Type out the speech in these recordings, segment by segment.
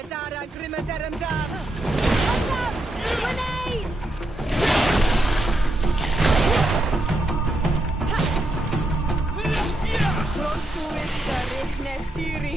Petara Grimaterum Dam! Watch out! Grenade! Rostuissa Rihnestiri!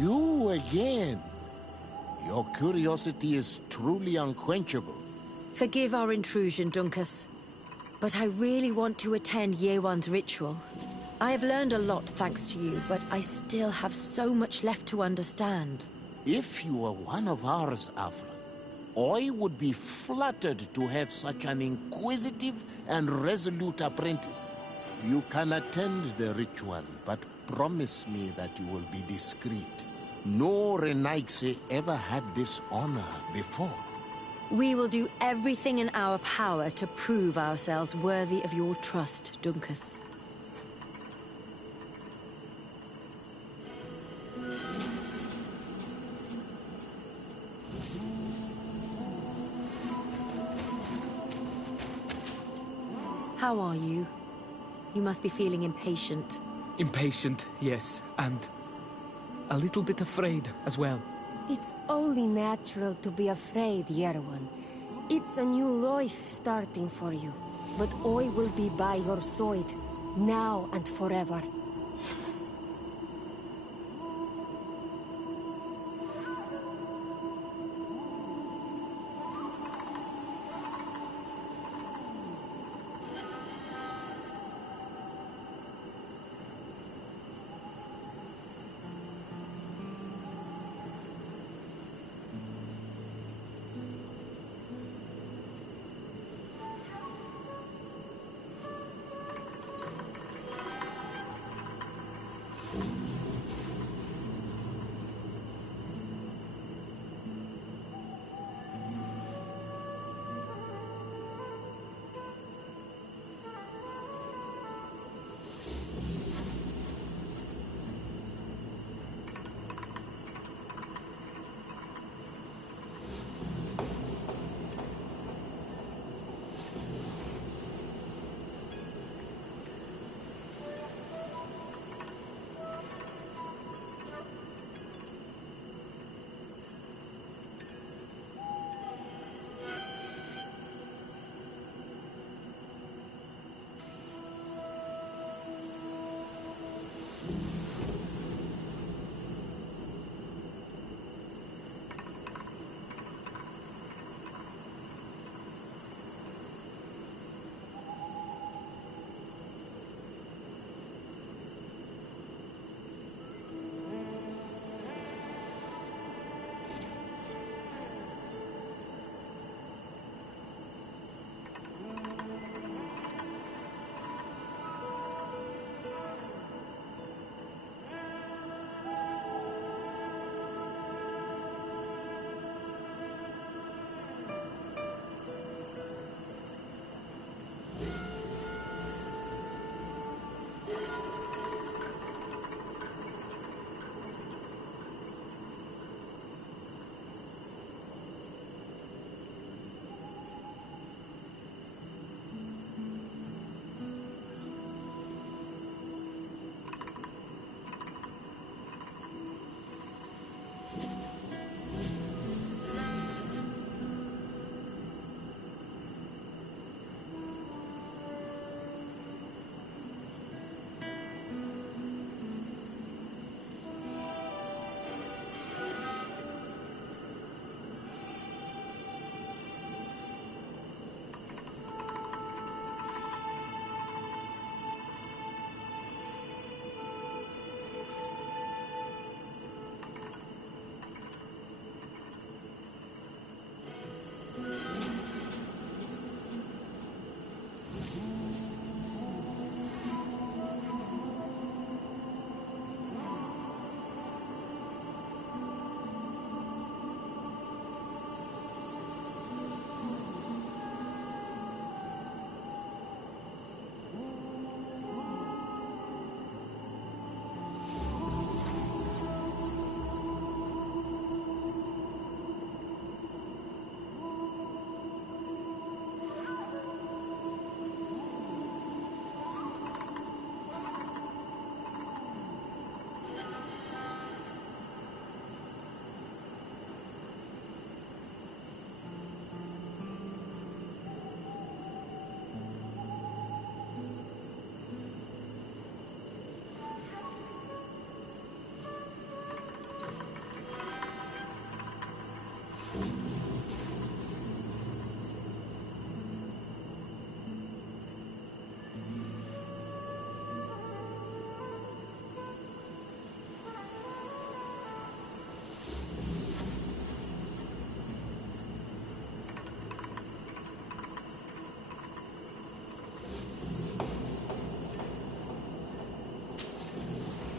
You again. Your curiosity is truly unquenchable. Forgive our intrusion, Dunkus. But I really want to attend Yewan's ritual. I have learned a lot thanks to you, but I still have so much left to understand. If you were one of ours, Afra, I would be flattered to have such an inquisitive and resolute apprentice. You can attend the ritual, but promise me that you will be discreet. No Renaigse ever had this honor before. We will do everything in our power to prove ourselves worthy of your trust, Dunkus. How are you? You must be feeling impatient. Impatient, yes, and a little bit afraid as well. It's only natural to be afraid, Yerwan. It's a new life starting for you. But I will be by your side, now and forever.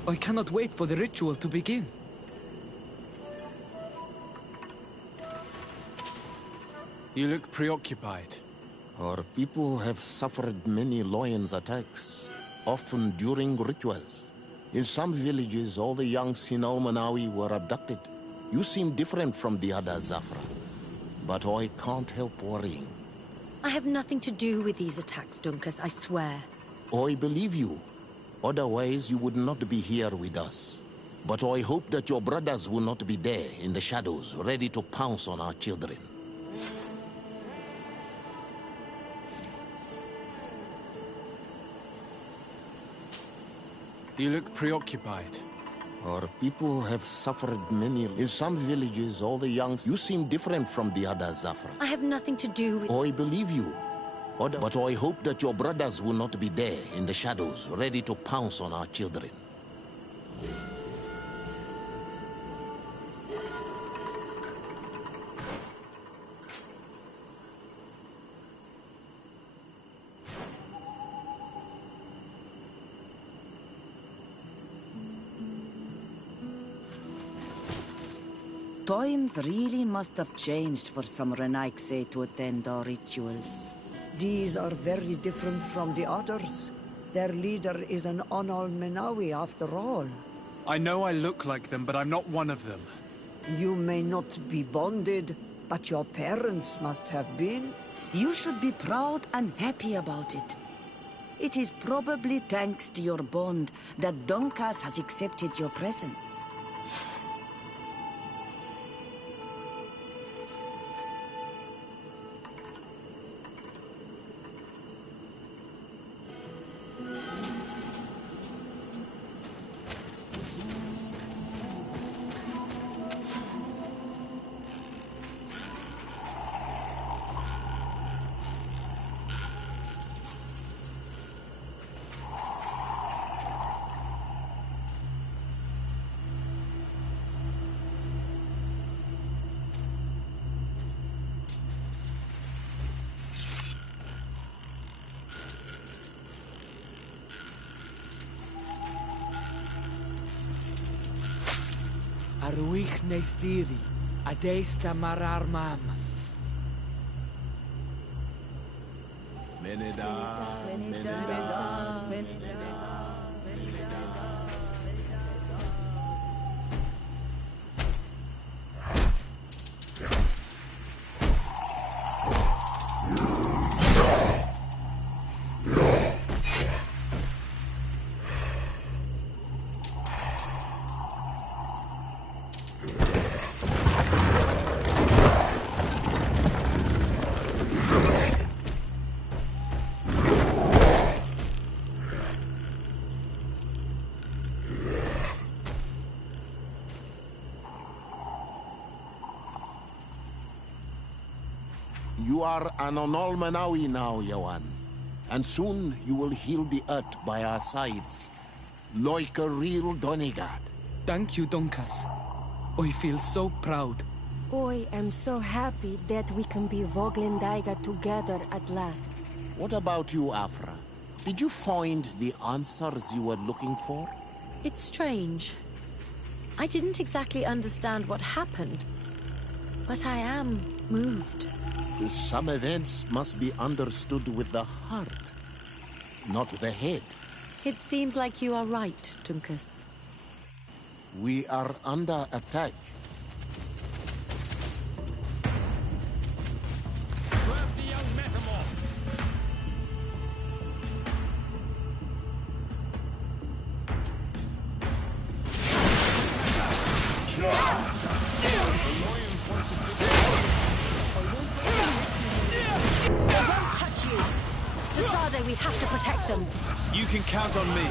I cannot wait for the ritual to begin. You look preoccupied. Our people have suffered many lions attacks, often during rituals. In some villages, all the young Sinalmanawi were abducted. You seem different from the other Zafra, but I can't help worrying. I have nothing to do with these attacks, Dunkus, I swear. I believe you. Otherwise, you would not be here with us. But I hope that your brothers will not be there in the shadows, ready to pounce on our children. You look preoccupied. Our people have suffered many. In some villages, all the young... You seem different from the other Zafra. I have nothing to do with... I believe you. But I hope that your brothers will not be there in the shadows, ready to pounce on our children. Times really must have changed for some Renaigse to attend our rituals. These are very different from the others. Their leader is an Onal Menawi after all. I know I look like them, but I'm not one of them. You may not be bonded, but your parents must have been. You should be proud and happy about it. It is probably thanks to your bond that Dunkas has accepted your presence. Aruich Nestiri, Adesta Marar Mam. You are an Onol Manawi now, Yawan. And soon you will heal the earth by our sides. Like a real Donegard. Thank you, Dunkas. I feel so proud. I am so happy that we can be Voglendaiga together at last. What about you, Afra? Did you find the answers you were looking for? It's strange. I didn't exactly understand what happened, but I am moved. Some events must be understood with the heart, not the head. It seems like you are right, Dunkus. We are under attack. Grab the young metamorph! They won't touch you! Desade, we have to protect them. You can count on me.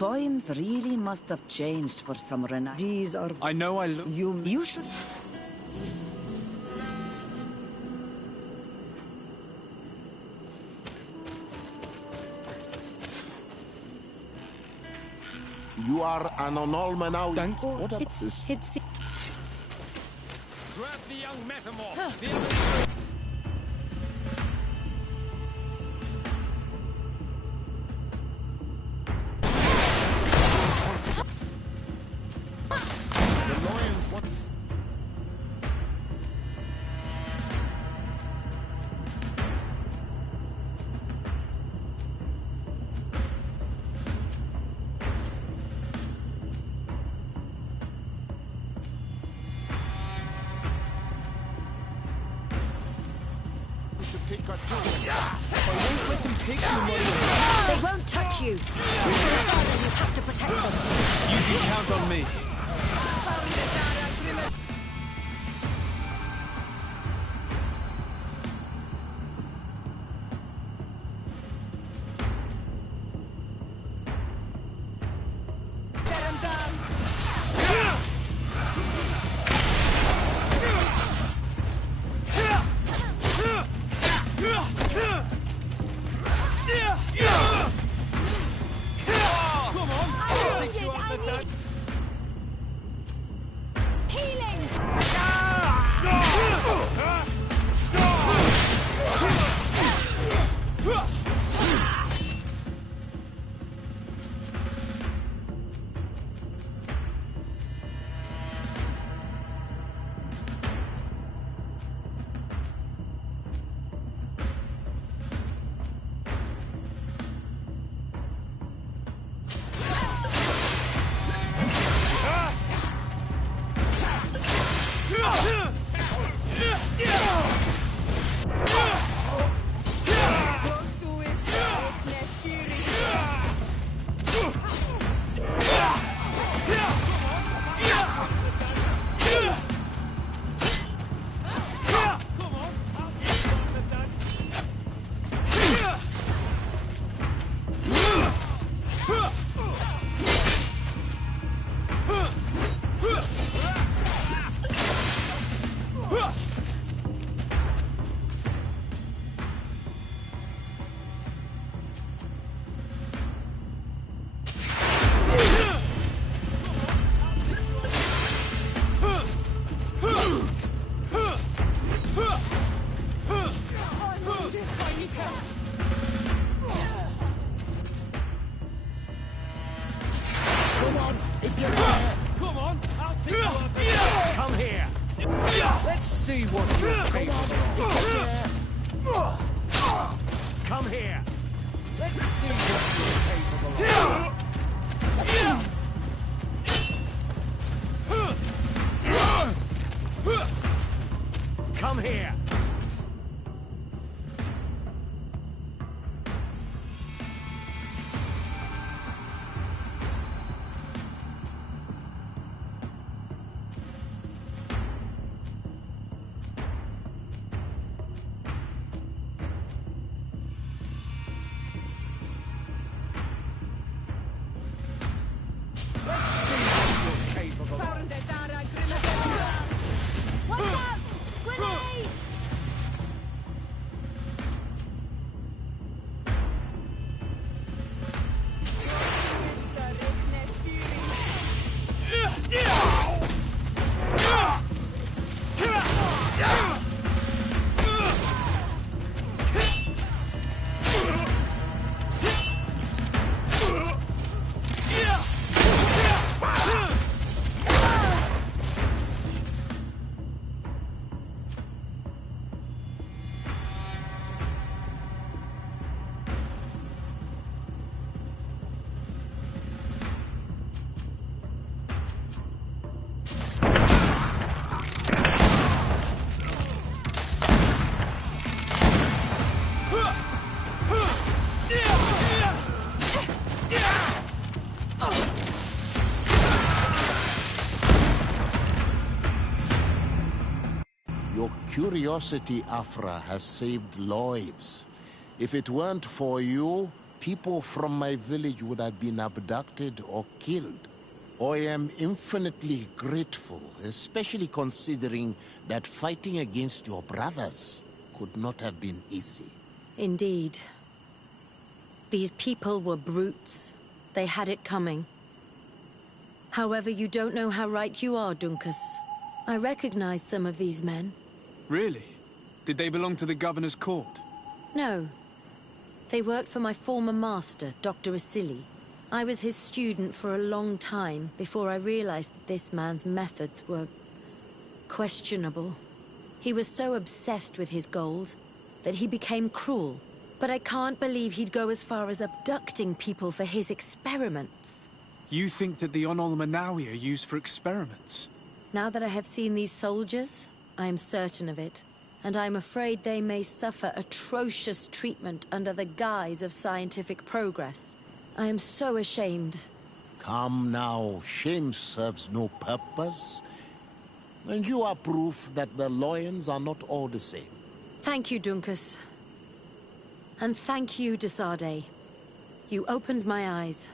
Times really must have changed for some Renai. These are... I know I look... You should... You are an Onolmanawi. Thank What about It's... this? it's... Grab the young metamorph! The other... The lions, what? To take a tour. Let them take the money. They won't touch you! You have to protect them. You can count on me. Come on, I'll teach you how to... Come here. Let's see what you're capable of. Come here. Let's see what you're capable of. Come here. Let's see what you're capable of. Watch out! Grenade! Your curiosity, Afra, has saved lives. If it weren't for you, people from my village would have been abducted or killed. I am infinitely grateful, especially considering that fighting against your brothers could not have been easy. Indeed. These people were brutes. They had it coming. However, you don't know how right you are, Dunkus. I recognize some of these men. Really? Did they belong to the governor's court? No. They worked for my former master, Dr. Asili. I was his student for a long time before I realized that this man's methods were questionable. He was so obsessed with his goals that he became cruel. But I can't believe he'd go as far as abducting people for his experiments. You think that the Onol Manawi are used for experiments? Now that I have seen these soldiers, I am certain of it. And I'm afraid they may suffer atrocious treatment under the guise of scientific progress. I am so ashamed. Come now, shame serves no purpose. And you are proof that the Loyans are not all the same. Thank you, Dunkus. And thank you, Desade. You opened my eyes.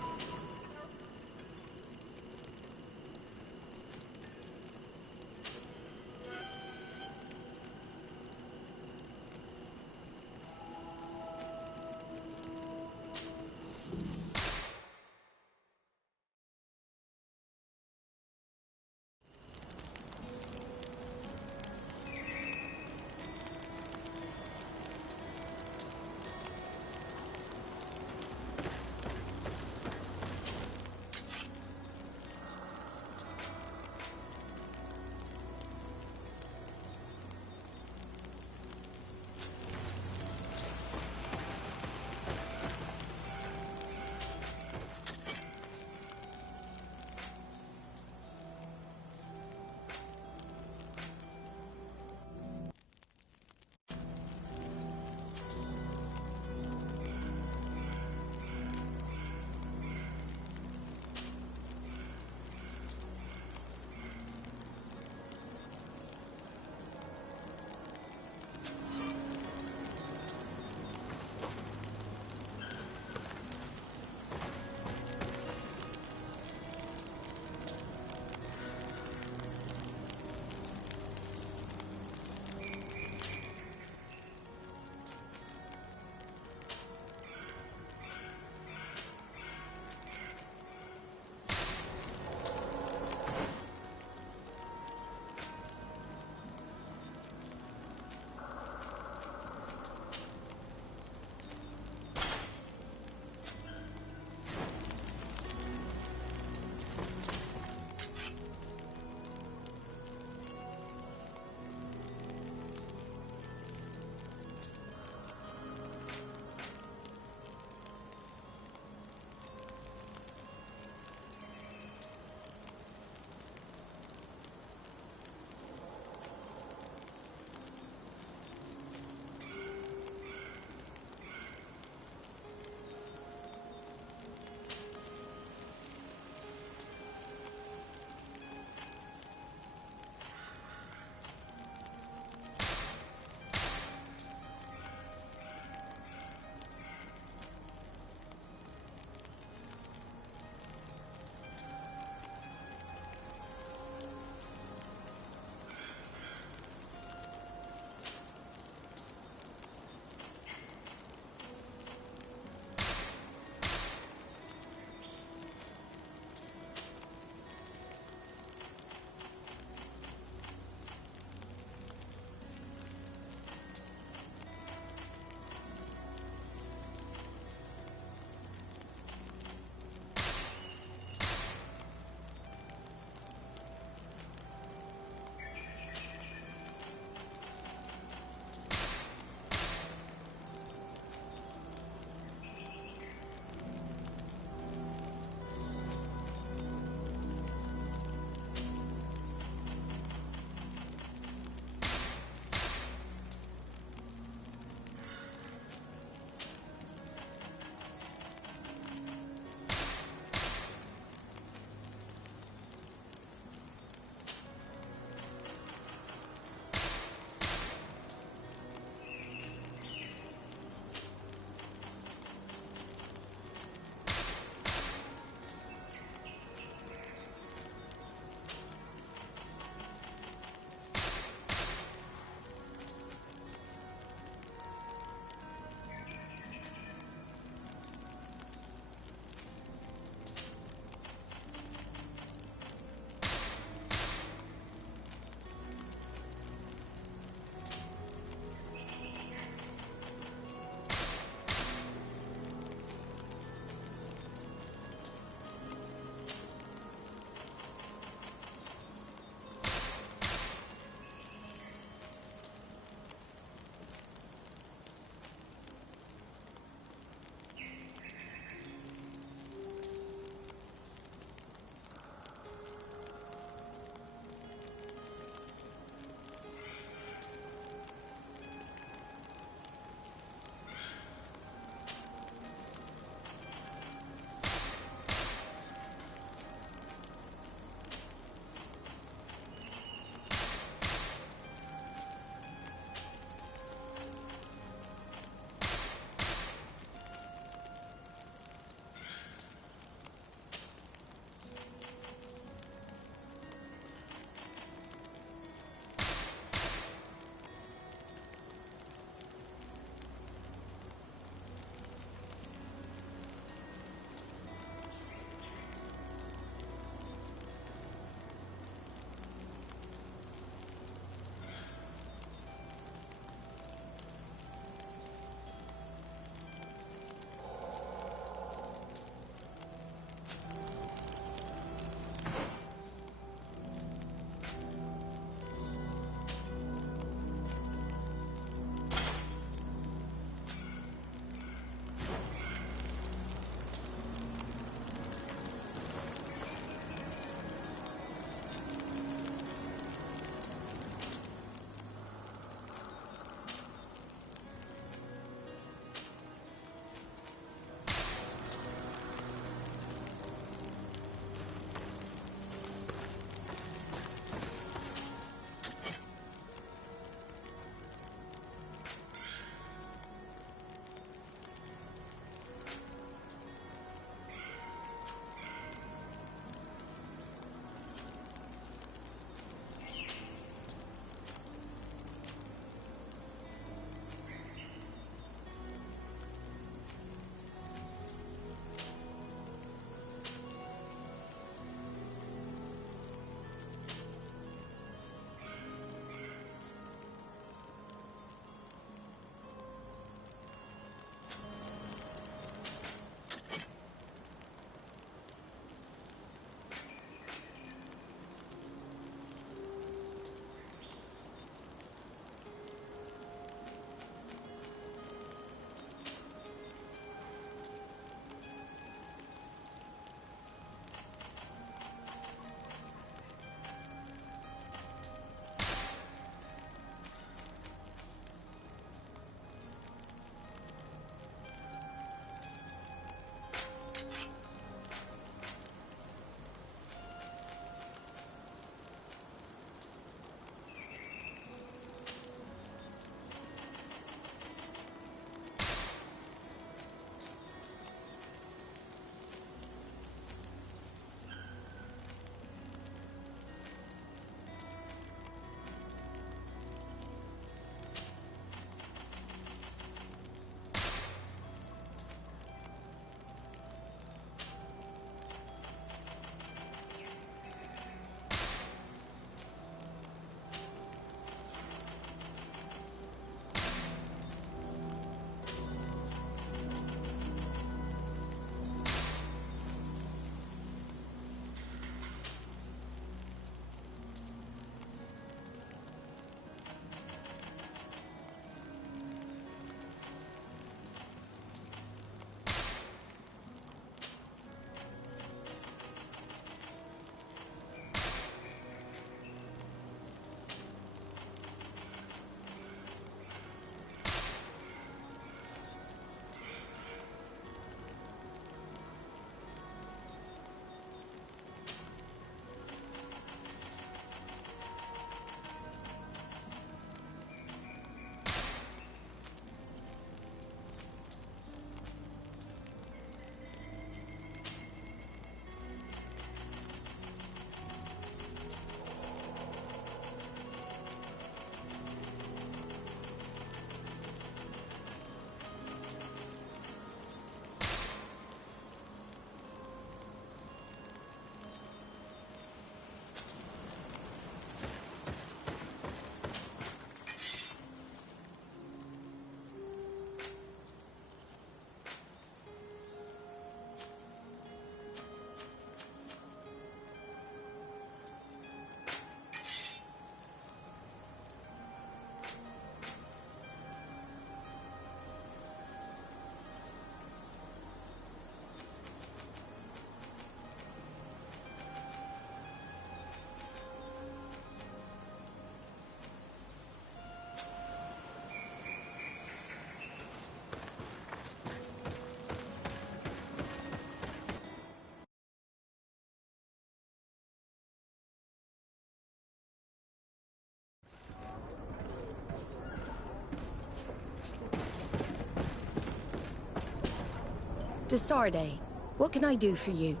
Desarde, what can I do for you?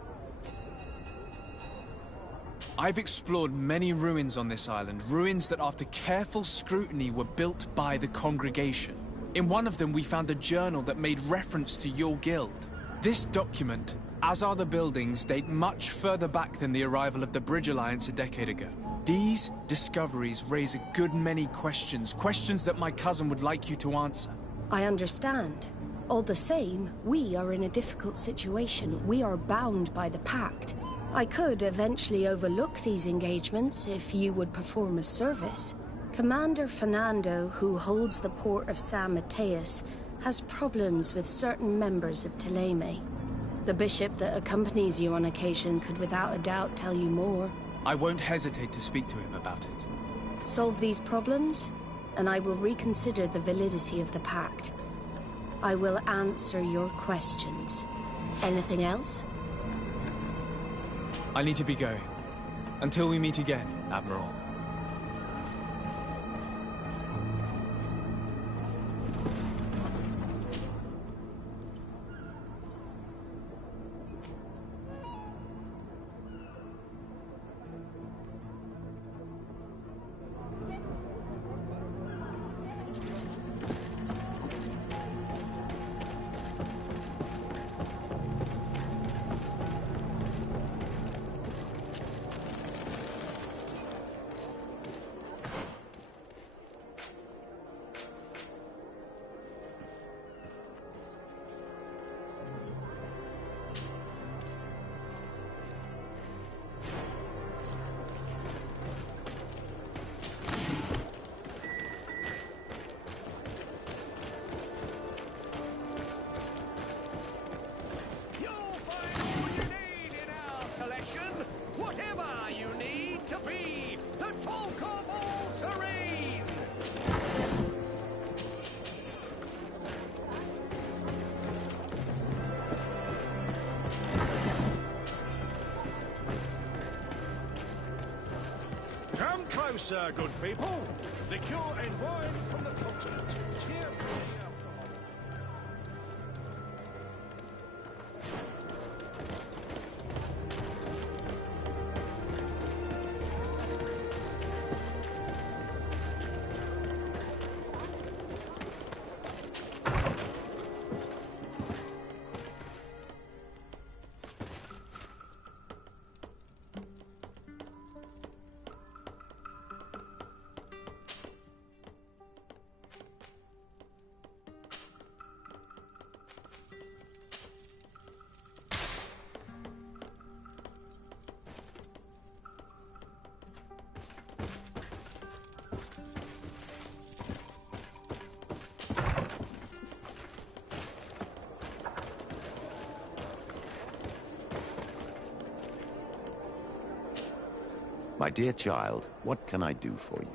I've explored many ruins on this island, ruins that after careful scrutiny were built by the congregation. In one of them we found a journal that made reference to your guild. This document, as are the buildings, date much further back than the arrival of the Bridge Alliance a decade ago. These discoveries raise a good many questions, questions that my cousin would like you to answer. I understand. All the same, we are in a difficult situation. We are bound by the Pact. I could eventually overlook these engagements if you would perform a service. Commander Fernando, who holds the port of San Mateus, has problems with certain members of Teleme. The bishop that accompanies you on occasion could without a doubt tell you more. I won't hesitate to speak to him about it. Solve these problems, and I will reconsider the validity of the Pact. I will answer your questions. Anything else? I need to be going. Until we meet again, Admiral. Come closer, good people. Liqueur and wine from the continent. Cheer for the alcohol. My dear child, what can I do for you?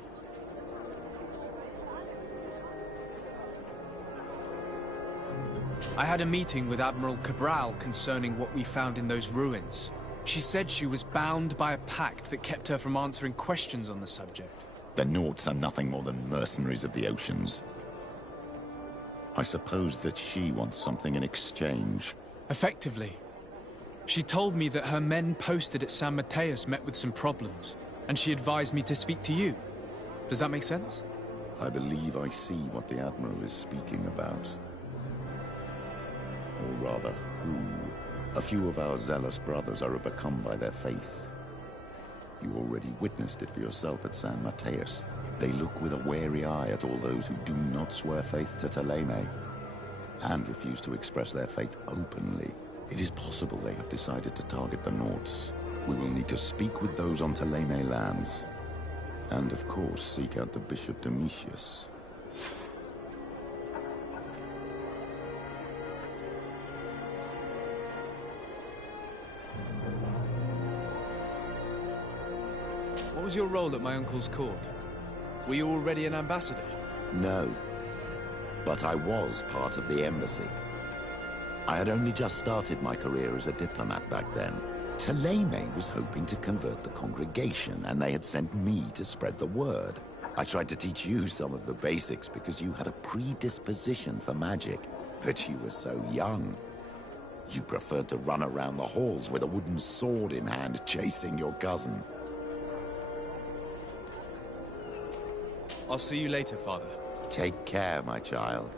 I had a meeting with Admiral Cabral concerning what we found in those ruins. She said she was bound by a pact that kept her from answering questions on the subject. The Nauts are nothing more than mercenaries of the oceans. I suppose that she wants something in exchange. Effectively. She told me that her men posted at San Mateus met with some problems, and she advised me to speak to you. Does that make sense? I believe I see what the Admiral is speaking about. Or rather, who. A few of our zealous brothers are overcome by their faith. You already witnessed it for yourself at San Mateus. They look with a wary eye at all those who do not swear faith to Teleme, and refuse to express their faith openly. It is possible they have decided to target the Nauts. We will need to speak with those on Teleme lands. And of course, seek out the Bishop Domitius. What was your role at my uncle's court? Were you already an ambassador? No. But I was part of the embassy. I had only just started my career as a diplomat back then. Teleme was hoping to convert the congregation, and they had sent me to spread the word. I tried to teach you some of the basics because you had a predisposition for magic, but you were so young. You preferred to run around the halls with a wooden sword in hand, chasing your cousin. I'll see you later, Father. Take care, my child.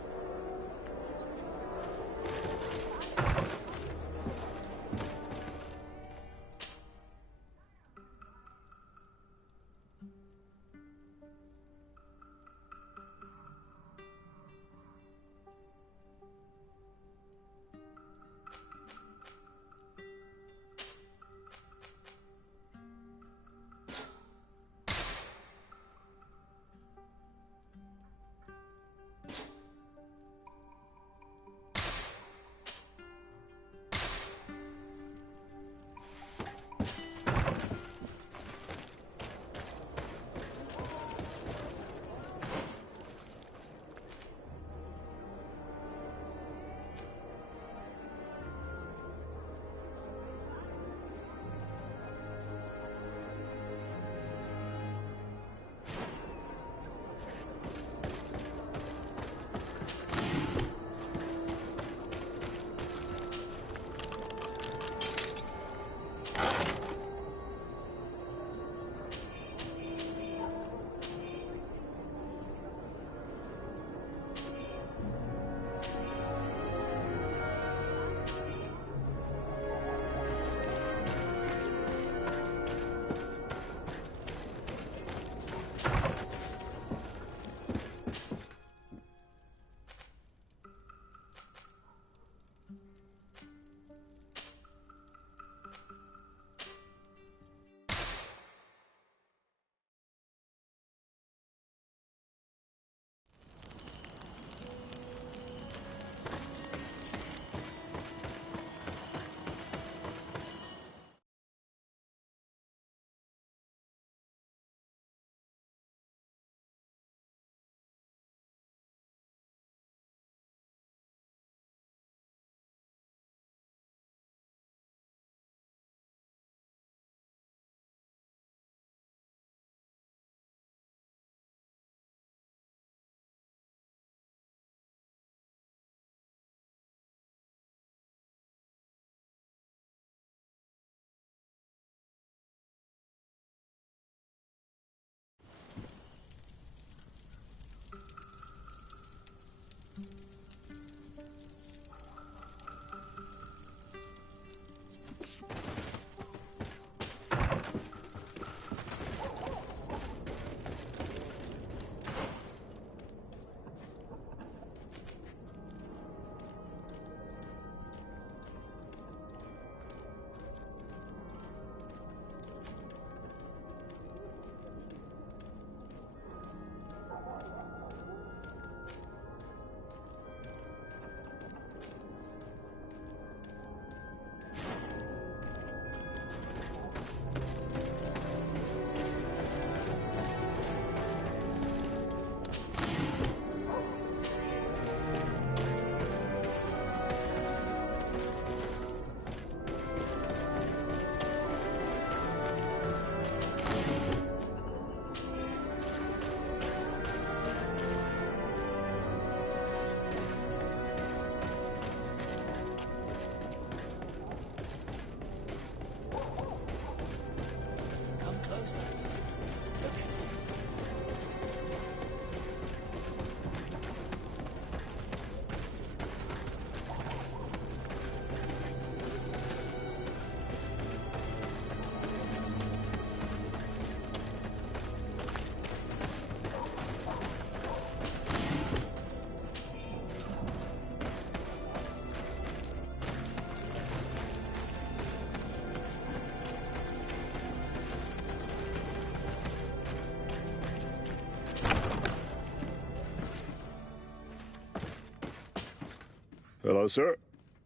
Hello, sir.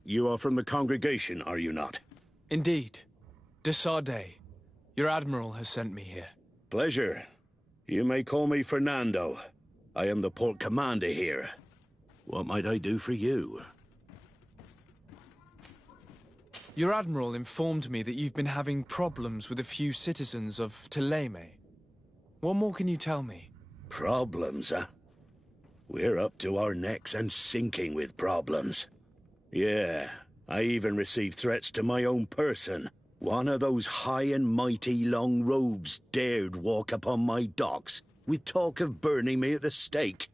You are from the congregation, are you not? Indeed. De Sardet. Your admiral has sent me here. Pleasure. You may call me Fernando. I am the port commander here. What might I do for you? Your admiral informed me that you've been having problems with a few citizens of Teleme. What more can you tell me? Problems, huh? We're up to our necks and sinking with problems. Yeah, I even received threats to my own person. One of those high and mighty long robes dared walk upon my docks, with talk of burning me at the stake.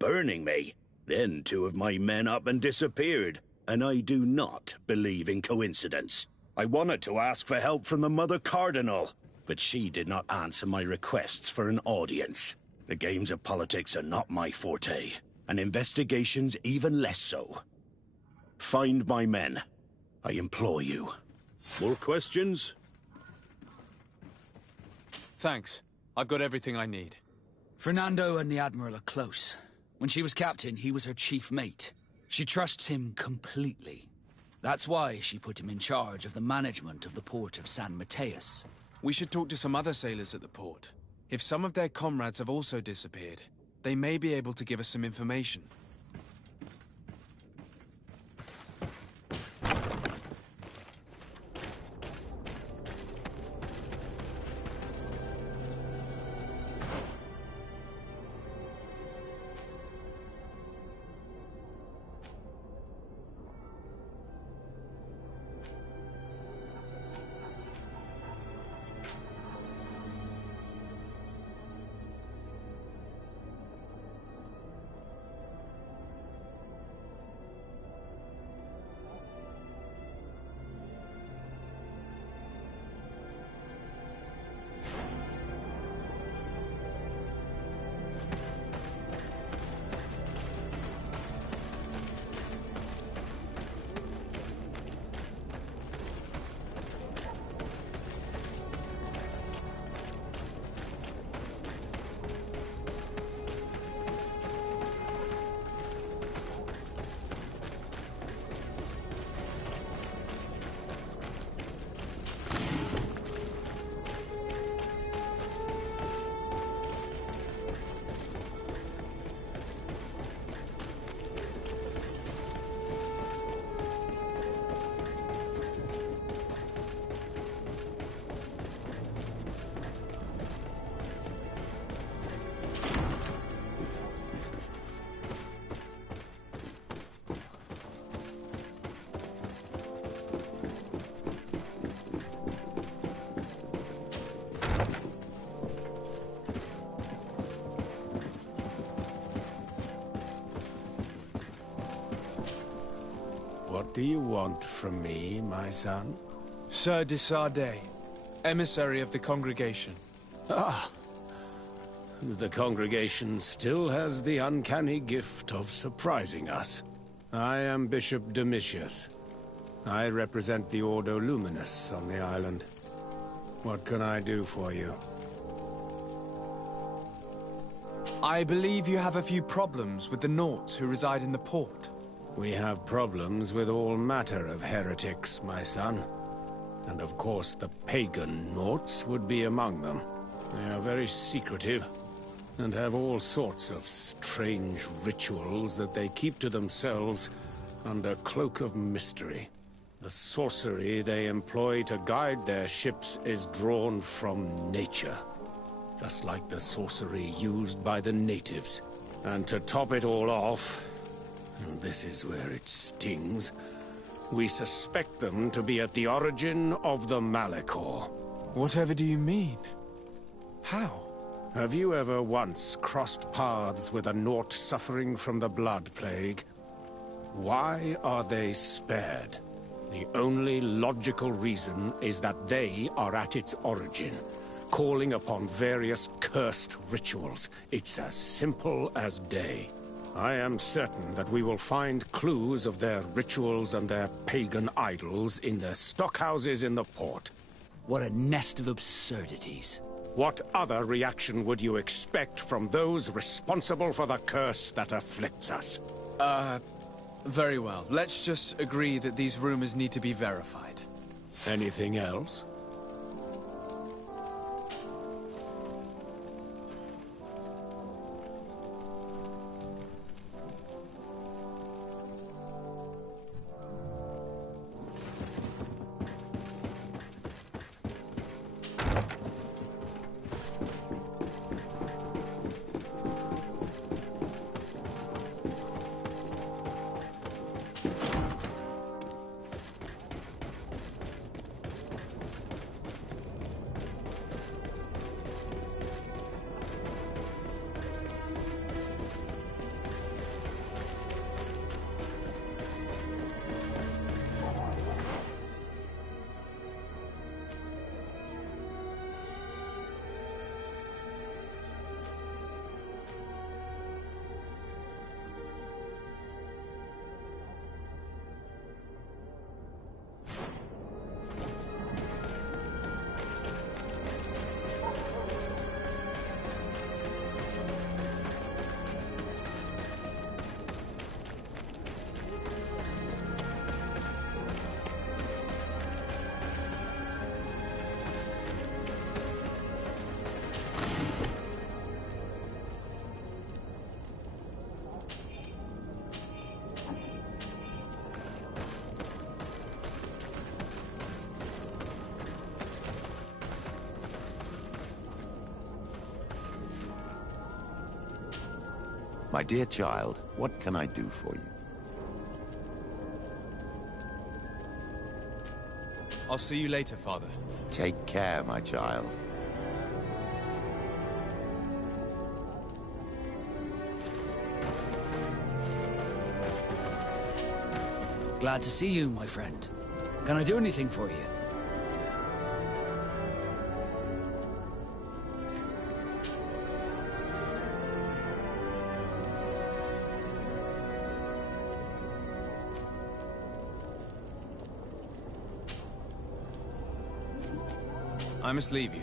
Burning me? Then two of my men up and disappeared, and I do not believe in coincidence. I wanted to ask for help from the Mother Cardinal, but she did not answer my requests for an audience. The games of politics are not my forte, and investigations even less so. Find my men. I implore you. More questions? Thanks. I've got everything I need. Fernando and the Admiral are close. When she was captain, he was her chief mate. She trusts him completely. That's why she put him in charge of the management of the port of San Mateus. We should talk to some other sailors at the port. If some of their comrades have also disappeared, they may be able to give us some information. What do you want from me, my son? Sir de Sardet, emissary of the congregation. Ah, the congregation still has the uncanny gift of surprising us. I am Bishop Domitius. I represent the Ordo Luminous on the island. What can I do for you? I believe you have a few problems with the Nauts who reside in the port. We have problems with all matter of heretics, my son. And of course the pagan Nauts would be among them. They are very secretive, and have all sorts of strange rituals that they keep to themselves under cloak of mystery. The sorcery they employ to guide their ships is drawn from nature, just like the sorcery used by the natives. And to top it all off, and this is where it stings, we suspect them to be at the origin of the Malachor. Whatever do you mean? How? Have you ever once crossed paths with a Naut suffering from the Blood Plague? Why are they spared? The only logical reason is that they are at its origin, calling upon various cursed rituals. It's as simple as day. I am certain that we will find clues of their rituals and their pagan idols in their stockhouses in the port. What a nest of absurdities. What other reaction would you expect from those responsible for the curse that afflicts us? Very well. Let's just agree that these rumors need to be verified. Anything else? My dear child, what can I do for you? I'll see you later, Father. Take care, my child. Glad to see you, my friend. Can I do anything for you? I must leave you.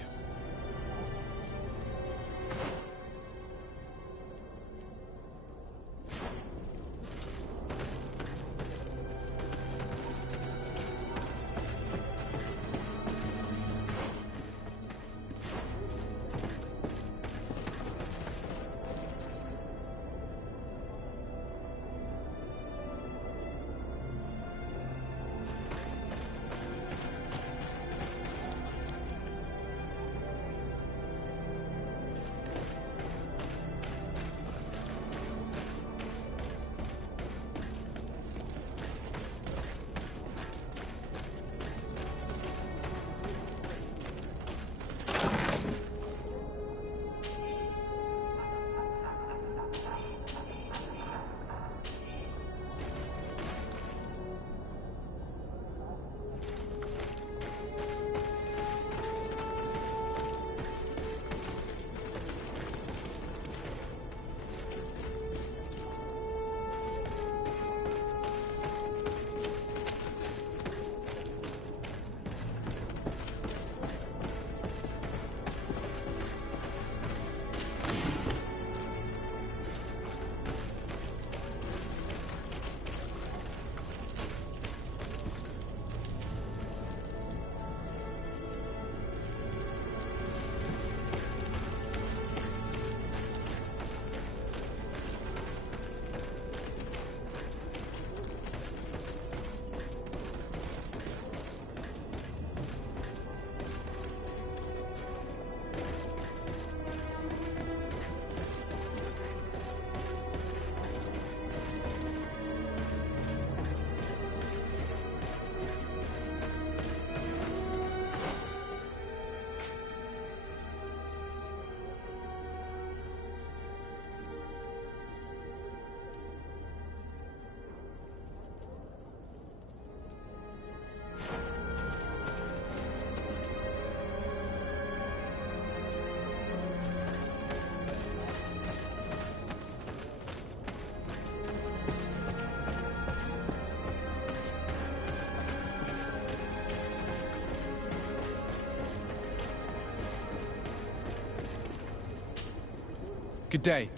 Good day.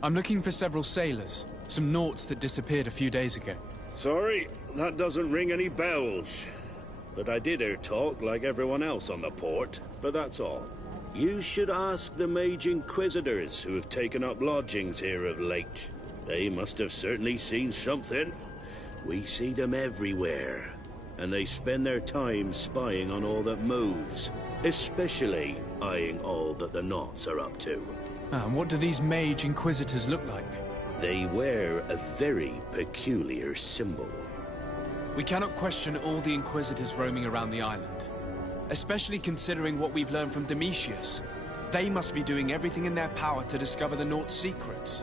I'm looking for several sailors. Some Nauts that disappeared a few days ago. Sorry, that doesn't ring any bells. But I did hear talk like everyone else on the port, but that's all. You should ask the Mage Inquisitors who have taken up lodgings here of late. They must have certainly seen something. We see them everywhere, and they spend their time spying on all that moves, especially eyeing all that the Nauts are up to. And what do these Mage Inquisitors look like? They wear a very peculiar symbol. We cannot question all the Inquisitors roaming around the island. Especially considering what we've learned from Domitius. They must be doing everything in their power to discover the Naught's secrets.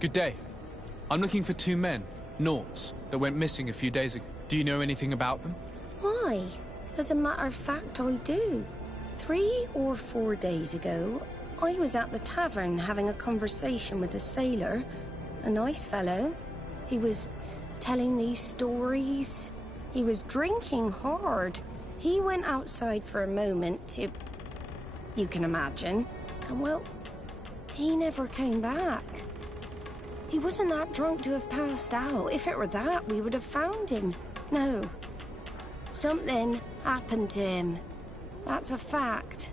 Good day. I'm looking for two men, Nauts, that went missing a few days ago. Do you know anything about them? Why? As a matter of fact, I do. 3 or 4 days ago, I was at the tavern having a conversation with a sailor. A nice fellow. He was telling these stories. He was drinking hard. He went outside for a moment to... you can imagine. And well, he never came back. He wasn't that drunk to have passed out. If it were that, we would have found him. No. Something happened to him. That's a fact.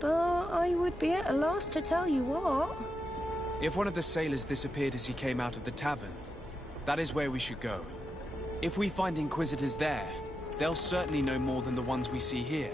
But I would be at a loss to tell you what. If one of the sailors disappeared as he came out of the tavern, that is where we should go. If we find Inquisitors there, they'll certainly know more than the ones we see here.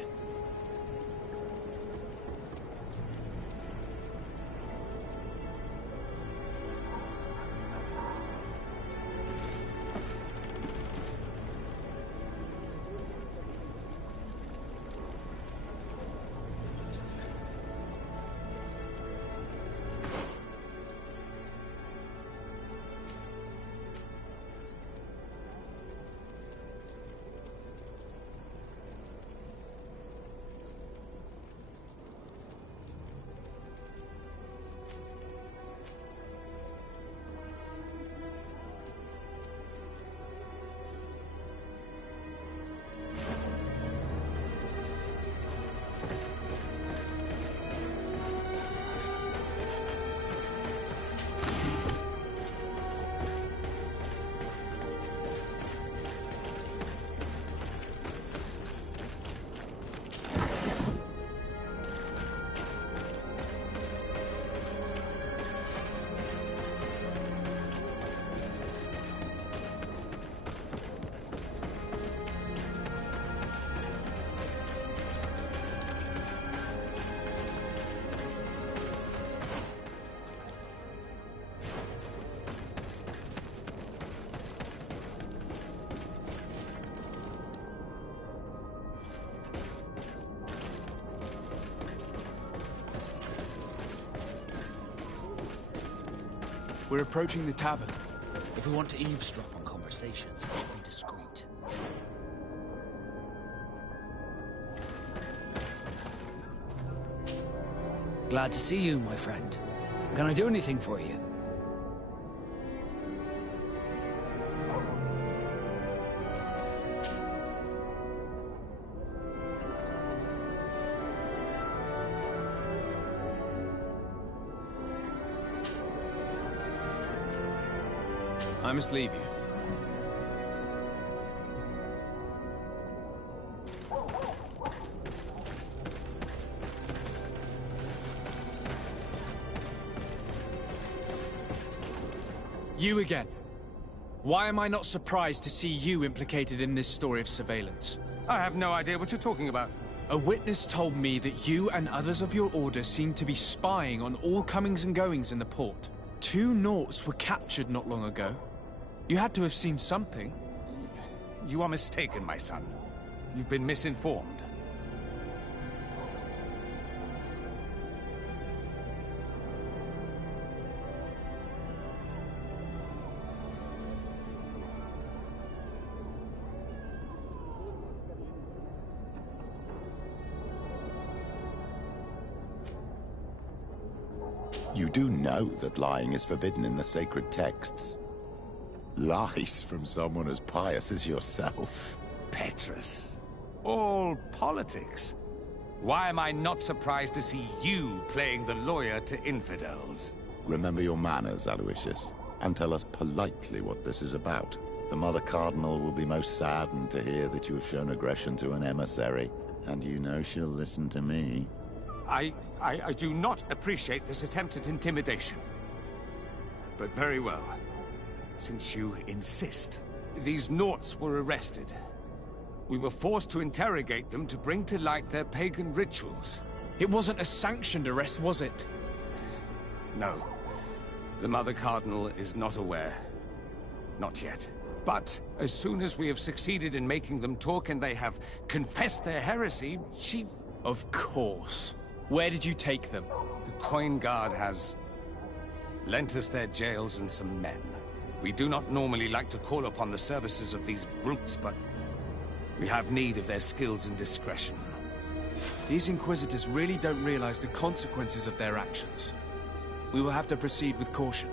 We're approaching the tavern. If we want to eavesdrop on conversations, we should be discreet. Glad to see you, my friend. Can I do anything for you? I must leave you. You again. Why am I not surprised to see you implicated in this story of surveillance? I have no idea what you're talking about. A witness told me that you and others of your order seemed to be spying on all comings and goings in the port. 2 Nauts were captured not long ago. You had to have seen something. You are mistaken, my son. You've been misinformed. You do know that lying is forbidden in the sacred texts. Lies from someone as pious as yourself. Petrus. All politics. Why am I not surprised to see you playing the lawyer to infidels? Remember your manners, Aloysius, and tell us politely what this is about. The Mother Cardinal will be most saddened to hear that you have shown aggression to an emissary, and you know she'll listen to me. I do not appreciate this attempt at intimidation. But very well. Since you insist. These Nauts were arrested. We were forced to interrogate them to bring to light their pagan rituals. It wasn't a sanctioned arrest, was it? No. The Mother Cardinal is not aware. Not yet. But as soon as we have succeeded in making them talk and they have confessed their heresy, she... Of course. Where did you take them? The Coin Guard has lent us their jails and some men. We do not normally like to call upon the services of these brutes, but we have need of their skills and discretion. These Inquisitors really don't realize the consequences of their actions. We will have to proceed with caution.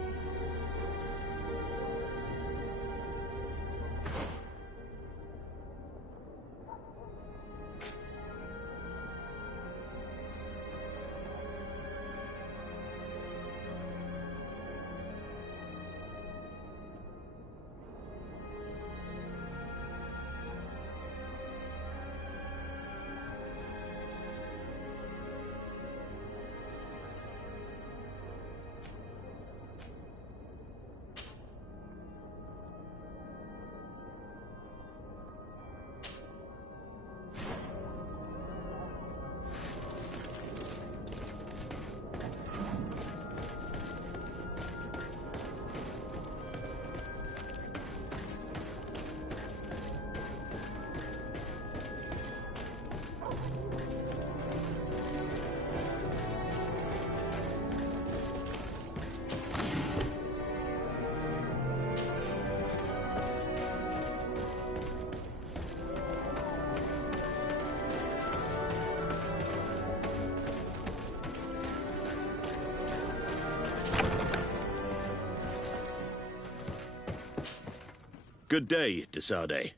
Good day, Desade.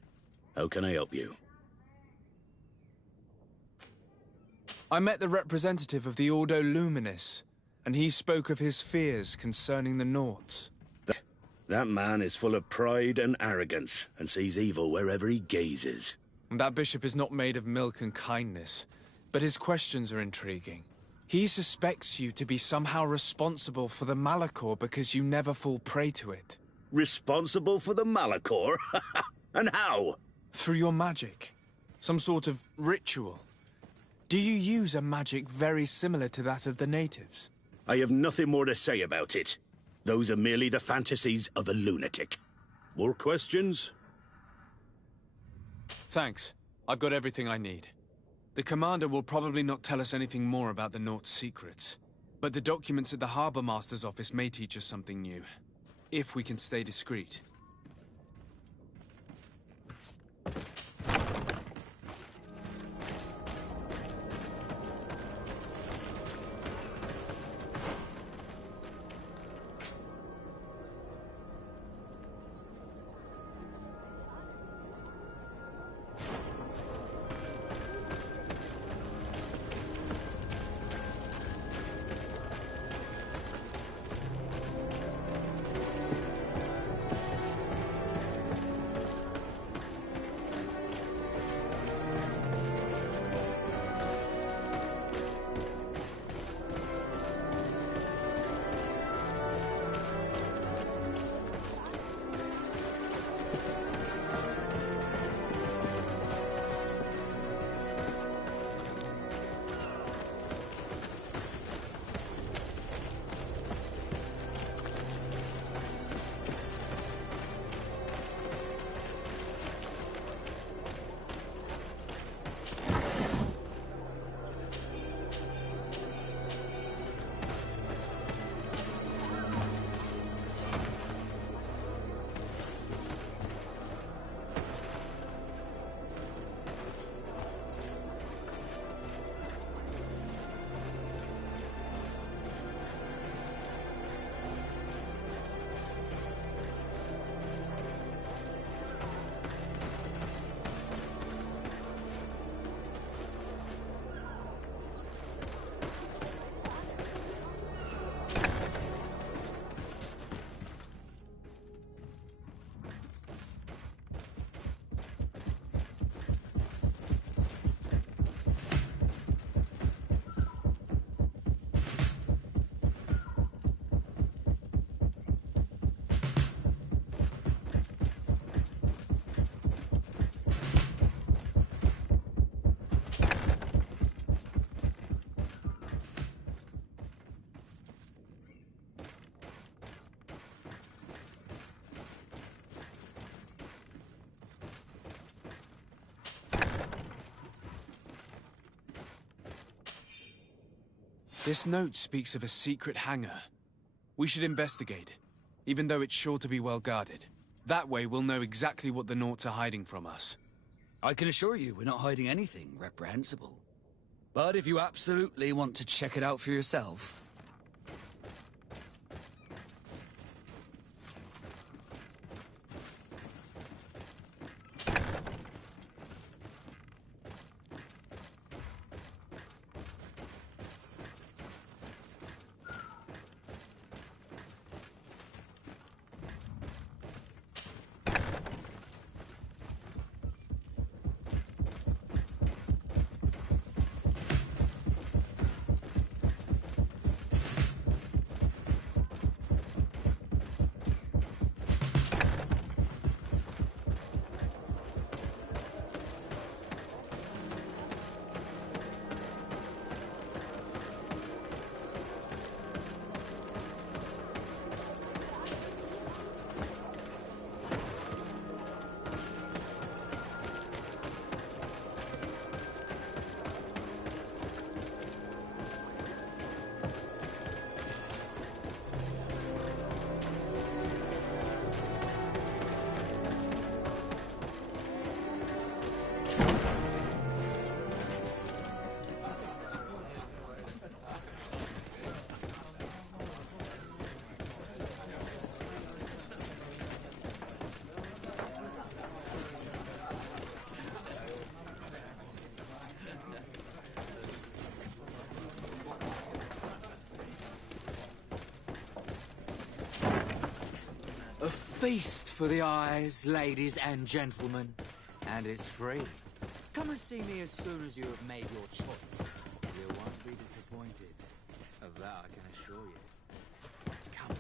How can I help you? I met the representative of the Ordo Luminis, and he spoke of his fears concerning the Nauts. That man is full of pride and arrogance, and sees evil wherever he gazes. That bishop is not made of milk and kindness, but his questions are intriguing. He suspects you to be somehow responsible for the Malachor because you never fall prey to it. Responsible for the Malachor? And how? Through your magic. Some sort of ritual. Do you use a magic very similar to that of the natives? I have nothing more to say about it. Those are merely the fantasies of a lunatic. More questions? Thanks. I've got everything I need. The commander will probably not tell us anything more about the Naught's secrets, but the documents at the Harbor Master's office may teach us something new, if we can stay discreet. This note speaks of a secret hangar. We should investigate, even though it's sure to be well guarded. That way we'll know exactly what the Naughts are hiding from us. I can assure you we're not hiding anything reprehensible. But if you absolutely want to check it out for yourself... feast for the eyes, ladies and gentlemen. And it's free. Come and see me as soon as you have made your choice. You won't be disappointed. Of that I can assure you. Come.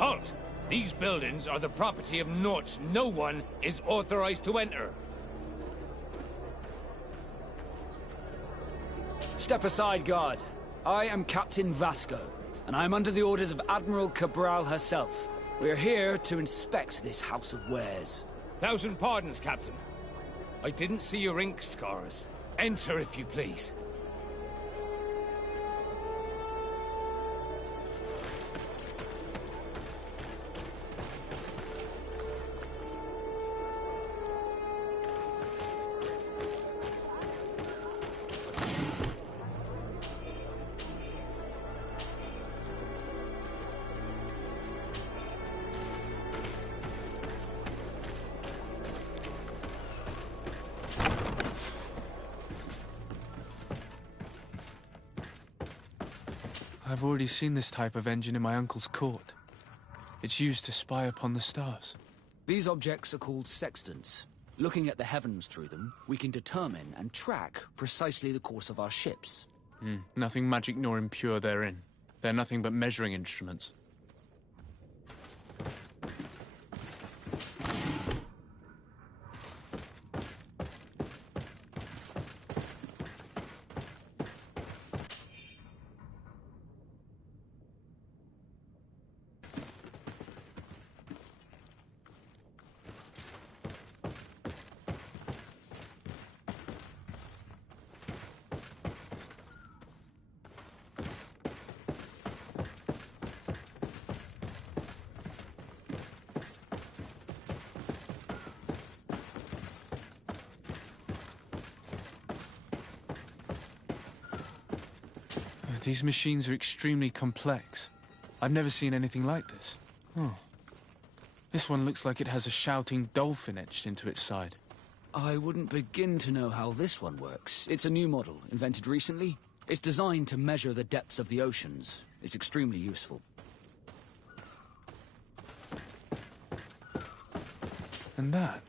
Halt! These buildings are the property of Norts no one is authorized to enter. Step aside, guard. I am Captain Vasco, and I am under the orders of Admiral Cabral herself. We are here to inspect this house of wares. Thousand pardons, Captain. I didn't see your ink scars. Enter, if you please. I've already seen this type of engine in my uncle's court. It's used to spy upon the stars. These objects are called sextants. Looking at the heavens through them, we can determine and track precisely the course of our ships. Nothing magic nor impure therein. They're nothing but measuring instruments. These machines are extremely complex. I've never seen anything like this. Oh. This one looks like it has a shouting dolphin etched into its side. I wouldn't begin to know how this one works. It's a new model, invented recently. It's designed to measure the depths of the oceans. It's extremely useful. And that?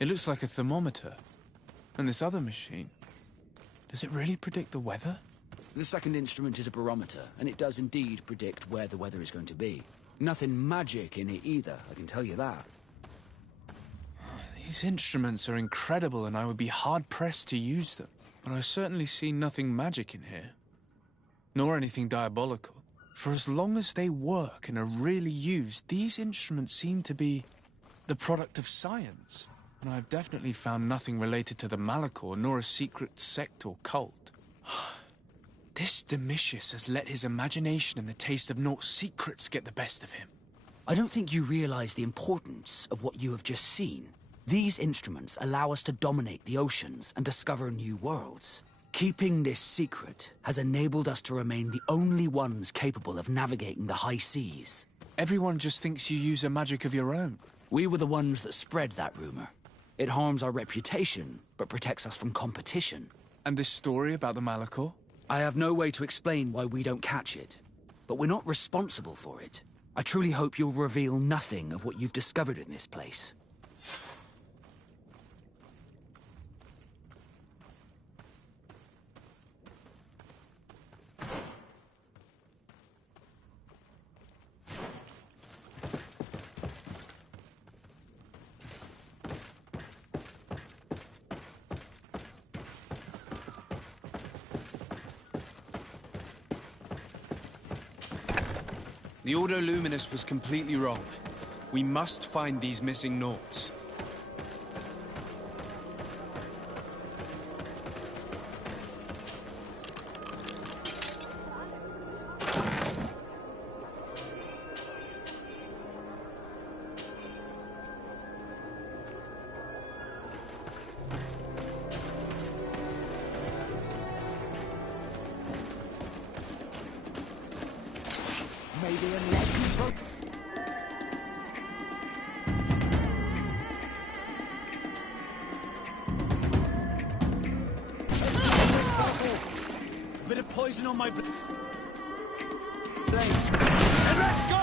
It looks like a thermometer. And this other machine, does it really predict the weather? The second instrument is a barometer, and it does indeed predict where the weather is going to be. Nothing magic in it either, I can tell you that. These instruments are incredible, and I would be hard-pressed to use them. But I certainly see nothing magic in here. Nor anything diabolical. For as long as they work and are really used, these instruments seem to be the product of science. And I've definitely found nothing related to the Malachor, nor a secret sect or cult. This Domitius has let his imagination and the taste of Naught's secrets get the best of him. I don't think you realize the importance of what you have just seen. These instruments allow us to dominate the oceans and discover new worlds. Keeping this secret has enabled us to remain the only ones capable of navigating the high seas. Everyone just thinks you use a magic of your own. We were the ones that spread that rumor. It harms our reputation, but protects us from competition. And this story about the Malachor? I have no way to explain why we don't catch it, but we're not responsible for it. I truly hope you'll reveal nothing of what you've discovered in this place. The Ordo Luminous was completely wrong. We must find these missing Naughts. Maybe a lesson book? Bit of poison on my blade. And let's go!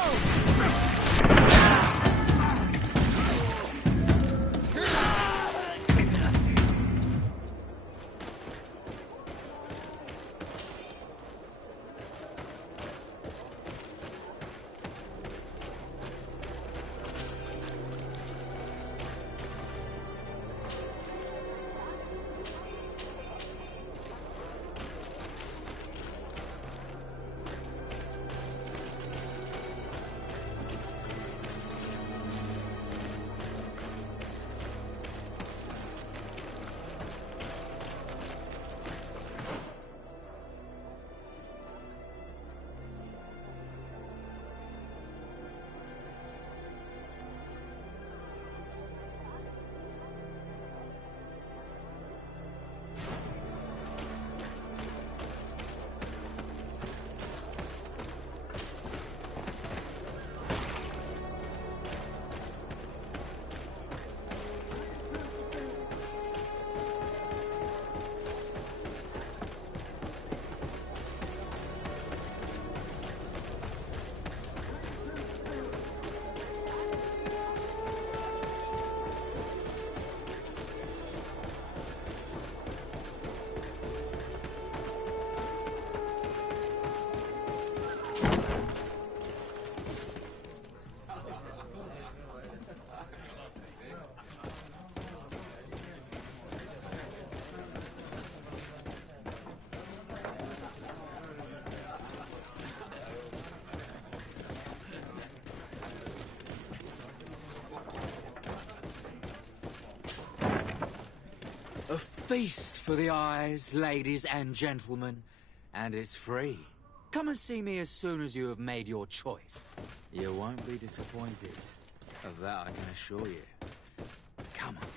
A feast for the eyes, ladies and gentlemen, and it's free. Come and see me as soon as you have made your choice. You won't be disappointed. Of that I can assure you. Come on.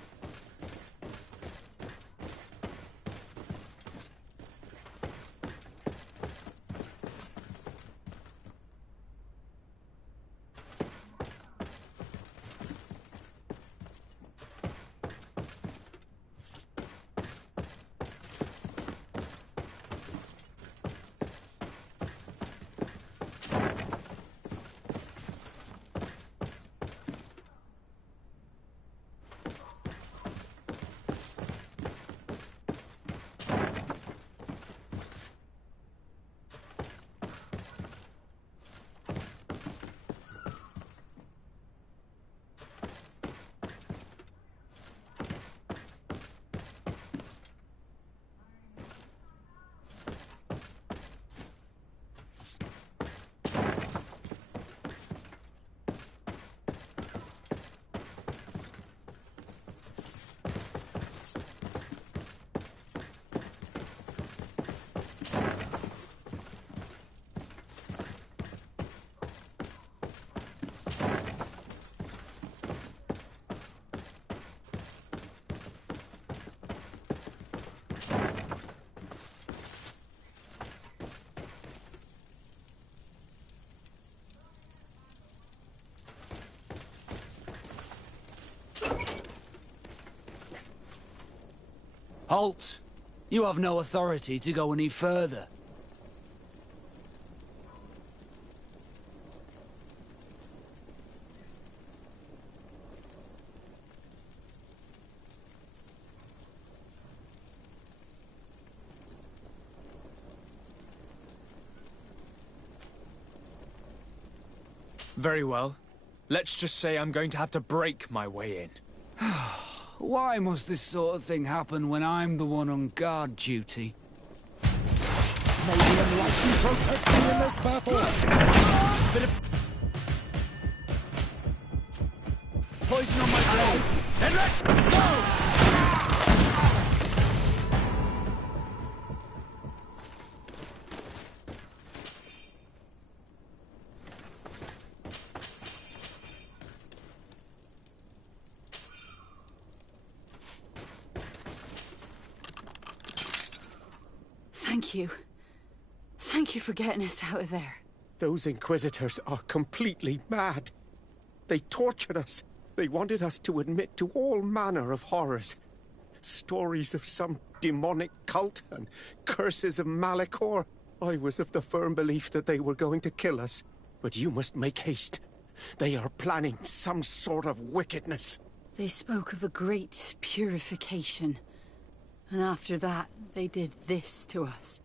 Halt! You have no authority to go any further. Very well. Let's just say I'm going to have to break my way in. Why must this sort of thing happen when I'm the one on guard duty? May the Enlightened protect you in this battle! Poison on my blade! Then let's go! Thank you. Thank you for getting us out of there. Those Inquisitors are completely mad. They tortured us. They wanted us to admit to all manner of horrors. Stories of some demonic cult and curses of Malachor. I was of the firm belief that they were going to kill us. But you must make haste. They are planning some sort of wickedness. They spoke of a great purification. And after that, they did this to us.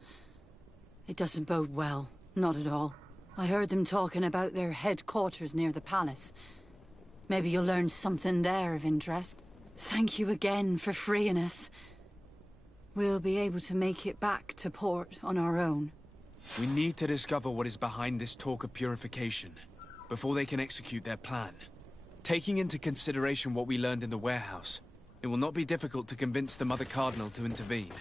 It doesn't bode well. Not at all. I heard them talking about their headquarters near the palace. Maybe you'll learn something there of interest. Thank you again for freeing us. We'll be able to make it back to port on our own. We need to discover what is behind this talk of purification, before they can execute their plan. Taking into consideration what we learned in the warehouse, it will not be difficult to convince the Mother Cardinal to intervene.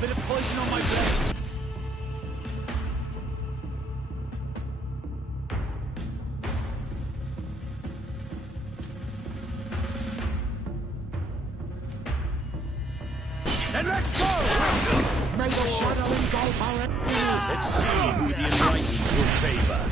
Bit of poison on my blade. Then let's go! May the shadow engulf our enemies! Let's see who the enlightened will favor.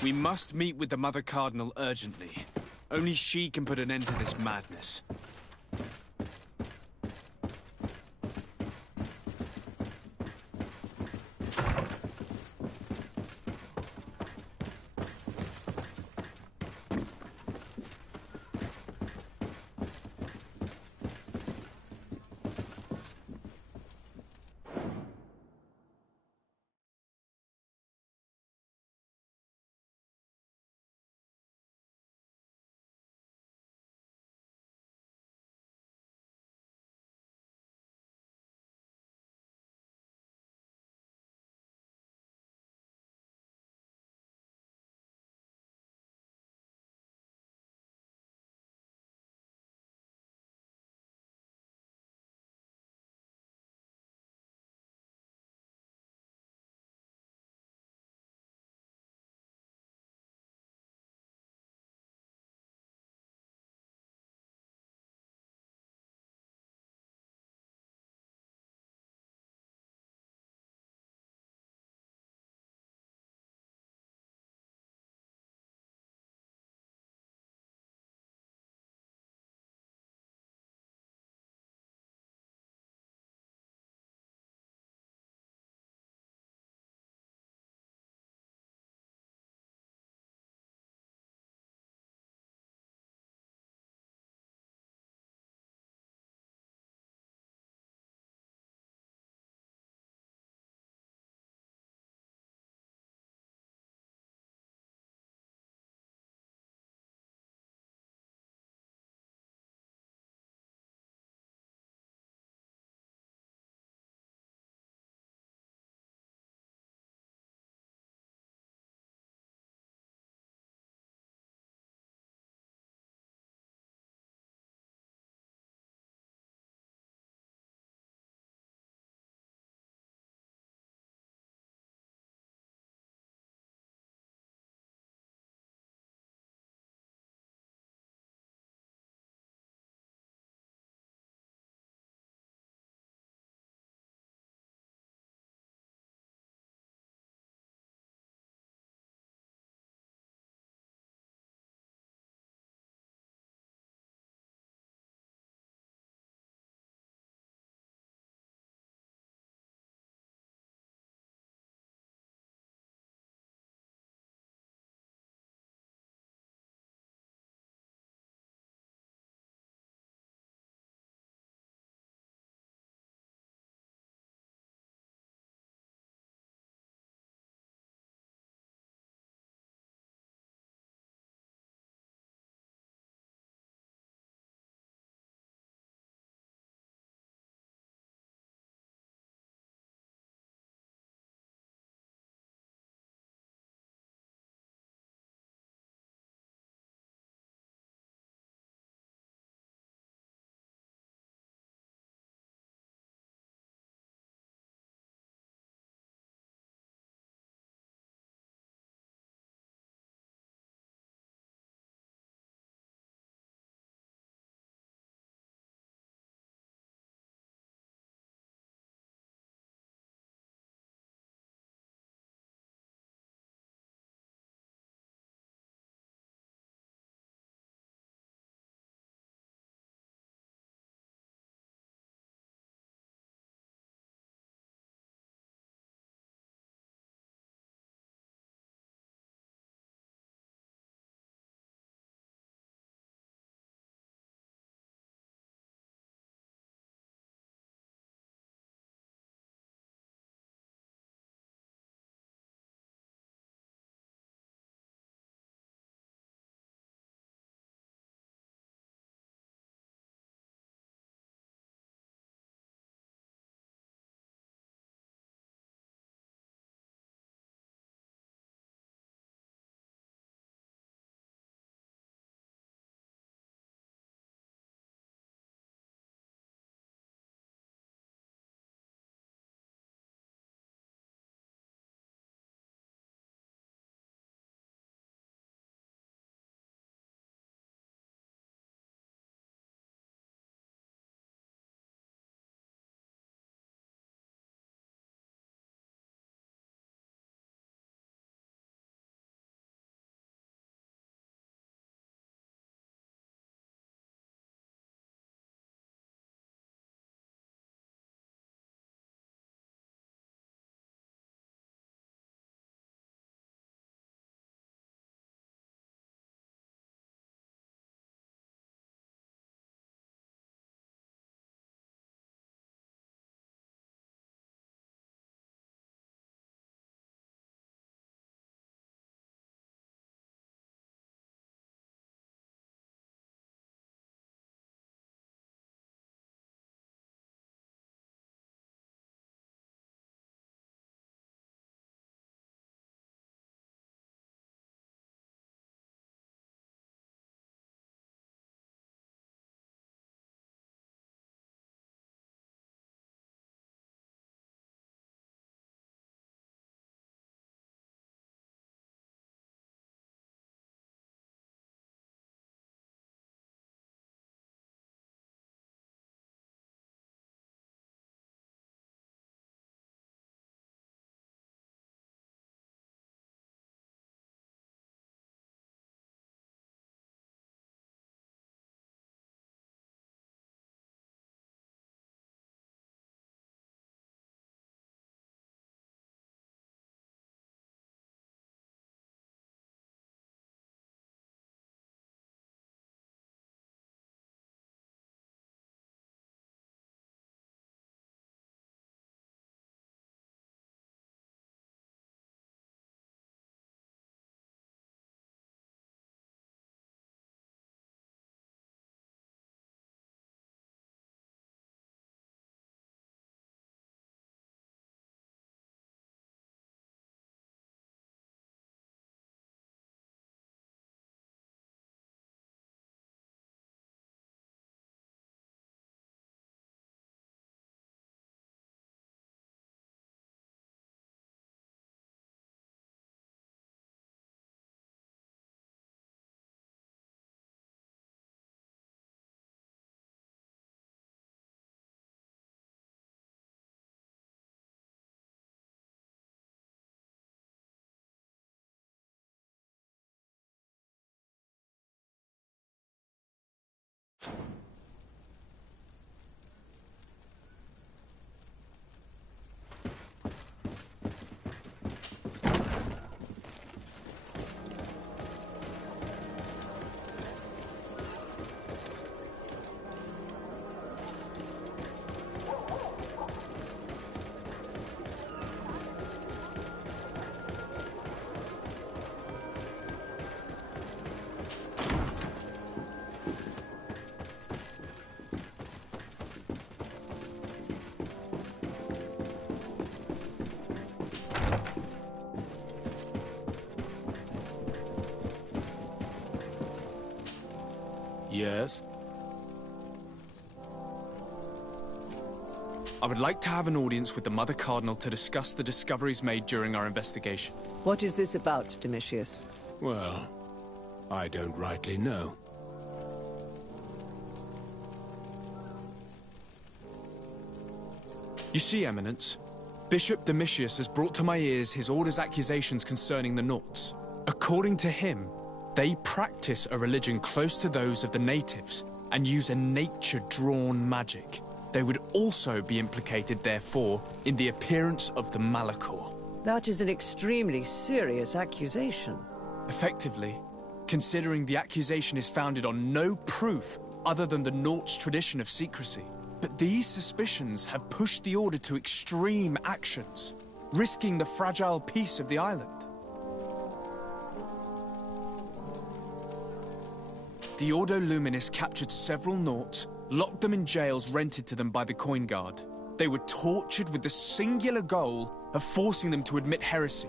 We must meet with the Mother Cardinal urgently. Only she can put an end to this madness. Yes? I would like to have an audience with the Mother Cardinal to discuss the discoveries made during our investigation. What is this about, Domitius? Well, I don't rightly know. You see, Eminence, Bishop Domitius has brought to my ears his order's accusations concerning the Nauts. According to him, they practice a religion close to those of the natives and use a nature-drawn magic. They would also be implicated, therefore, in the appearance of the Malachor. That is an extremely serious accusation. Effectively, considering the accusation is founded on no proof other than the Nauts' tradition of secrecy. But these suspicions have pushed the Order to extreme actions, risking the fragile peace of the island. The Ordo Luminis captured several Nauts, locked them in jails rented to them by the Coin Guard. They were tortured with the singular goal of forcing them to admit heresy.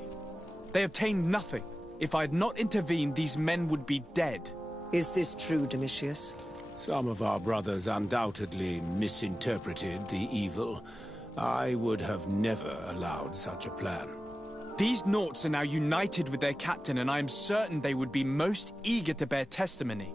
They obtained nothing. If I had not intervened, these men would be dead. Is this true, Domitius? Some of our brothers undoubtedly misinterpreted the evil. I would have never allowed such a plan. These Nauts are now united with their captain, and I am certain they would be most eager to bear testimony.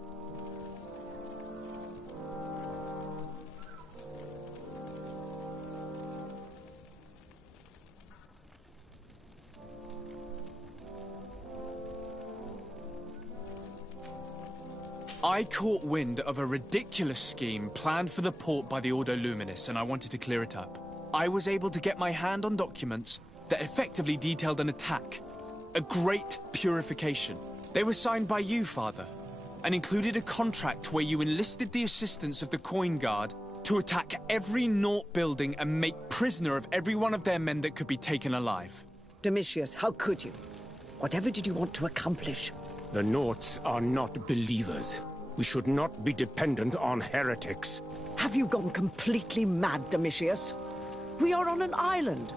I caught wind of a ridiculous scheme planned for the port by the Ordo Luminis, and I wanted to clear it up. I was able to get my hand on documents that effectively detailed an attack. A great purification. They were signed by you, Father, and included a contract where you enlisted the assistance of the Coin Guard to attack every Naut building and make prisoner of every one of their men that could be taken alive. Domitius, how could you? Whatever did you want to accomplish? The Nauts are not believers. We should not be dependent on heretics. Have you gone completely mad, Domitius? We are on an island.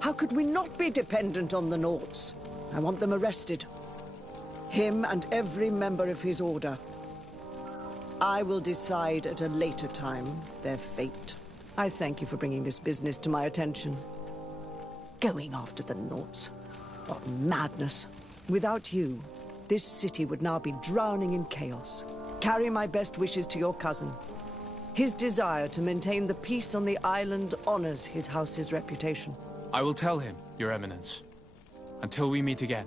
How could we not be dependent on the Nauts? I want them arrested. Him and every member of his order. I will decide at a later time their fate. I thank you for bringing this business to my attention. Going after the Nauts. What madness. Without you, this city would now be drowning in chaos. Carry my best wishes to your cousin. His desire to maintain the peace on the island honors his house's reputation. I will tell him, Your Eminence. Until we meet again.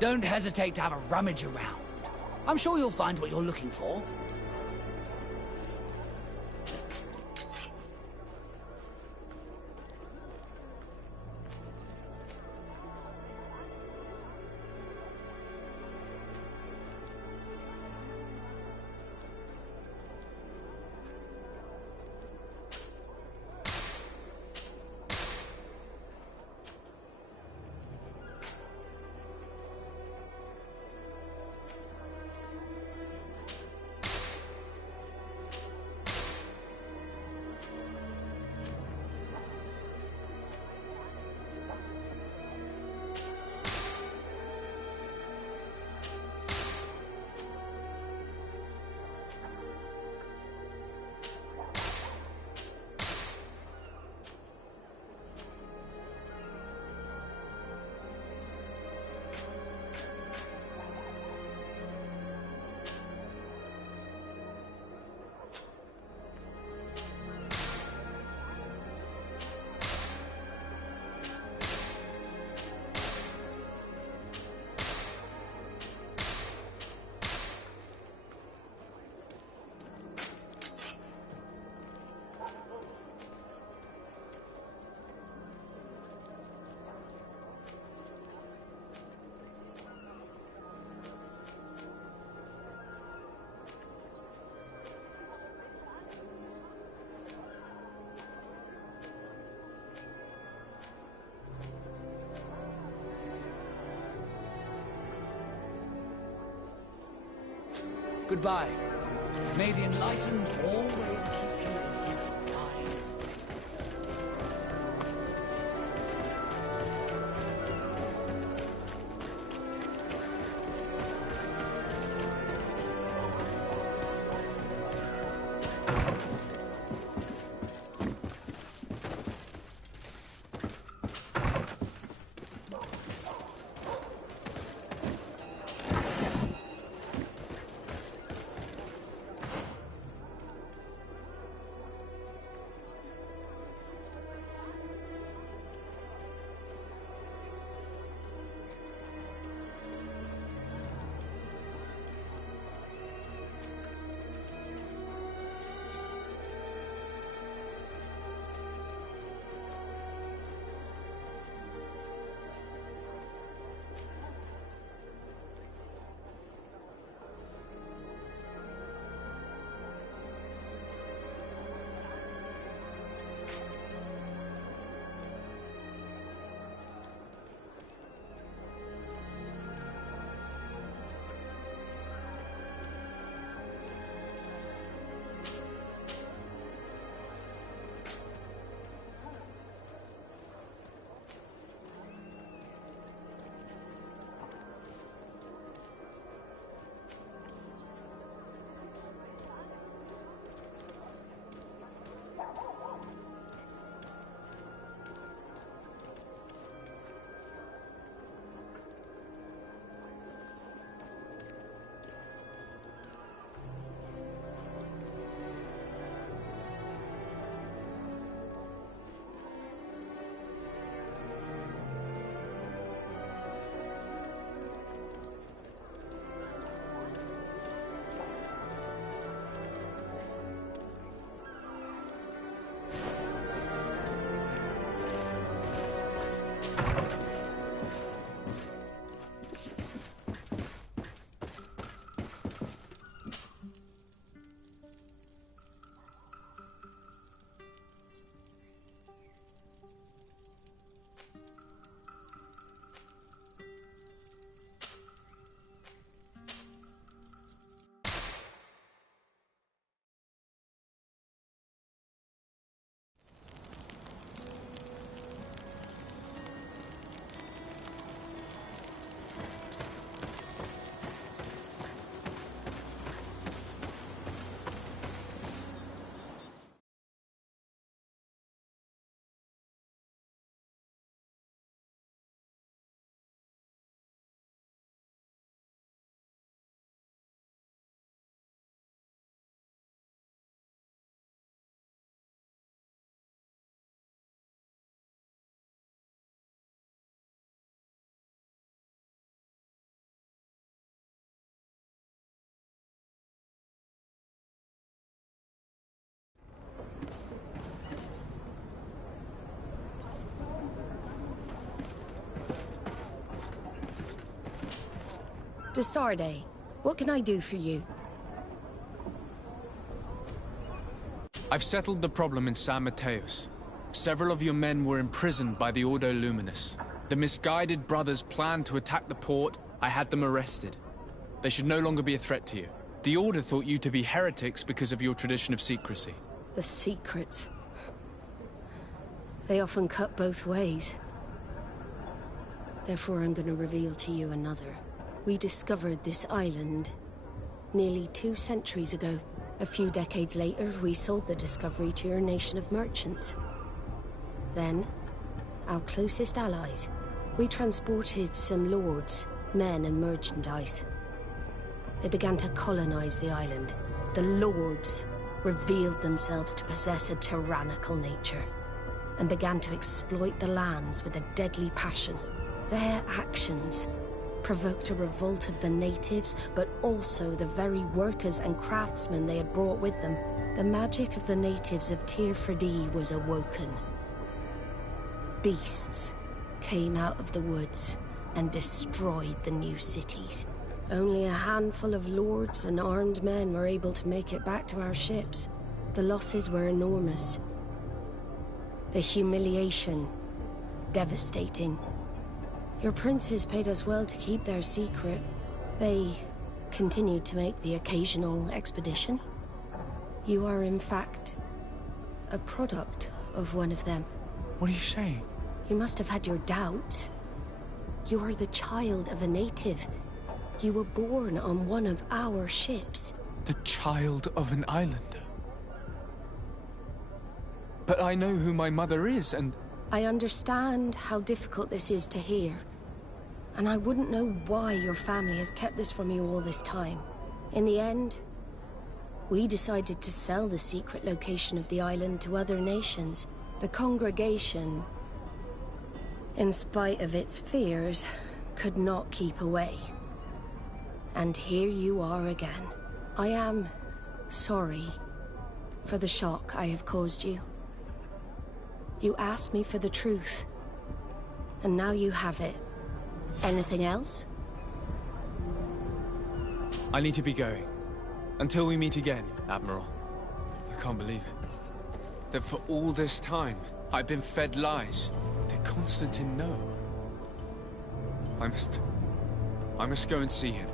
Don't hesitate to have a rummage around. I'm sure you'll find what you're looking for. Goodbye. May the Enlightened always keep you in his divine presence. Desarde, what can I do for you? I've settled the problem in San Mateus. Several of your men were imprisoned by the Ordo Luminous. The misguided brothers planned to attack the port. I had them arrested. They should no longer be a threat to you. The Order thought you to be heretics because of your tradition of secrecy. The secrets. They often cut both ways. Therefore, I'm going to reveal to you another. We discovered this island nearly 2 centuries ago. A few decades later, we sold the discovery to your nation of merchants. Then, our closest allies. We transported some lords, men and merchandise. They began to colonize the island. The lords revealed themselves to possess a tyrannical nature and began to exploit the lands with a deadly passion. Their actions provoked a revolt of the natives, but also the very workers and craftsmen they had brought with them. The magic of the natives of Tir Freddy was awoken. Beasts came out of the woods and destroyed the new cities. Only a handful of lords and armed men were able to make it back to our ships. The losses were enormous. The humiliation, devastating. Your princes paid us well to keep their secret. They continued to make the occasional expedition. You are, in fact, a product of one of them. What are you saying? You must have had your doubts. You are the child of a native. You were born on one of our ships. The child of an islander? But I know who my mother is, and... I understand how difficult this is to hear. And I wouldn't know why your family has kept this from you all this time. In the end, we decided to sell the secret location of the island to other nations. The congregation, in spite of its fears, could not keep away. And here you are again. I am sorry for the shock I have caused you. You asked me for the truth, and now you have it. Anything else? I need to be going. Until we meet again, Admiral. I can't believe it. That for all this time, I've been fed lies. Did Constantine know? I must go and see him.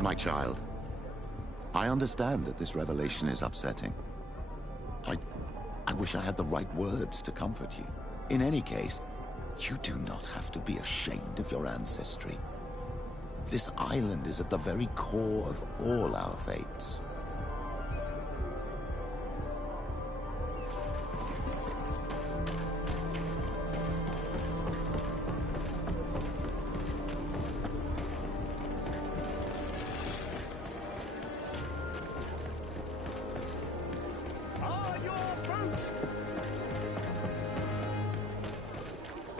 My child, I understand that this revelation is upsetting. I wish I had the right words to comfort you. In any case, you do not have to be ashamed of your ancestry. This island is at the very core of all our fates.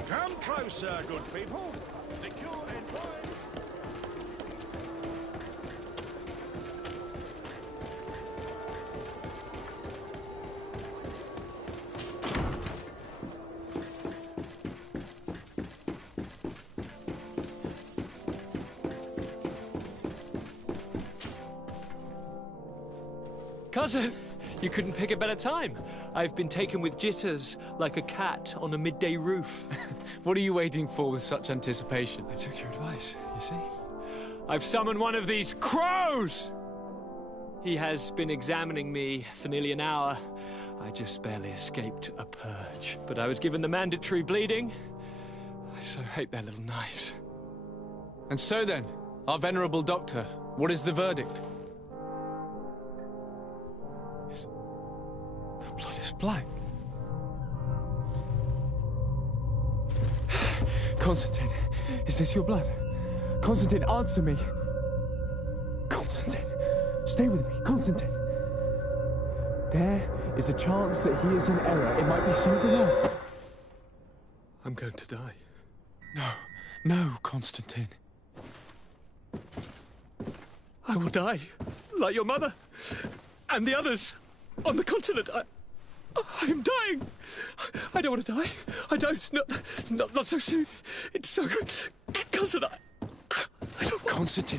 Come closer, good people. Liqueur and wine. Cousin, you couldn't pick a better time. I've been taken with jitters, like a cat on a midday roof. What are you waiting for with such anticipation? I took your advice, you see. I've summoned one of these crows! He has been examining me for nearly an hour. I just barely escaped a purge. But I was given the mandatory bleeding. I so hate their little knives. And so then, our venerable doctor, what is the verdict? The blood is black. Constantine, is this your blood? Constantine, answer me. Constantine, stay with me, Constantine. There is a chance that he is in error. It might be something else. I'm going to die. No, Constantine. I will die, like your mother, and the others on the continent. I am dying. I don't want to die. I don't. Not so soon. It's so good. Cousin, I don't want... Constantine,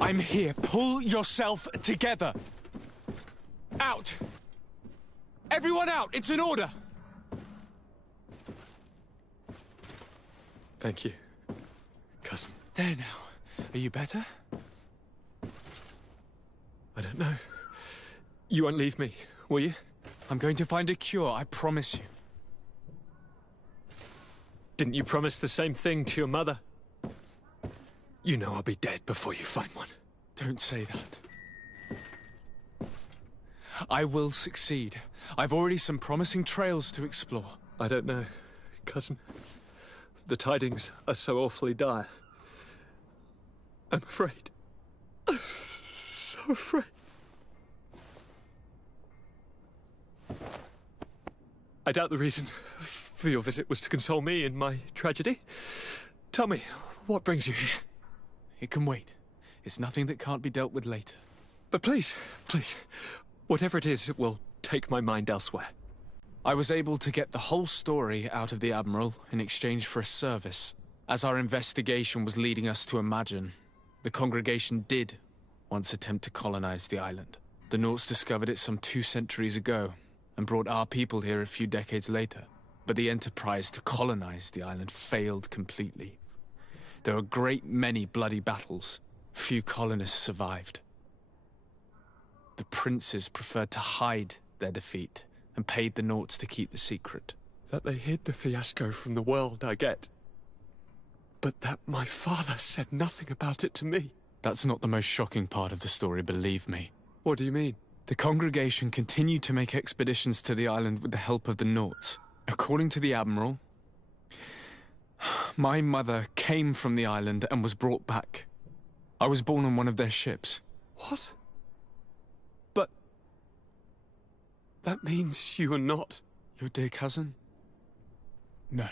I'm here. Pull yourself together. Out. Everyone out. It's an order. Thank you, cousin. There now. Are you better? I don't know. You won't leave me, will you? I'm going to find a cure, I promise you. Didn't you promise the same thing to your mother? You know I'll be dead before you find one. Don't say that. I will succeed. I've already some promising trails to explore. I don't know, cousin. The tidings are so awfully dire. I'm afraid. I'm so afraid. I doubt the reason for your visit was to console me in my tragedy. Tell me, what brings you here? It can wait. It's nothing that can't be dealt with later. But please, whatever it is, it will take my mind elsewhere. I was able to get the whole story out of the Admiral in exchange for a service. As our investigation was leading us to imagine, the congregation did once attempt to colonize the island. The Nauts discovered it some 2 centuries ago, and brought our people here a few decades later. But the enterprise to colonize the island failed completely. There were a great many bloody battles, Few colonists survived. The princes preferred to hide their defeat and paid the Nauts to keep the secret. That they hid the fiasco from the world, I get. But that my father said nothing about it to me. That's not the most shocking part of the story, believe me. What do you mean? The congregation continued to make expeditions to the island with the help of the Nauts. According to the Admiral, my mother came from the island and was brought back. I was born on one of their ships. What? But... that means you are not... your dear cousin? No.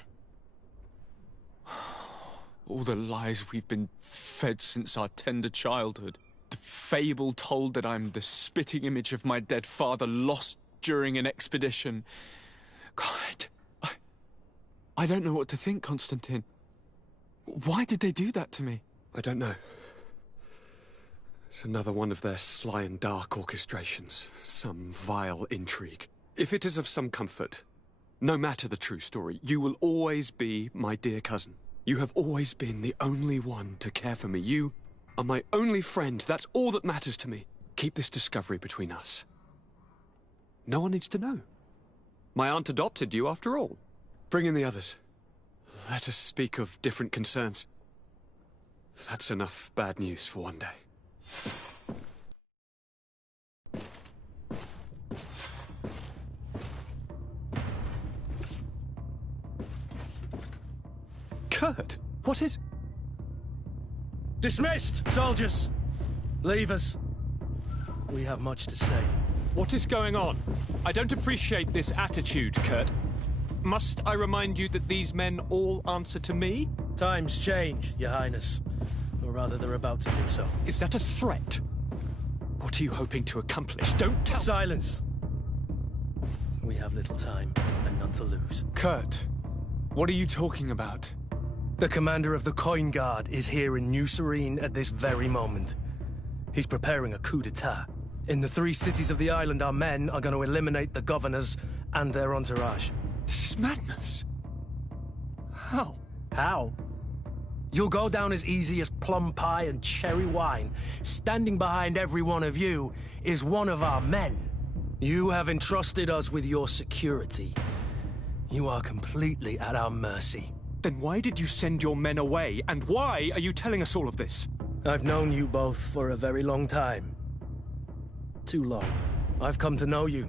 All the lies we've been fed since our tender childhood. The fable told that I'm the spitting image of my dead father lost during an expedition. God, I don't know what to think, Constantine. Why did they do that to me? I don't know. It's another one of their sly and dark orchestrations. Some vile intrigue. If it is of some comfort, no matter the true story, you will always be my dear cousin. You have always been the only one to care for me. You are my only friend. That's all that matters to me. Keep this discovery between us. No one needs to know. My aunt adopted you after all. Bring in the others. Let us speak of different concerns. That's enough bad news for one day. Kurt, what is... Dismissed, soldiers! Leave us. We have much to say. What is going on? I don't appreciate this attitude, Kurt. Must I remind you that these men all answer to me? Times change, Your Highness. Or rather, they're about to do so. Is that a threat? What are you hoping to accomplish? Don't tell... Silence! We have little time, and none to lose. Kurt, what are you talking about? The commander of the Coin Guard is here in New Serene at this very moment. He's preparing a coup d'etat. In the 3 cities of the island, our men are going to eliminate the governors and their entourage. This is madness. How? How? You'll go down as easy as plum pie and cherry wine. Standing behind every one of you is one of our men. You have entrusted us with your security. You are completely at our mercy. Then why did you send your men away, and why are you telling us all of this? I've known you both for a very long time. Too long. I've come to know you.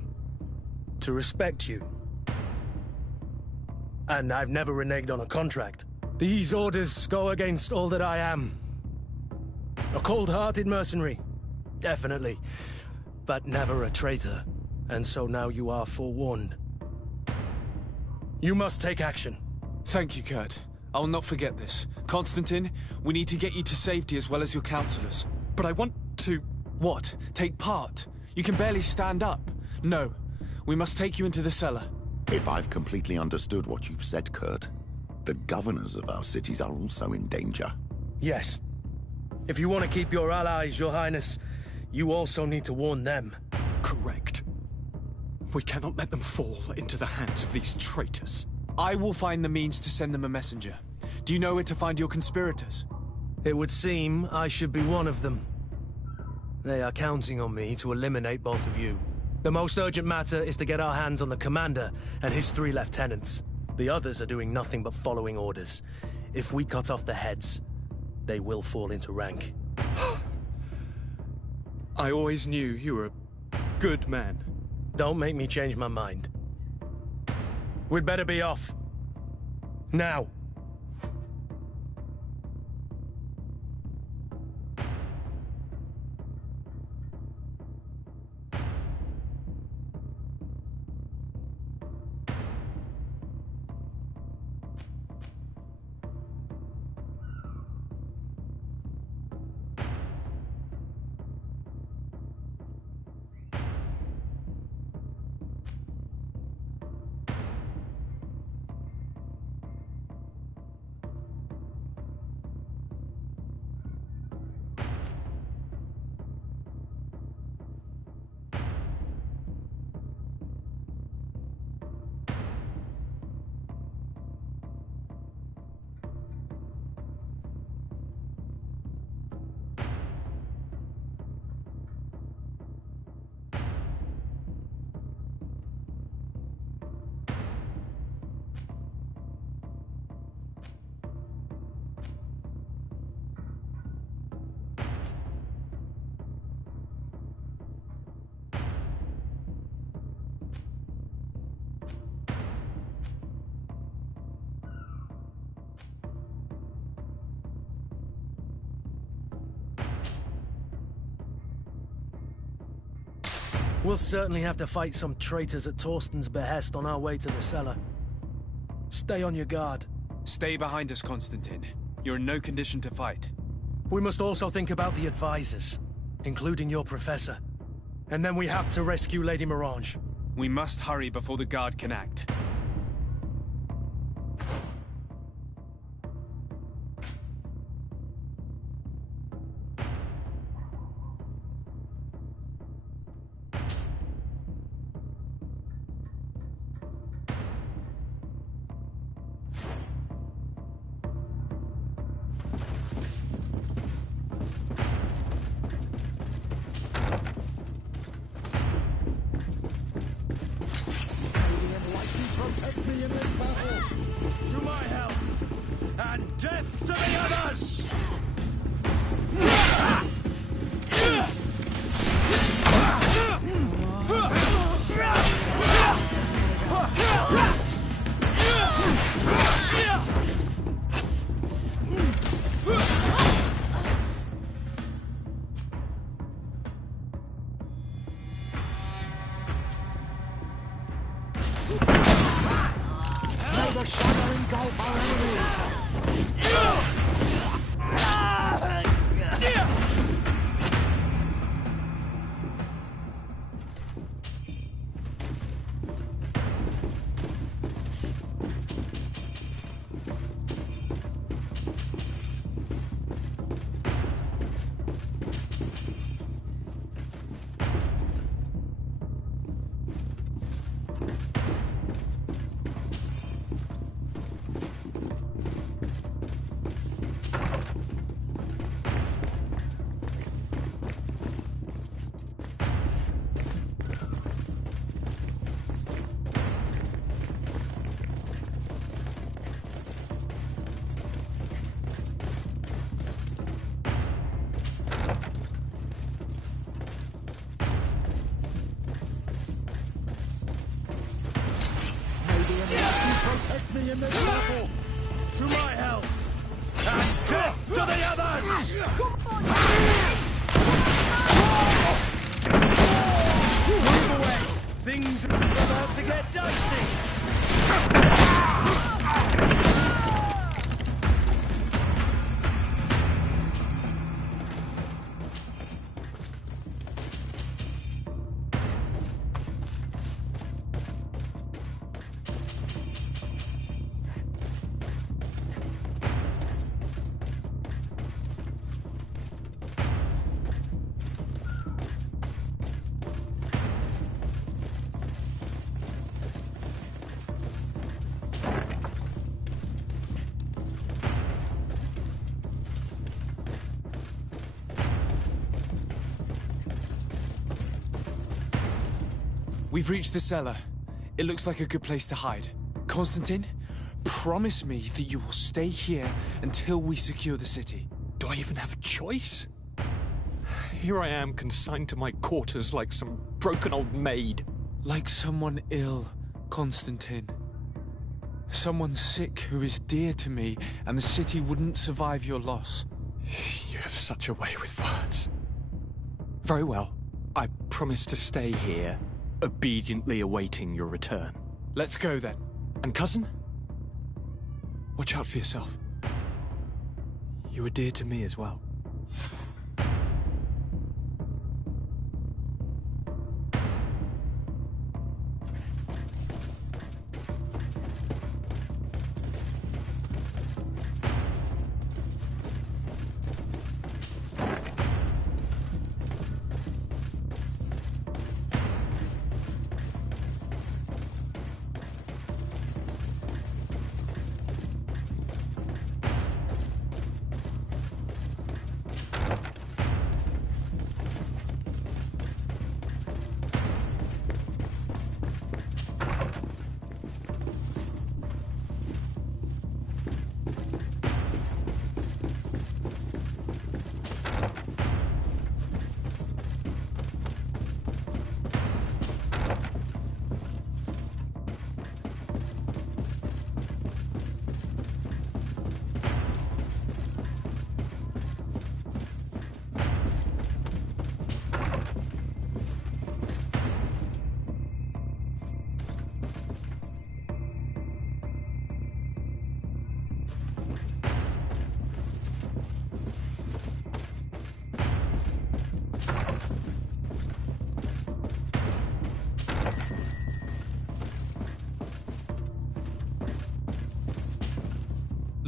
To respect you. And I've never reneged on a contract. These orders go against all that I am. A cold-hearted mercenary, definitely. But never a traitor. And so now you are forewarned. You must take action. Thank you, Kurt. I will not forget this. Constantine, we need to get you to safety as well as your counselors. But I want to... What? Take part? You can barely stand up. No. We must take you into the cellar. If I've completely understood what you've said, Kurt, the governors of our cities are also in danger. Yes. If you want to keep your allies, Your Highness, you also need to warn them. Correct. We cannot let them fall into the hands of these traitors. I will find the means to send them a messenger. Do you know where to find your conspirators? It would seem I should be one of them. They are counting on me to eliminate both of you. The most urgent matter is to get our hands on the commander and his 3 lieutenants. The others are doing nothing but following orders. If we cut off the heads, they will fall into rank. I always knew you were a good man. Don't make me change my mind. We'd better be off. Now. We'll certainly have to fight some traitors at Torsten's behest on our way to the cellar. Stay on your guard. Stay behind us, Constantine. You're in no condition to fight. We must also think about the advisors, including your professor. And then we have to rescue Lady Mirange. We must hurry before the guard can act. Protect me in this battle! To my health! And death to the others! Protect me in this battle! To my health! And death to the others! Move away! Things are about to get dicey! We've reached the cellar. It looks like a good place to hide. Constantine, promise me that you will stay here until we secure the city. Do I even have a choice? Here I am, consigned to my quarters like some broken old maid. Like someone ill, Constantine. Someone sick who is dear to me, and the city wouldn't survive your loss. You have such a way with words. Very well. I promise to stay here, obediently awaiting your return. Let's go then. And cousin? Watch out for yourself. You were dear to me as well.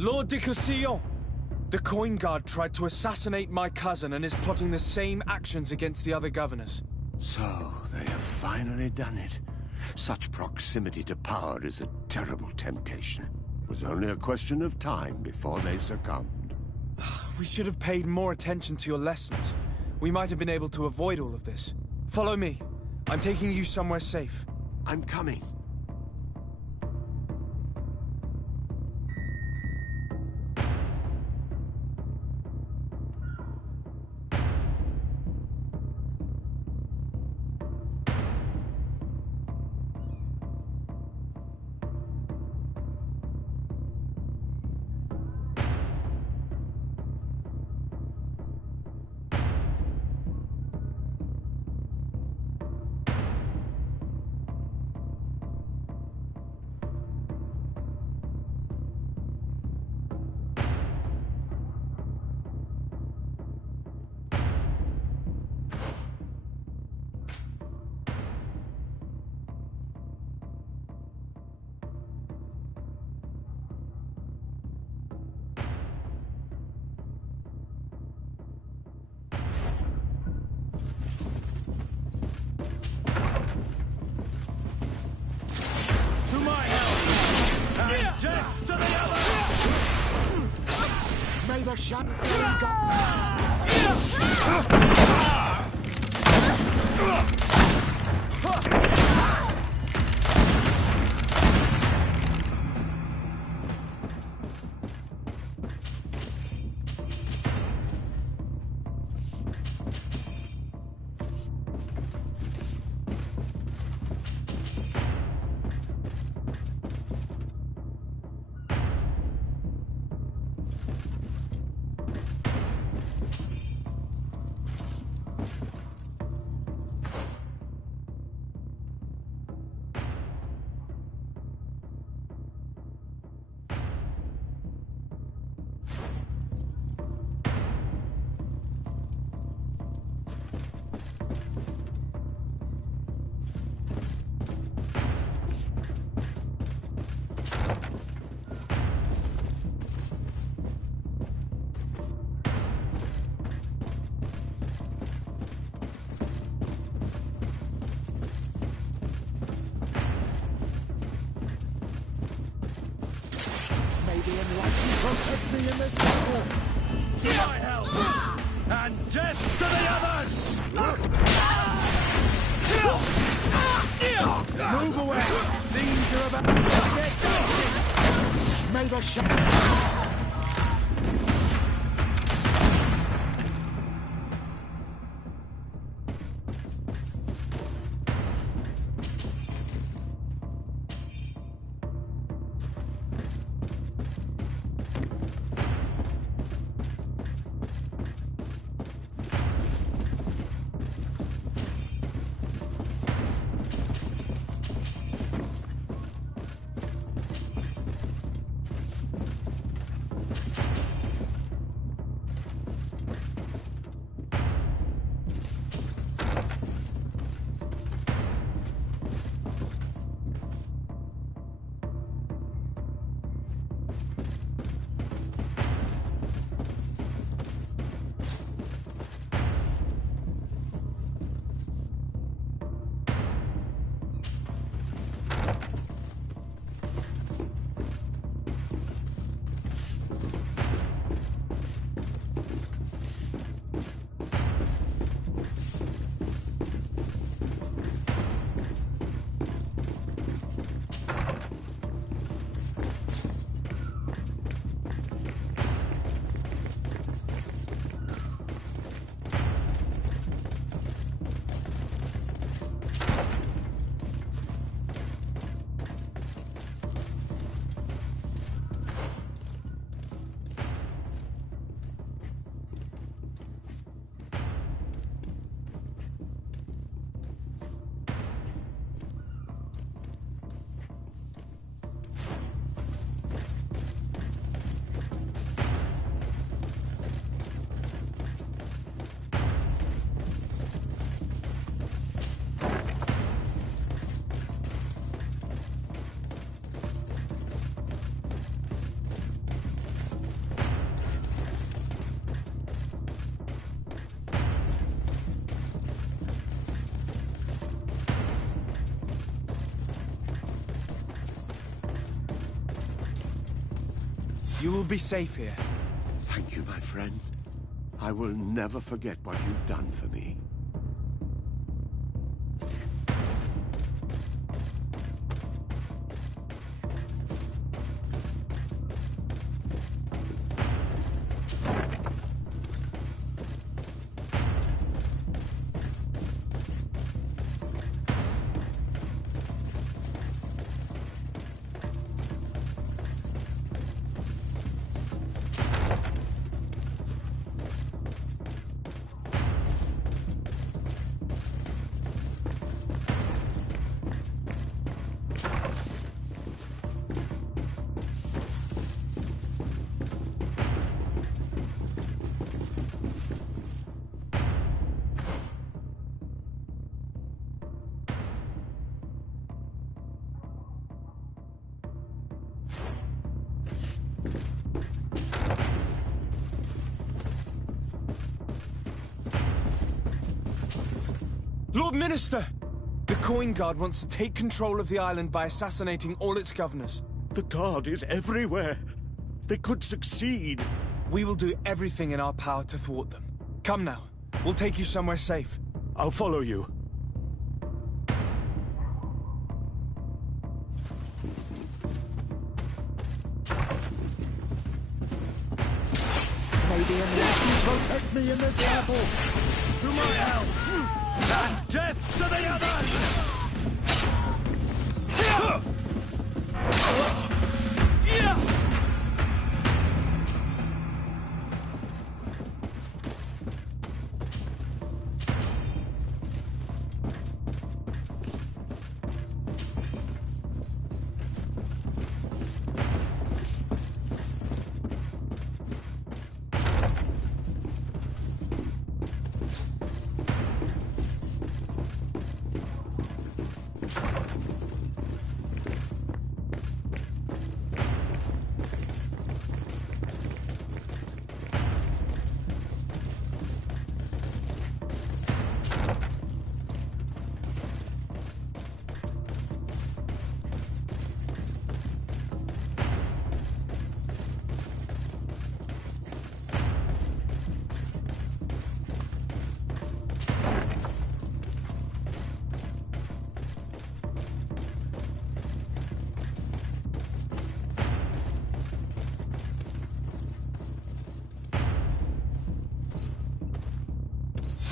Lord de Cossillon! The Coin Guard tried to assassinate my cousin and is plotting the same actions against the other governors. So, they have finally done it. Such proximity to power is a terrible temptation. It was only a question of time before they succumbed. We should have paid more attention to your lessons. We might have been able to avoid all of this. Follow me. I'm taking you somewhere safe. I'm coming. To my help! And death to the others! May the shot protect me in this battle! To my help! And death to the others! Move away! Things are about to get dicey! May the shot... You will be safe here. Thank you, my friend. I will never forget what you've done for me. Lord Minister! The Coin Guard wants to take control of the island by assassinating all its governors. The Guard is everywhere. They could succeed. We will do everything in our power to thwart them. Come now. We'll take you somewhere safe. I'll follow you. Maybe unless you protect me in this battle. To my help! And death to the others!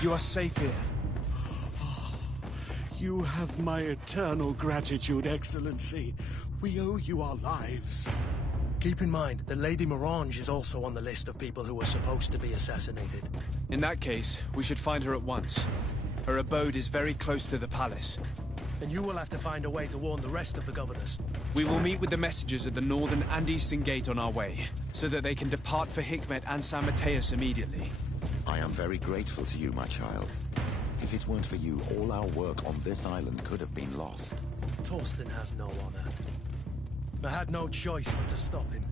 You are safe here. You have my eternal gratitude, Excellency. We owe you our lives. Keep in mind that Lady Morange is also on the list of people who are supposed to be assassinated. In that case, we should find her at once. Her abode is very close to the palace. And you will have to find a way to warn the rest of the governors. We will meet with the messengers at the northern and eastern gate on our way, so that they can depart for Hikmet and San Mateus immediately. I am very grateful to you, my child. If it weren't for you, all our work on this island could have been lost. Torsten has no honor. I had no choice but to stop him.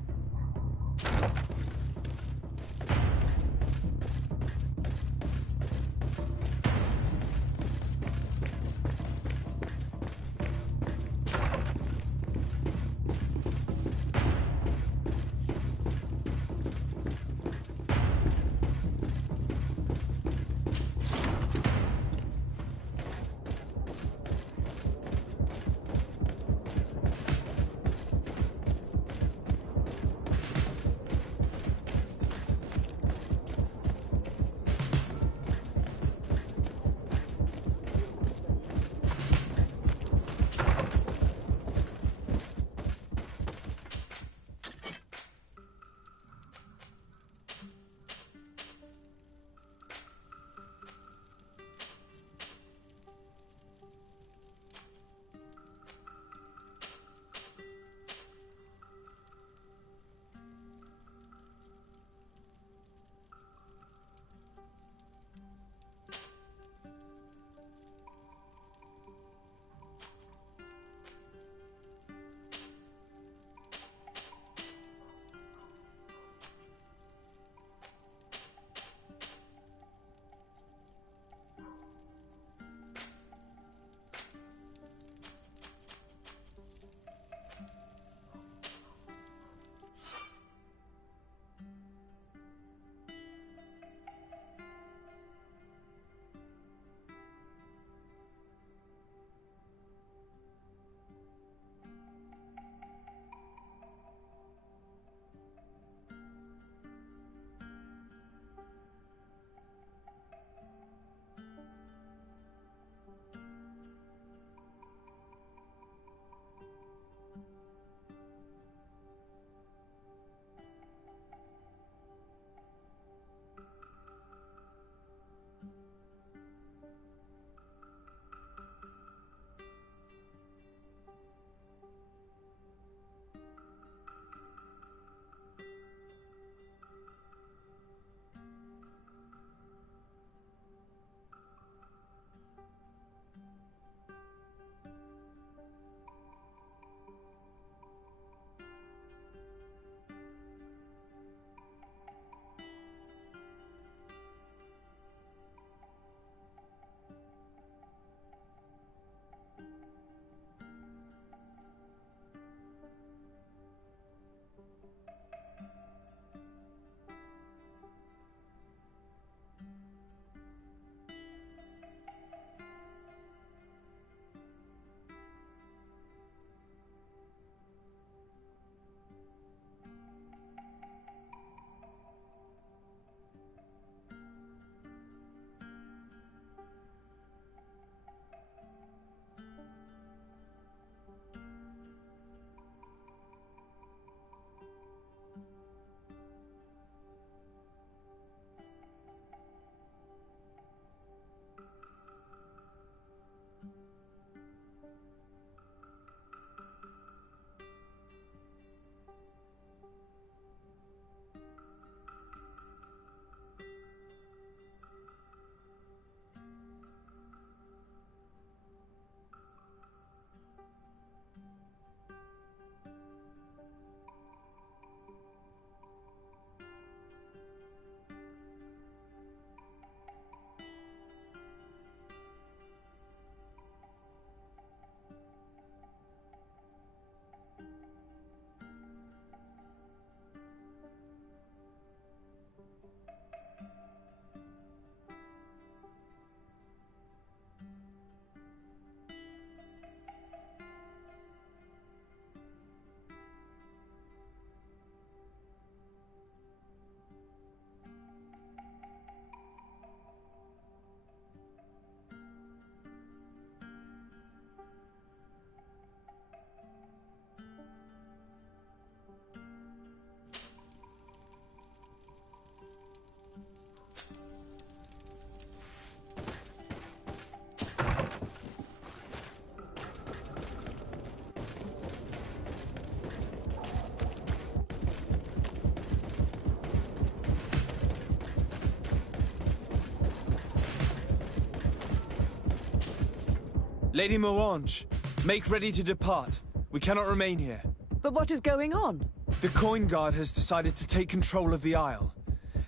Lady Moange, make ready to depart. We cannot remain here. But what is going on? The Coin Guard has decided to take control of the Isle.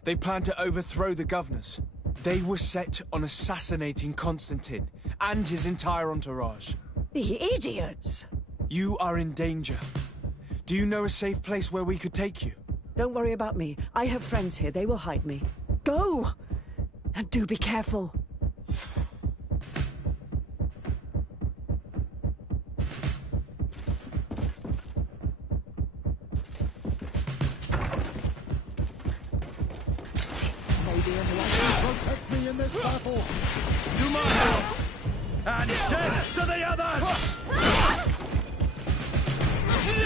They plan to overthrow the governors. They were set on assassinating Constantine and his entire entourage. The idiots! You are in danger. Do you know a safe place where we could take you? Don't worry about me. I have friends here. They will hide me. Go! And do be careful. Protect me in this battle! To my help! And death to the others!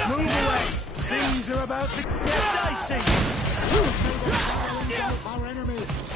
Move away! Things are about to get dicey! Our enemies!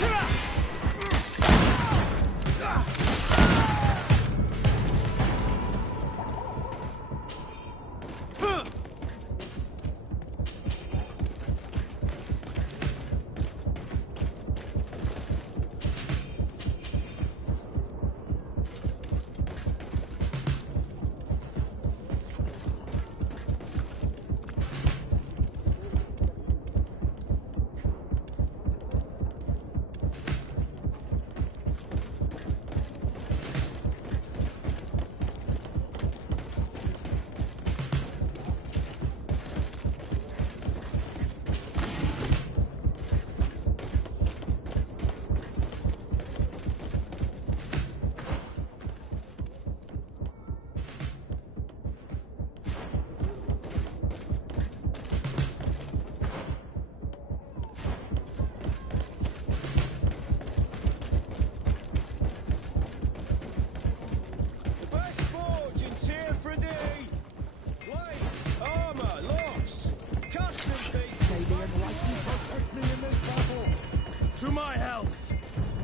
To my health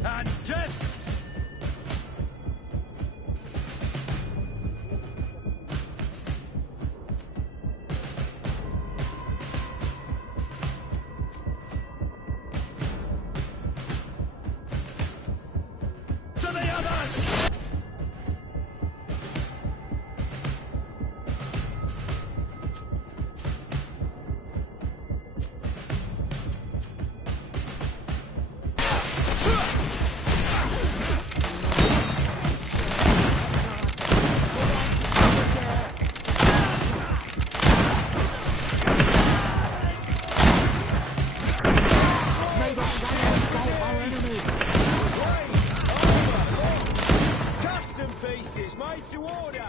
and death! To the others! Made to order!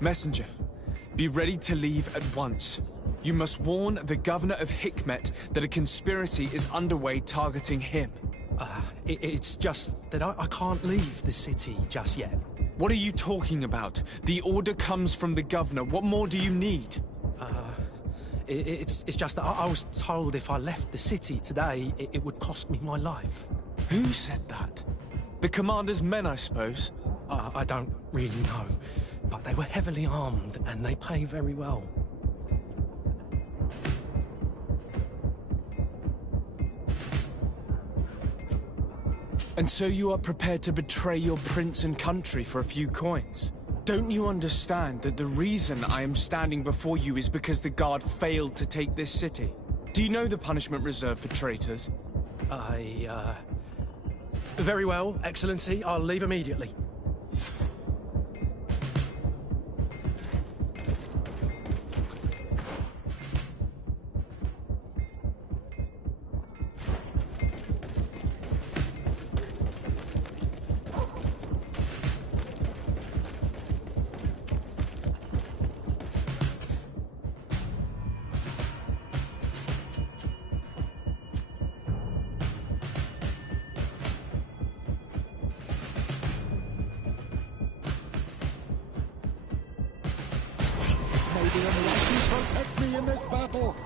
Messenger, be ready to leave at once. You must warn the governor of Hikmet that a conspiracy is underway targeting him. It's just that I can't leave the city just yet. What are you talking about? The order comes from the governor. What more do you need? It's just that I was told if I left the city today, it would cost me my life. Who said that? The commander's men, I suppose? I don't really know, but they were heavily armed and they pay very well. And so you are prepared to betray your prince and country for a few coins? Don't you understand that the reason I am standing before you is because the guard failed to take this city? Do you know the punishment reserved for traitors? Very well, Excellency. I'll leave immediately. May the Almighty protect me in this battle!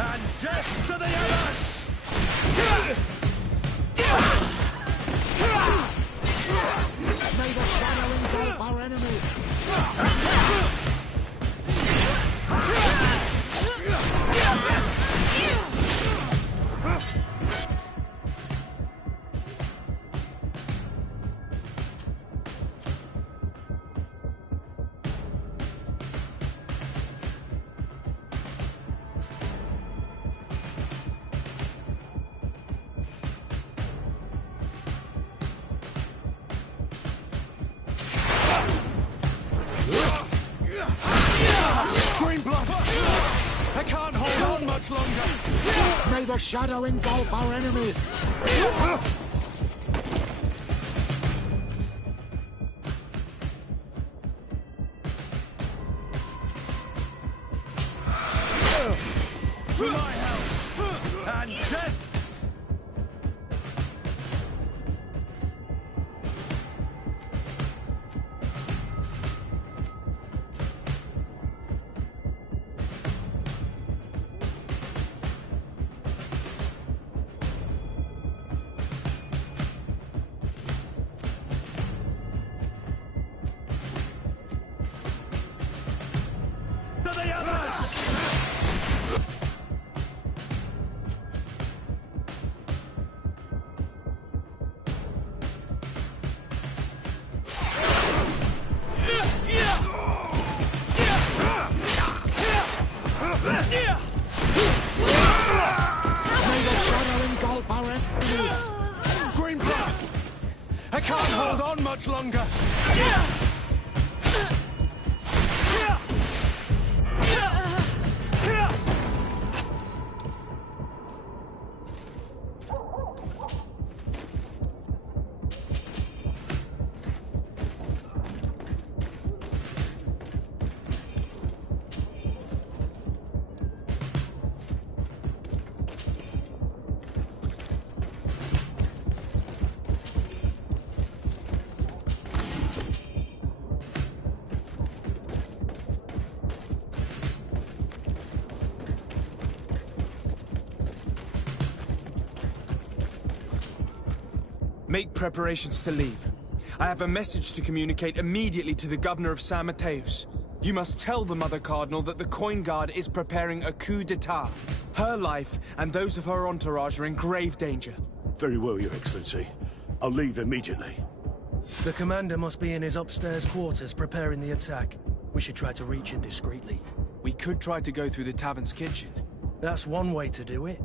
And death to the others! May the shadow engulf our enemies! Green blood! I can't hold on much longer! May the shadow engulf our enemies! To my help! And death! To the others! May the shadow engulf our enemies! Green blood! I can't hold on much longer! Make preparations to leave. I have a message to communicate immediately to the governor of San Mateus. You must tell the Mother Cardinal that the Coin Guard is preparing a coup d'etat. Her life and those of her entourage are in grave danger. Very well, Your Excellency. I'll leave immediately. The commander must be in his upstairs quarters preparing the attack. We should try to reach him discreetly. We could try to go through the tavern's kitchen. That's one way to do it.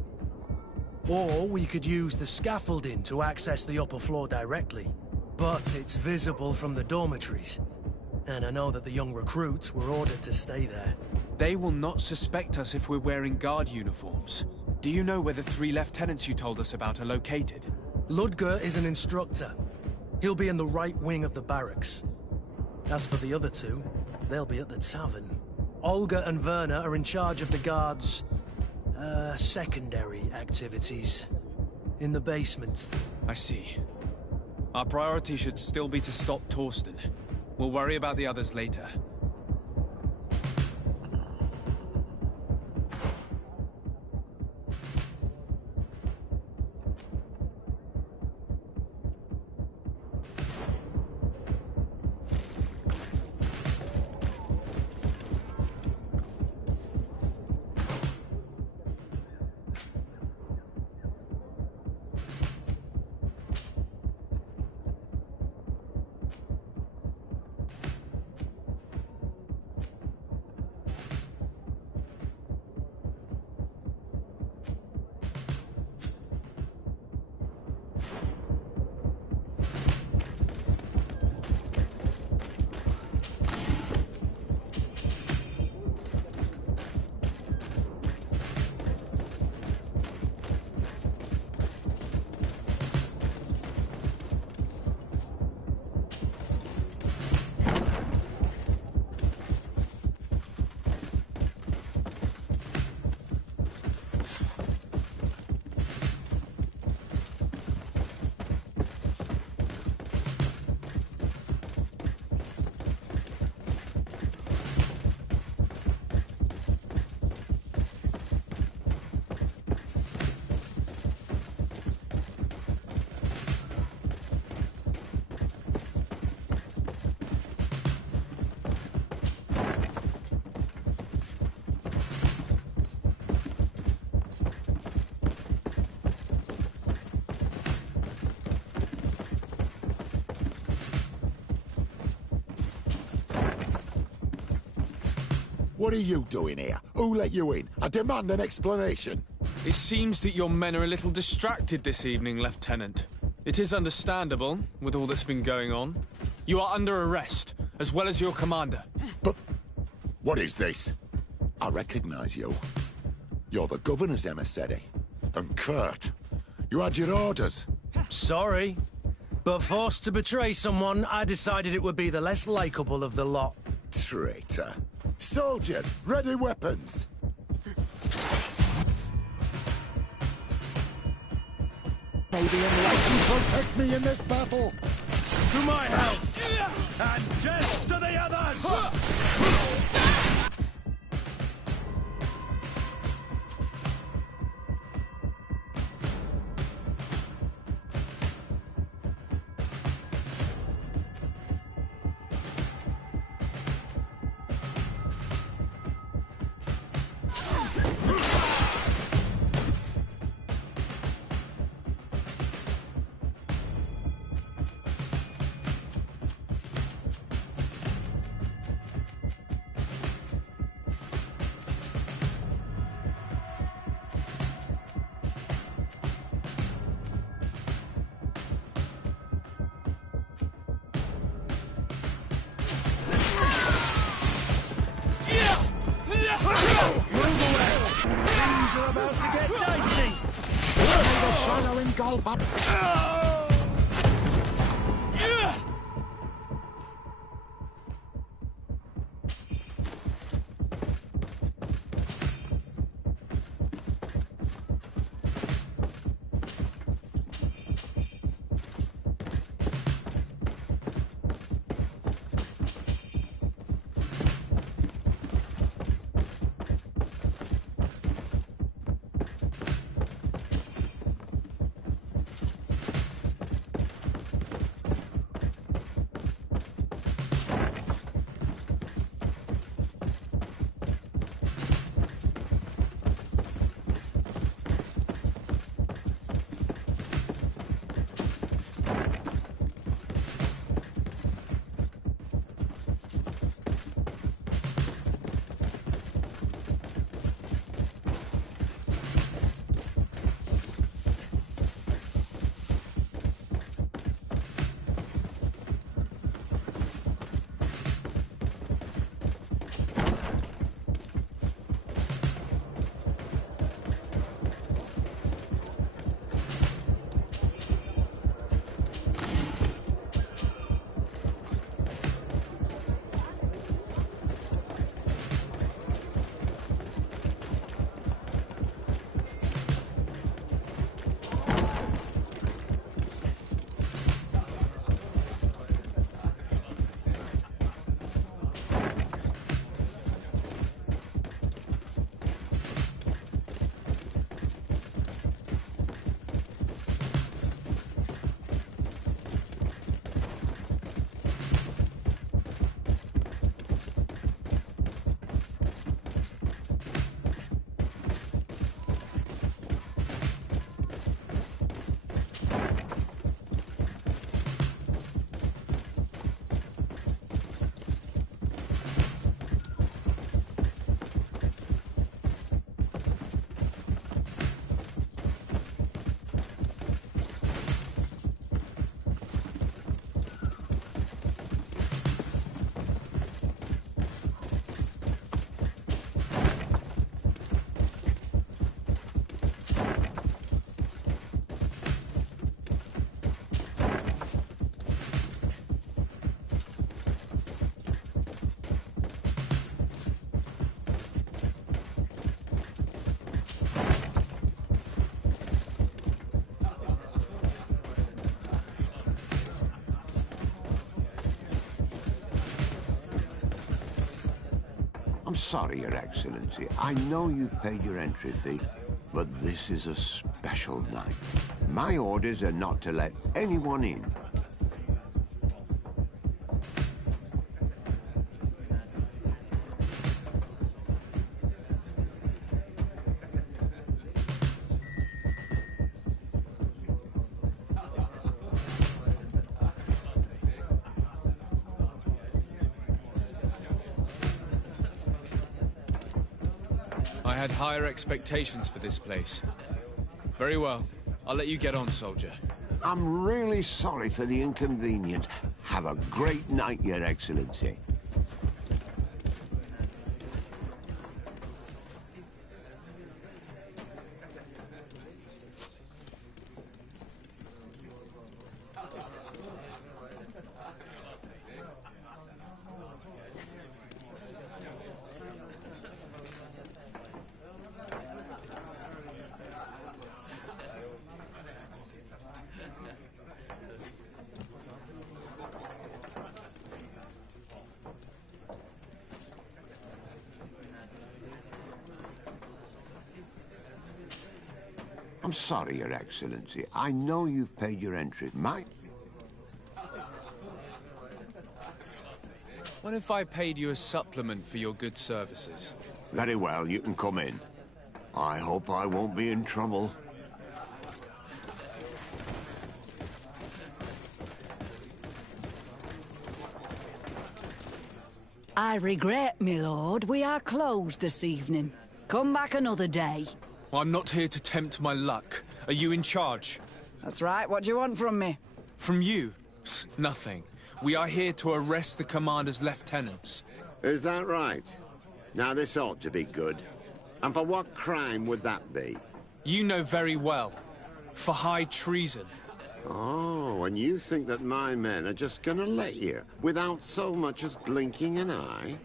Or we could use the scaffolding to access the upper floor directly. But it's visible from the dormitories. And I know that the young recruits were ordered to stay there. They will not suspect us if we're wearing guard uniforms. Do you know where the 3 lieutenants you told us about are located? Ludger is an instructor. He'll be in the right wing of the barracks. As for the other 2, they'll be at the tavern. Olga and Werner are in charge of the guards' secondary activities. In the basement. I see. Our priority should still be to stop Torsten. We'll worry about the others later. What are you doing here? Who let you in? I demand an explanation. It seems that your men are a little distracted this evening, Lieutenant. It is understandable, with all that's been going on. You are under arrest, as well as your commander. But what is this? I recognize you. You're the governor's emissary. And Kurt, you had your orders. Sorry, but forced to betray someone, I decided it would be the less likable of the lot. Traitor. Soldiers, ready weapons. Maybe enlighten protect me in this battle. To my health, and death to the others! Things are about to get dicey. May the shadow engulf up. I'm sorry, Your Excellency. I know you've paid your entry fee, but this is a special night. My orders are not to let anyone in. I had higher expectations for this place. Very well. I'll let you get on, soldier. I'm really sorry for the inconvenience. Have a great night, Your Excellency. I'm sorry, Your Excellency. I know you've paid your entry. What if I paid you a supplement for your good services? Very well, you can come in. I hope I won't be in trouble. I regret, my lord, we are closed this evening. Come back another day. I'm not here to tempt my luck. Are you in charge? That's right. What do you want from me? From you? Nothing. We are here to arrest the commander's lieutenants. Is that right? Now, this ought to be good. And for what crime would that be? You know very well. For high treason. Oh, and you think that my men are just gonna let you, without so much as blinking an eye?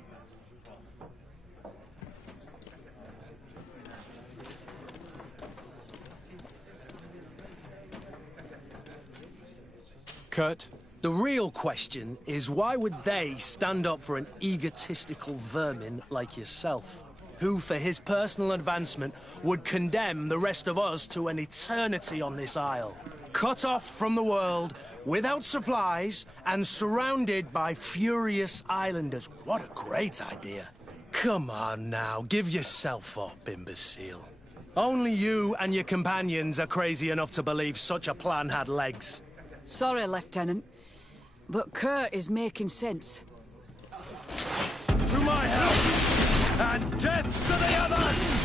Kurt? The real question is why would they stand up for an egotistical vermin like yourself, who, for his personal advancement, would condemn the rest of us to an eternity on this isle, cut off from the world, without supplies, and surrounded by furious islanders? What a great idea. Come on now, give yourself up, imbecile. Only you and your companions are crazy enough to believe such a plan had legs. Sorry, Lieutenant, but Kurt is making sense. To my help, and death to the others!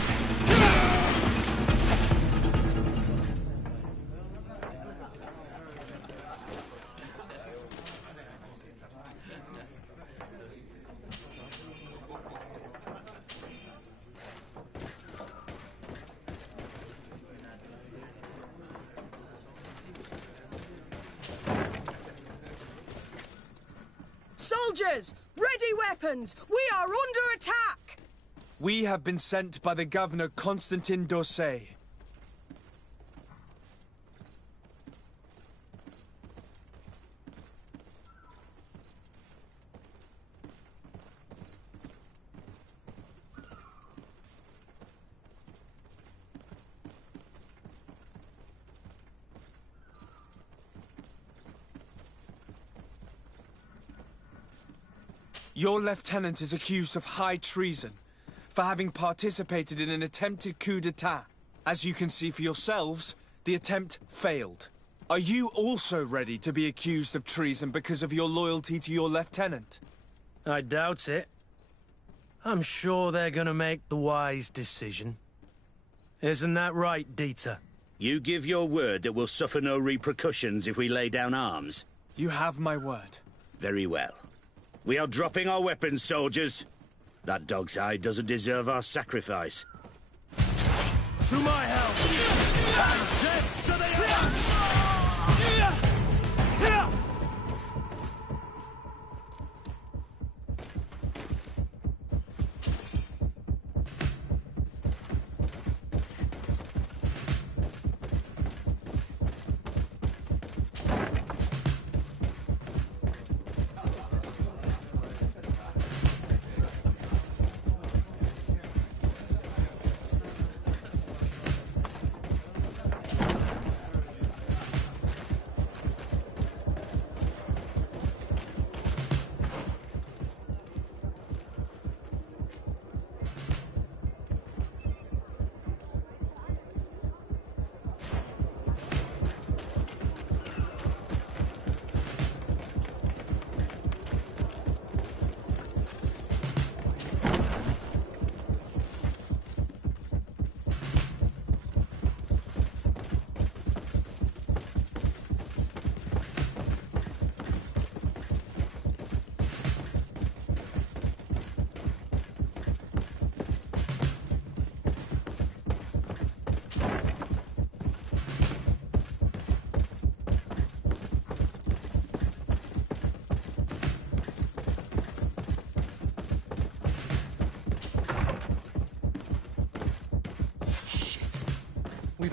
Soldiers! Ready weapons! We are under attack! We have been sent by the governor, Constantin Dorsey. Your lieutenant is accused of high treason for having participated in an attempted coup d'etat. As you can see for yourselves, the attempt failed. Are you also ready to be accused of treason because of your loyalty to your lieutenant? I doubt it. I'm sure they're gonna make the wise decision. Isn't that right, Dieter? You give your word that we'll suffer no repercussions if we lay down arms? You have my word. Very well. We are dropping our weapons, soldiers. That dog's hide doesn't deserve our sacrifice. To my help! And death to the others!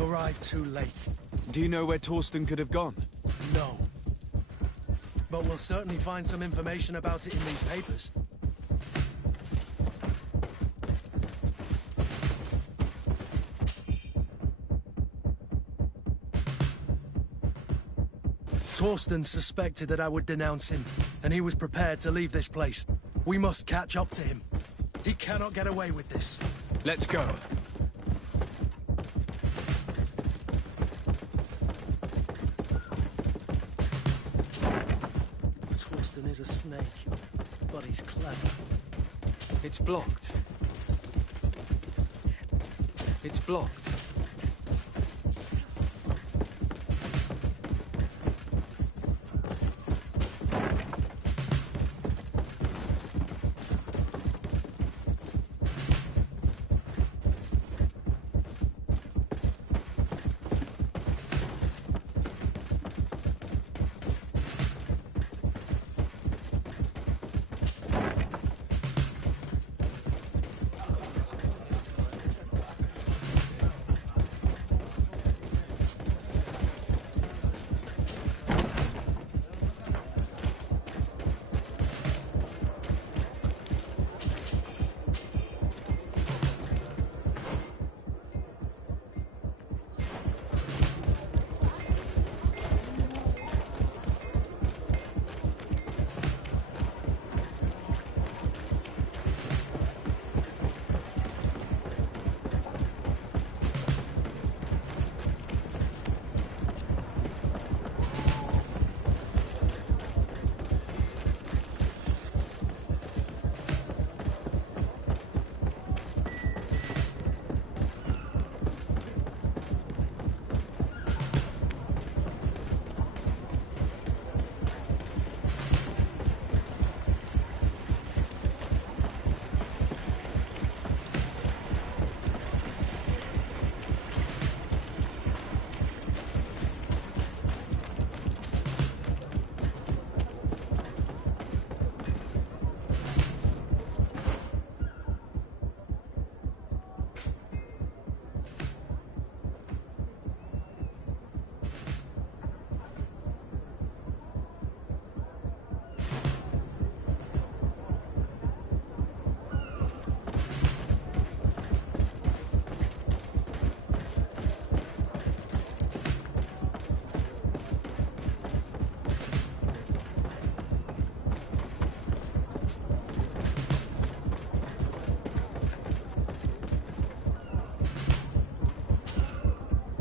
We've arrived too late. Do you know where Torsten could have gone? No. But we'll certainly find some information about it in these papers. Torsten suspected that I would denounce him, and he was prepared to leave this place. We must catch up to him. He cannot get away with this. Let's go. Torsten is a snake, but he's clever. It's blocked. It's blocked.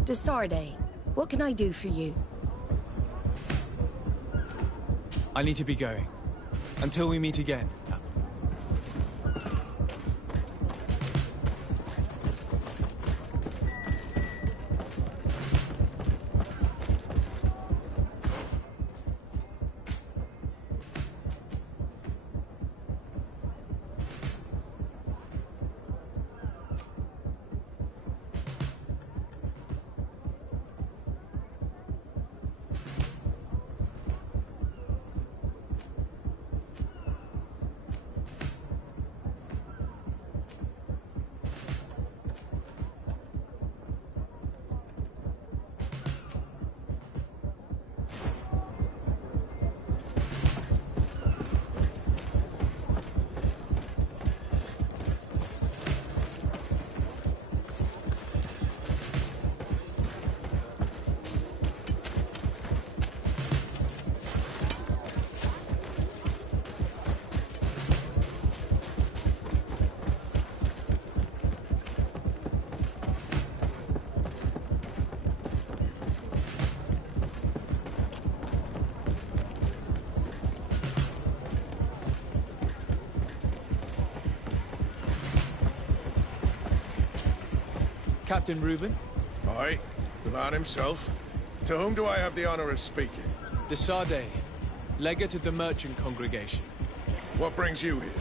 Desarde, what can I do for you? I need to be going. Until we meet again. Captain Reuben? Aye, the man himself. To whom do I have the honor of speaking? Desarde, legate of the merchant congregation. What brings you here?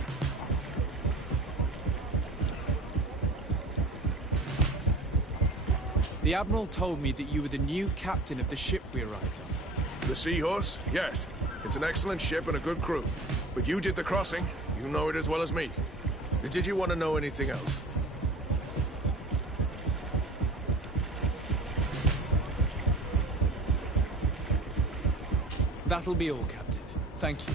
The Admiral told me that you were the new captain of the ship we arrived on. The Seahorse? Yes. It's an excellent ship and a good crew. But you did the crossing. You know it as well as me. Did you want to know anything else? That'll be all, Captain. Thank you.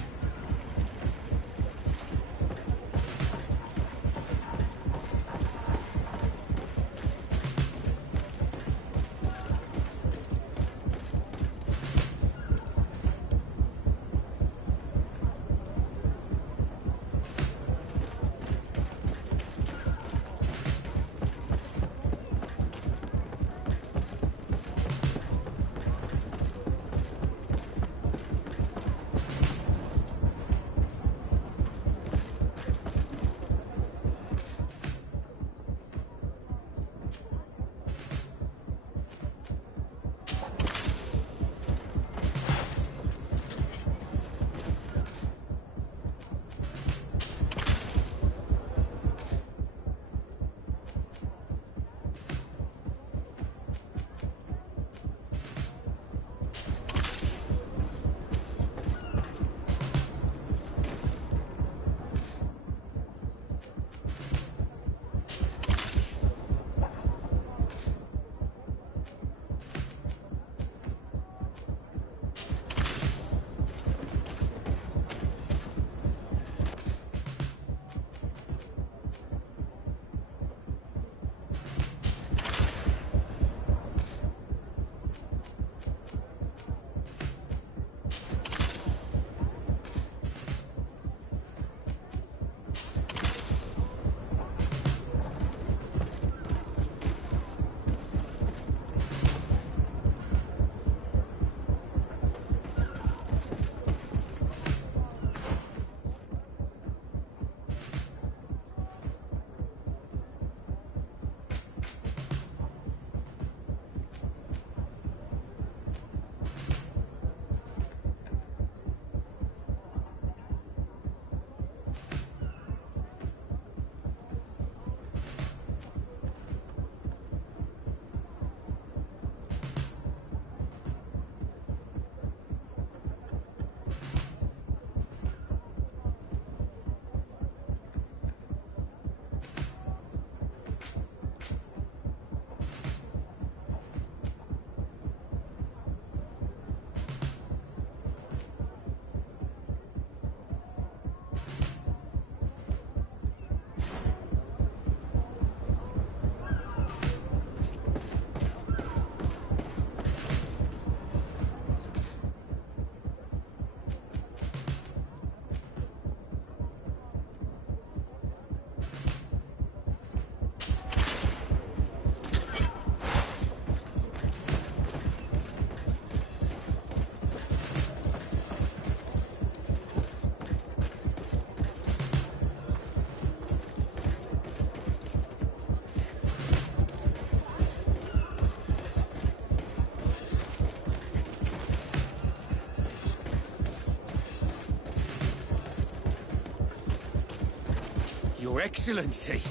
Your Excellency,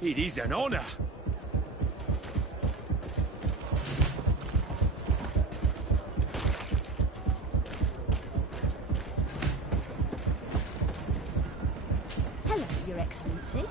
it is an honor. Hello, Your Excellency.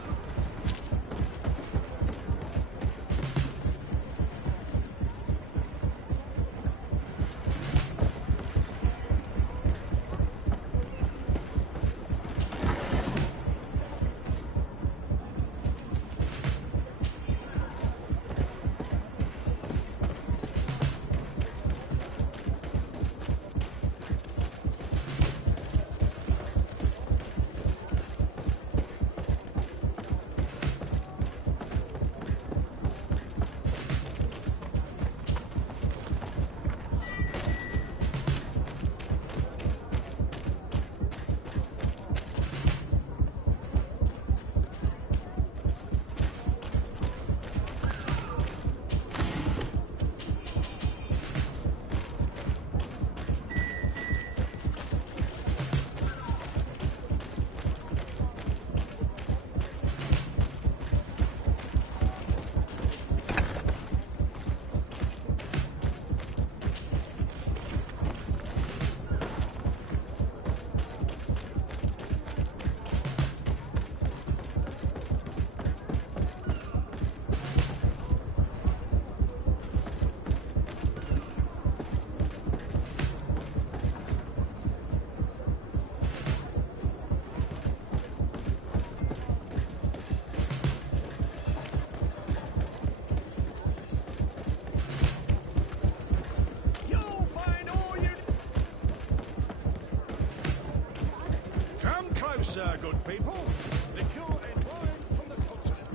closer, good people. The cure and wine from the continent.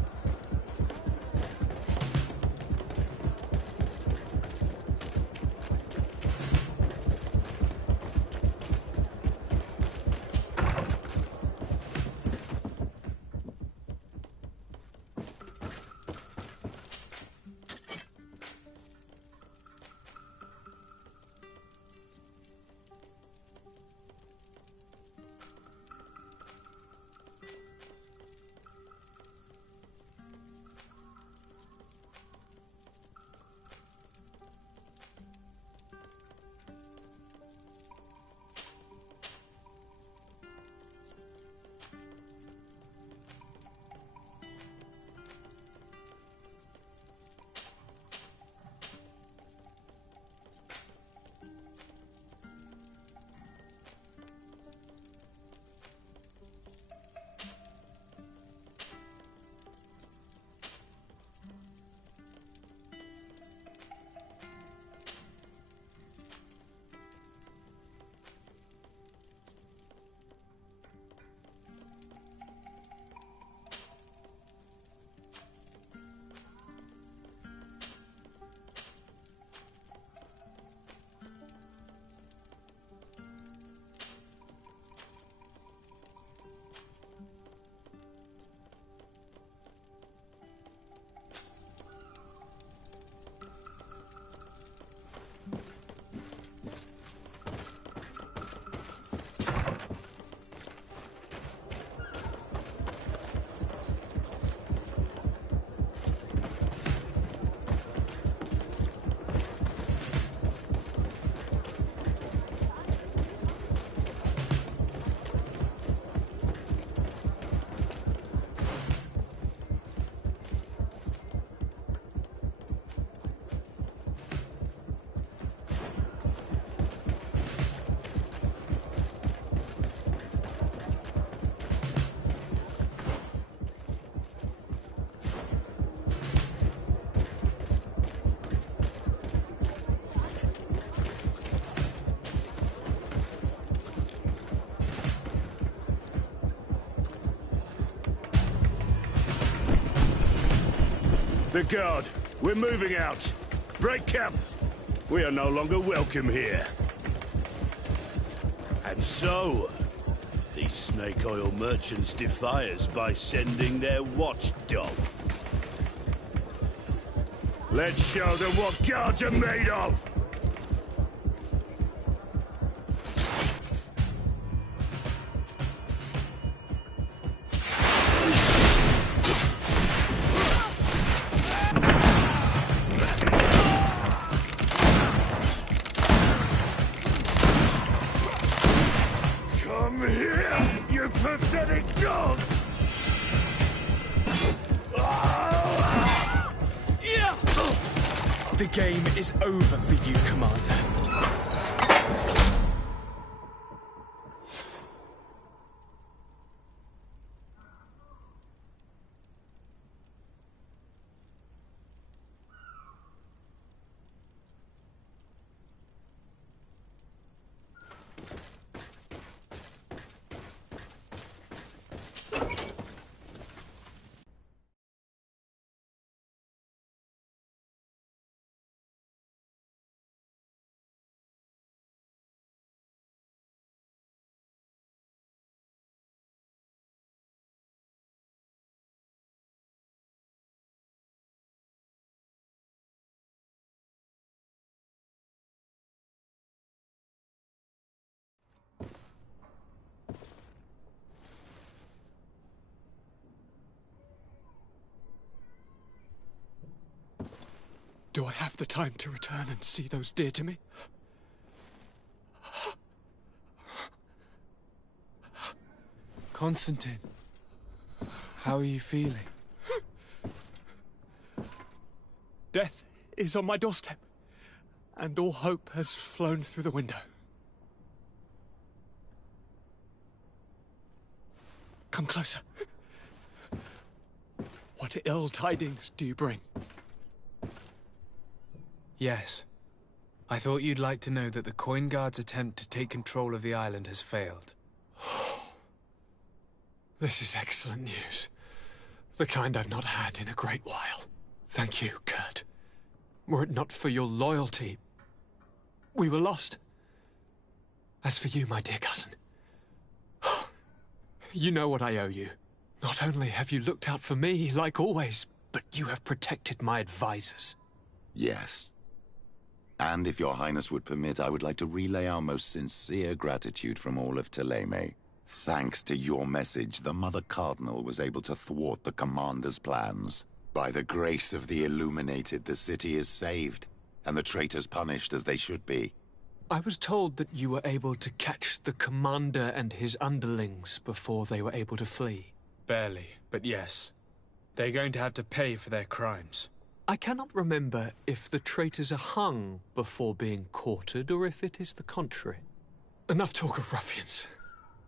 The guard, we're moving out. Break camp. We are no longer welcome here. And so, these snake oil merchants defy us by sending their watchdog. Let's show them what guards are made of! Come here, you pathetic dog! The game is over for you, Commander. Do I have the time to return and see those dear to me? Constantine, how are you feeling? Death is on my doorstep, and all hope has flown through the window. Come closer. What ill tidings do you bring? Yes. I thought you'd like to know that the Coin Guard's attempt to take control of the island has failed. This is excellent news. The kind I've not had in a great while. Thank you, Kurt. Were it not for your loyalty, we were lost. As for you, my dear cousin, you know what I owe you. Not only have you looked out for me, like always, but you have protected my advisors. Yes. And if your highness would permit, I would like to relay our most sincere gratitude from all of Thélème. Thanks to your message, the Mother Cardinal was able to thwart the Commander's plans. By the grace of the Illuminated, the city is saved, and the traitors punished as they should be. I was told that you were able to catch the Commander and his underlings before they were able to flee. Barely, but yes. They're going to have to pay for their crimes. I cannot remember if the traitors are hung before being quartered, or if it is the contrary. Enough talk of ruffians.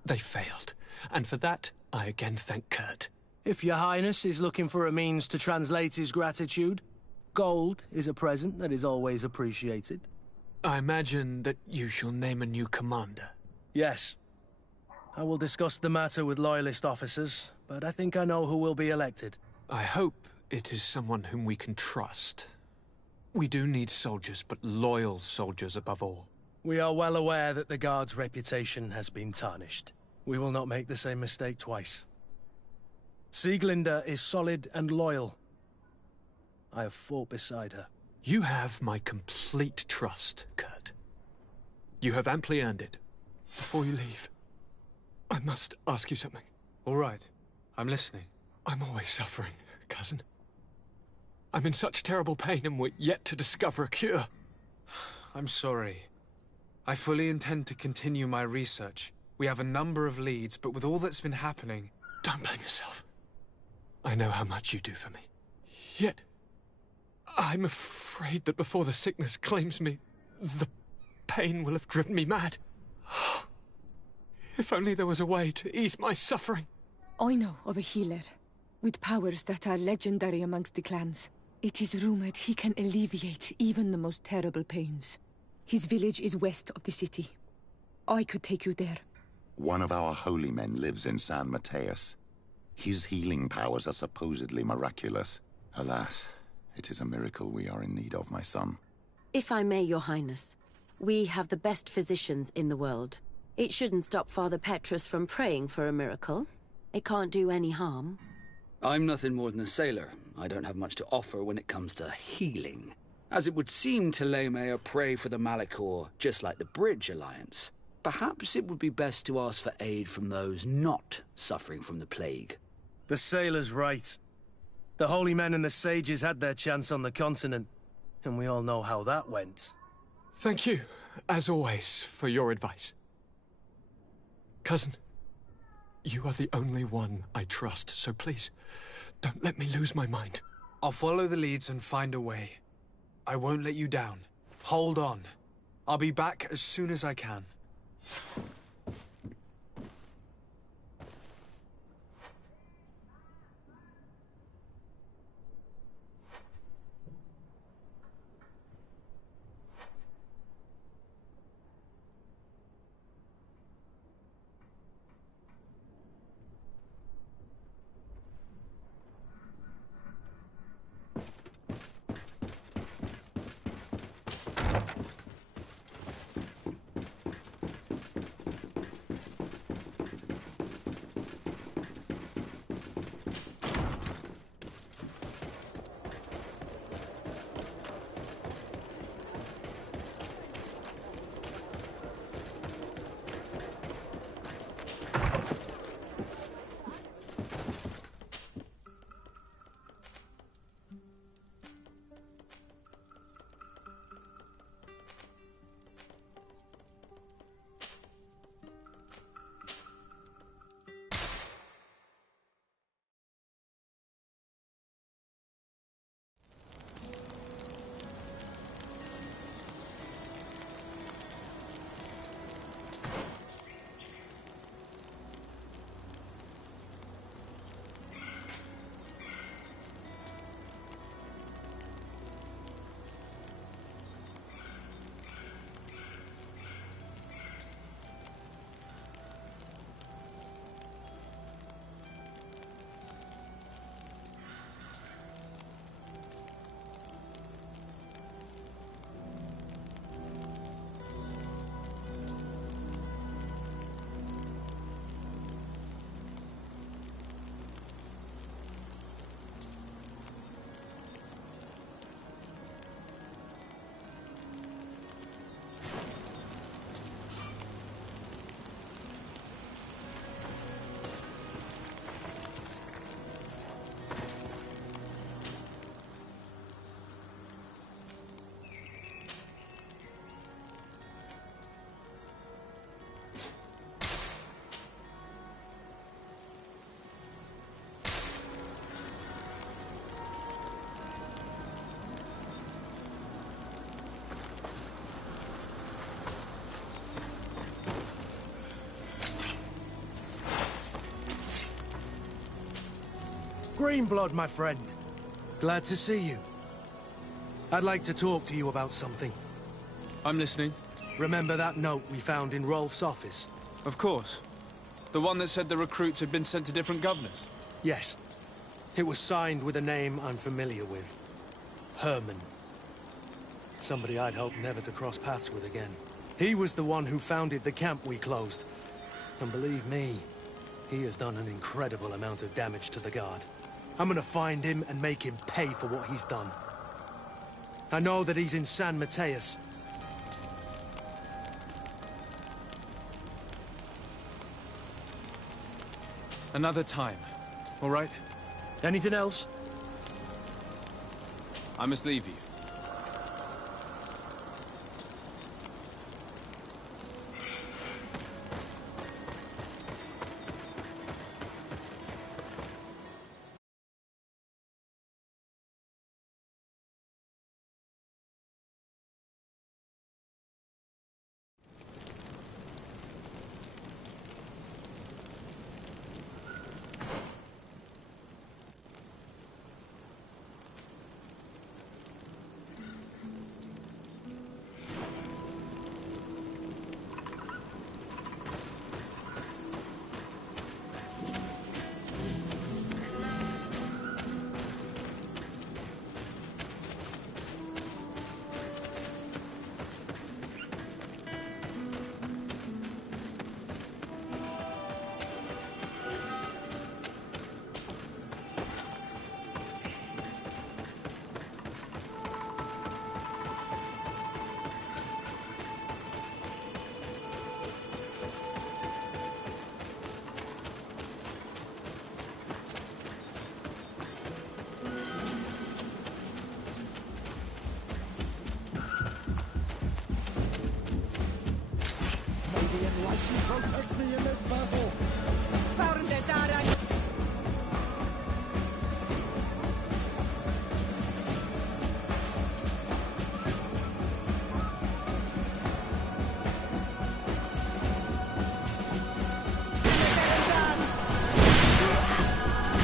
They failed, and for that, I again thank Kurt. If your highness is looking for a means to translate his gratitude, gold is a present that is always appreciated. I imagine that you shall name a new commander. Yes. I will discuss the matter with loyalist officers, but I think I know who will be elected. I hope it is someone whom we can trust. We do need soldiers, but loyal soldiers above all. We are well aware that the Guard's reputation has been tarnished. We will not make the same mistake twice. Sieglinde is solid and loyal. I have fought beside her. You have my complete trust, Kurt. You have amply earned it. Before you leave, I must ask you something. All right. I'm listening. I'm always suffering, cousin. I'm in such terrible pain and we're yet to discover a cure. I'm sorry. I fully intend to continue my research. We have a number of leads, but with all that's been happening... Don't blame yourself. I know how much you do for me. Yet, I'm afraid that before the sickness claims me, the pain will have driven me mad. If only there was a way to ease my suffering. I know of a healer, with powers that are legendary amongst the clans. It is rumored he can alleviate even the most terrible pains. His village is west of the city. I could take you there. One of our holy men lives in San Mateus. His healing powers are supposedly miraculous. Alas, it is a miracle we are in need of, my son. If I may, Your Highness, we have the best physicians in the world. It shouldn't stop Father Petrus from praying for a miracle. It can't do any harm. I'm nothing more than a sailor. I don't have much to offer when it comes to healing. As it would seem Thélème are prey for the Malachor, just like the Bridge Alliance. Perhaps it would be best to ask for aid from those not suffering from the plague. The sailor's right. The holy men and the sages had their chance on the continent, and we all know how that went. Thank you, as always, for your advice. Cousin, you are the only one I trust, so please, don't let me lose my mind. I'll follow the leads and find a way. I won't let you down. Hold on. I'll be back as soon as I can. Greenblood, my friend. Glad to see you. I'd like to talk to you about something. I'm listening. Remember that note we found in Rolf's office? Of course. The one that said the recruits had been sent to different governors? Yes. It was signed with a name I'm familiar with. Herman. Somebody I'd hoped never to cross paths with again. He was the one who founded the camp we closed. And believe me, he has done an incredible amount of damage to the Guard. I'm gonna find him and make him pay for what he's done. I know that he's in San Mateus. Another time, all right? Anything else? I must leave you. Protect me in this battle! Found it, Dara!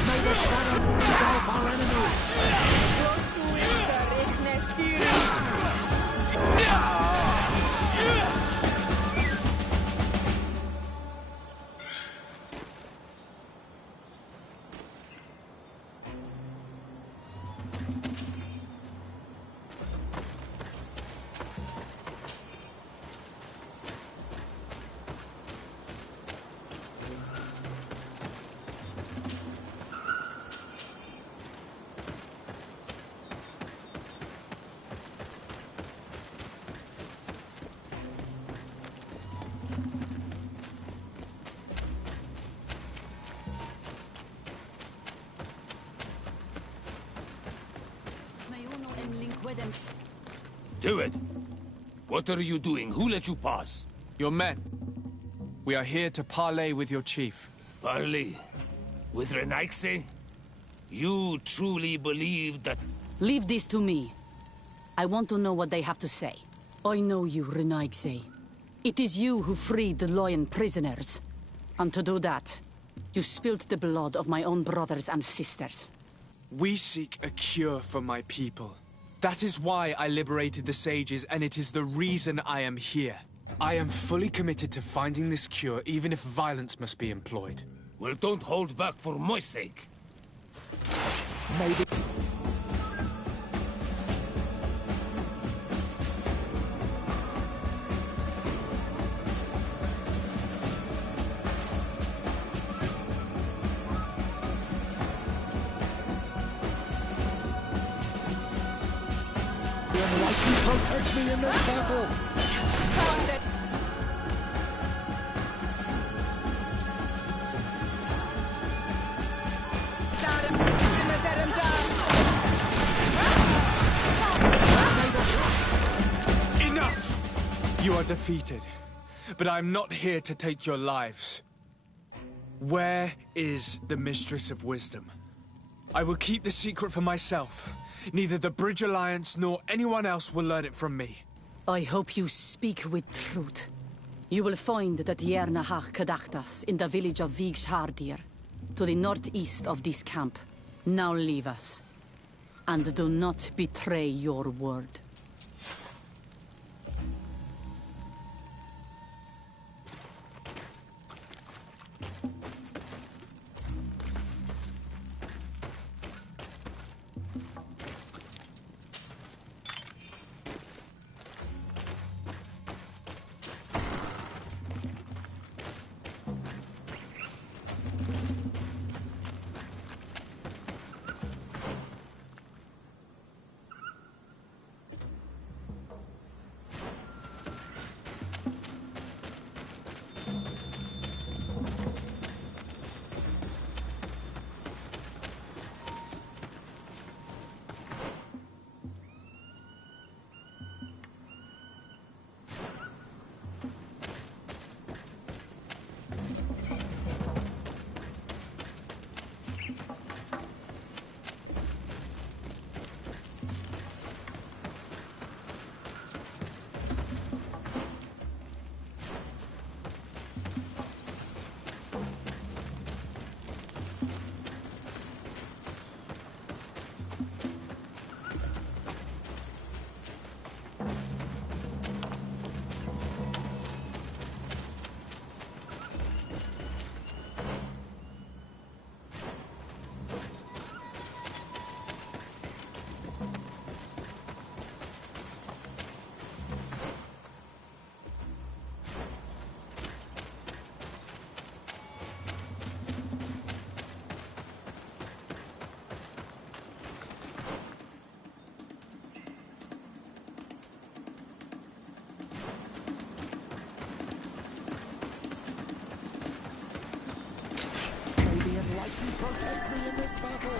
May the shadow engulf our enemies! Close to winter, ich nestiere! Do it! What are you doing? Who let you pass? Your men. We are here to parley with your chief. Parley? With Renaigse? You truly believe that... Leave this to me. I want to know what they have to say. I know you, Renaigse. It is you who freed the Loyan prisoners. And to do that, you spilled the blood of my own brothers and sisters. We seek a cure for my people. That is why I liberated the sages, and it is the reason I am here. I am fully committed to finding this cure, even if violence must be employed. Well, don't hold back for my sake. Maybe... Protect me in this battle! Found it! Dara, simmer him down! Enough! You are defeated, but I am not here to take your lives. Where is the Mistress of Wisdom? I will keep the secret for myself. Neither the Bridge Alliance nor anyone else will learn it from me. I hope you speak with truth. You will find the Tiernahach Kadachtas in the village of Vigshardir, to the northeast of this camp. Now leave us. And do not betray your word. Protect me in this battle!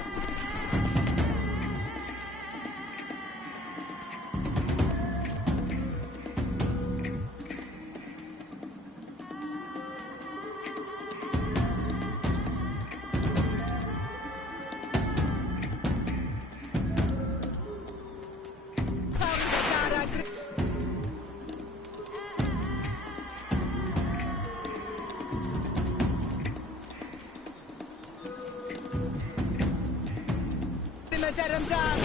Tear him down!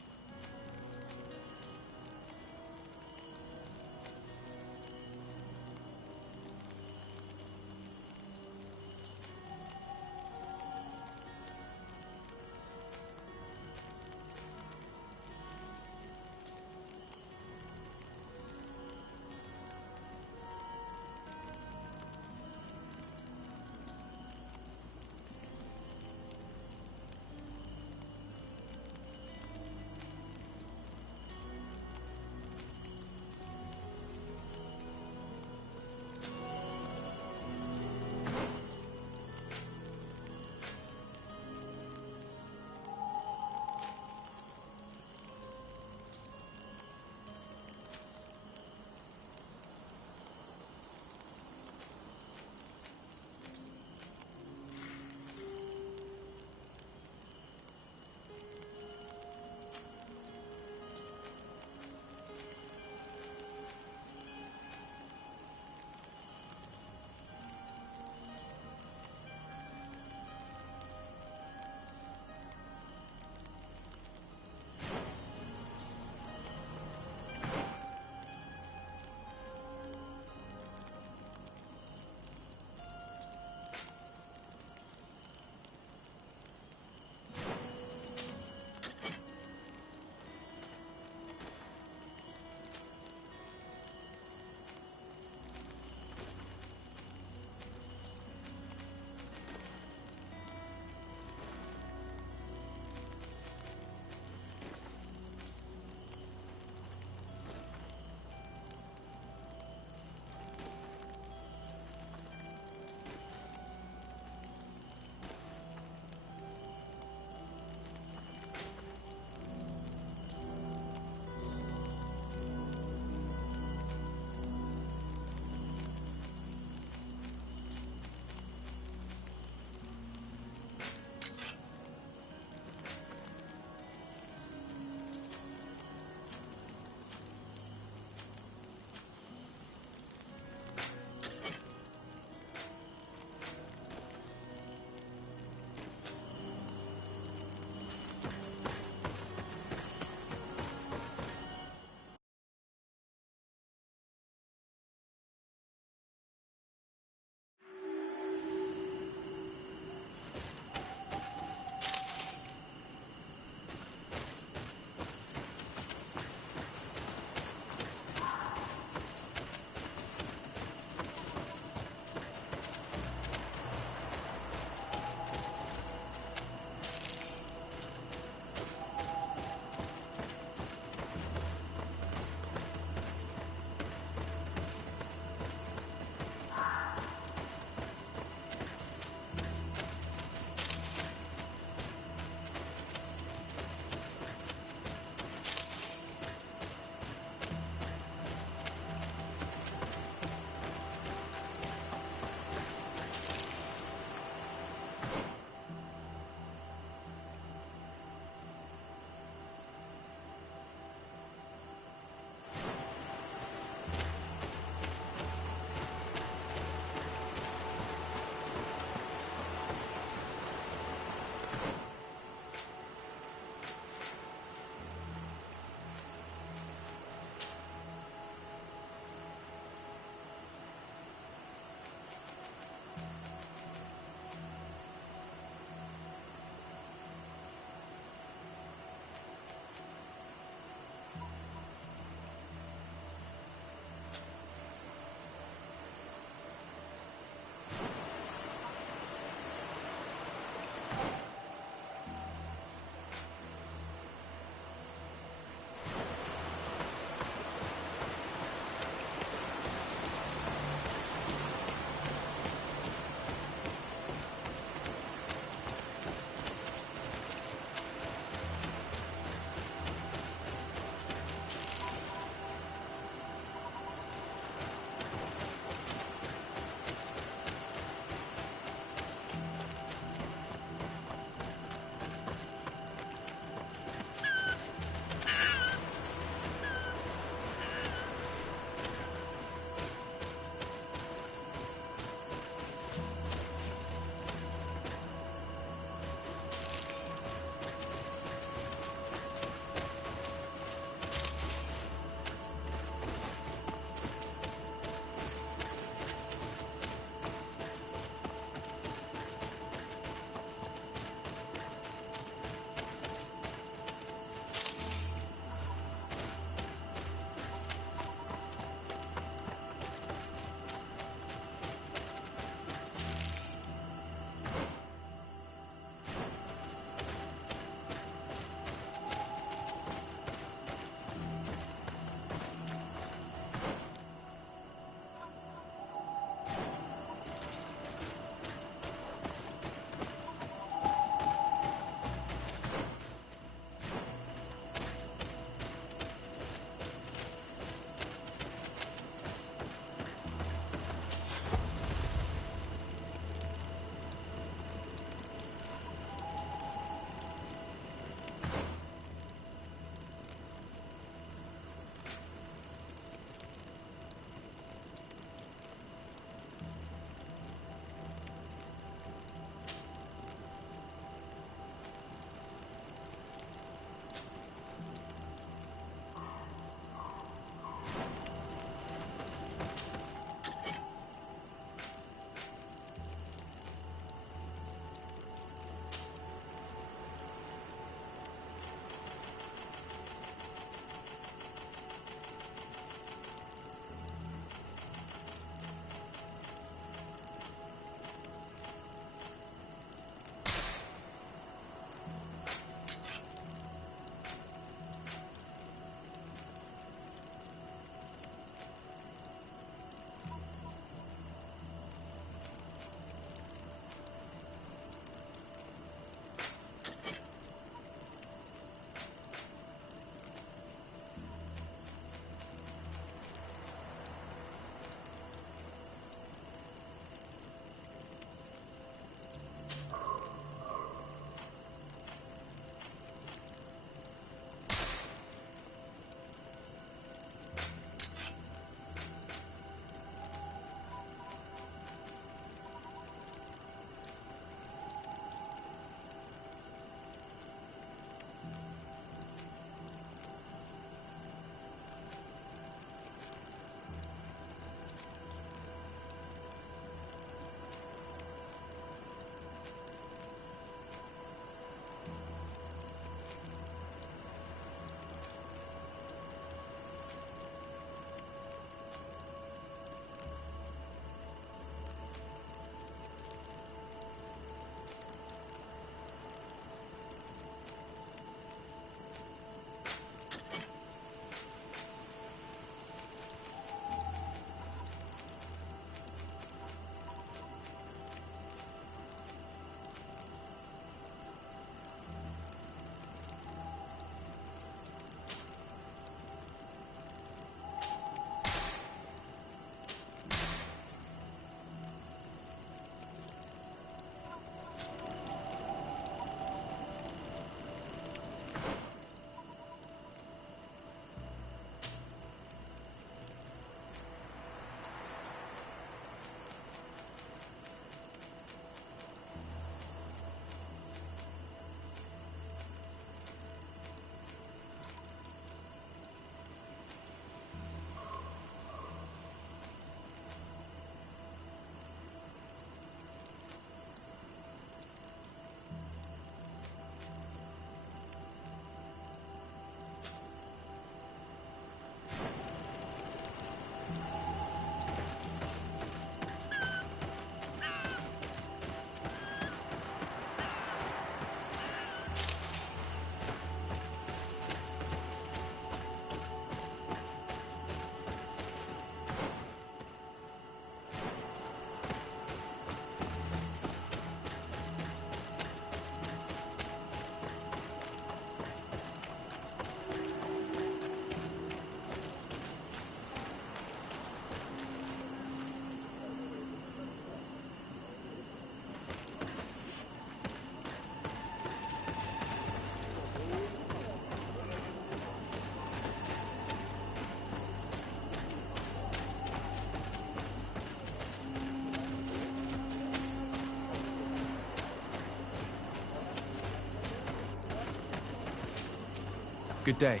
Good day.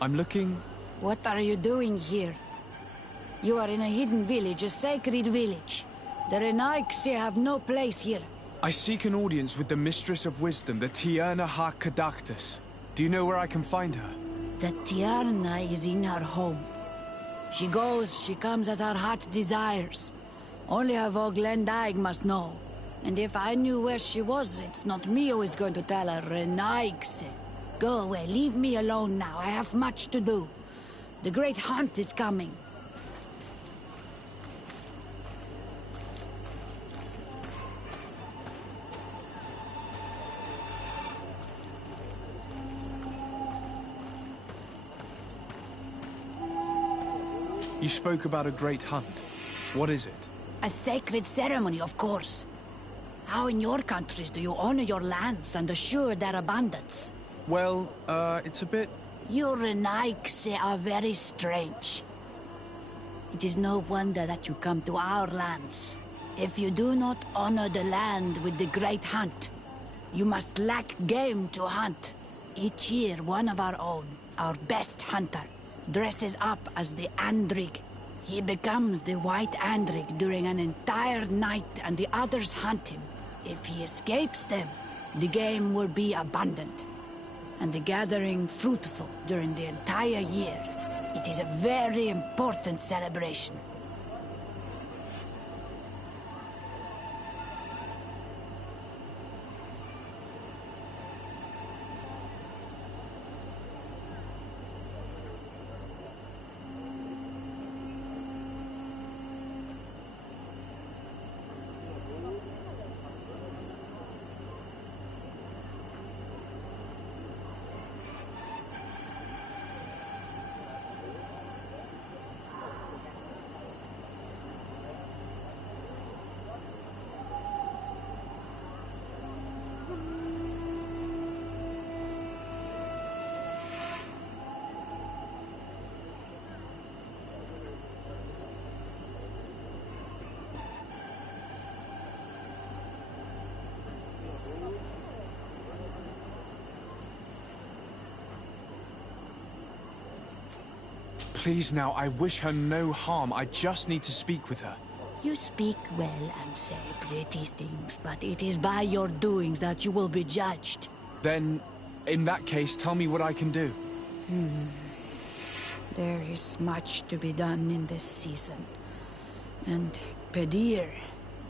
I'm looking... What are you doing here? You are in a hidden village, a sacred village. The Renaigse have no place here. I seek an audience with the Mistress of Wisdom, the Tierna ha Kadactus. Do you know where I can find her? The Tierna is in her home. She goes, she comes as her heart desires. Only her Voglendaig must know. And if I knew where she was, it's not me who is going to tell her, Renaigse. Go away, leave me alone now. I have much to do. The great hunt is coming. You spoke about a great hunt. What is it? A sacred ceremony, of course. How in your countries do you honor your lands and assure their abundance? Well, it's a bit... You Renaigse are very strange. It is no wonder that you come to our lands. If you do not honor the land with the great hunt, you must lack game to hunt. Each year, one of our own, our best hunter, dresses up as the Andrig. He becomes the White Andrig during an entire night and the others hunt him. If he escapes them, the game will be abundant and the gathering fruitful during the entire year. It is a very important celebration. Please now, I wish her no harm. I just need to speak with her. You speak well and say pretty things, but it is by your doings that you will be judged. Then, in that case, tell me what I can do. There is much to be done in this season. And Pedir,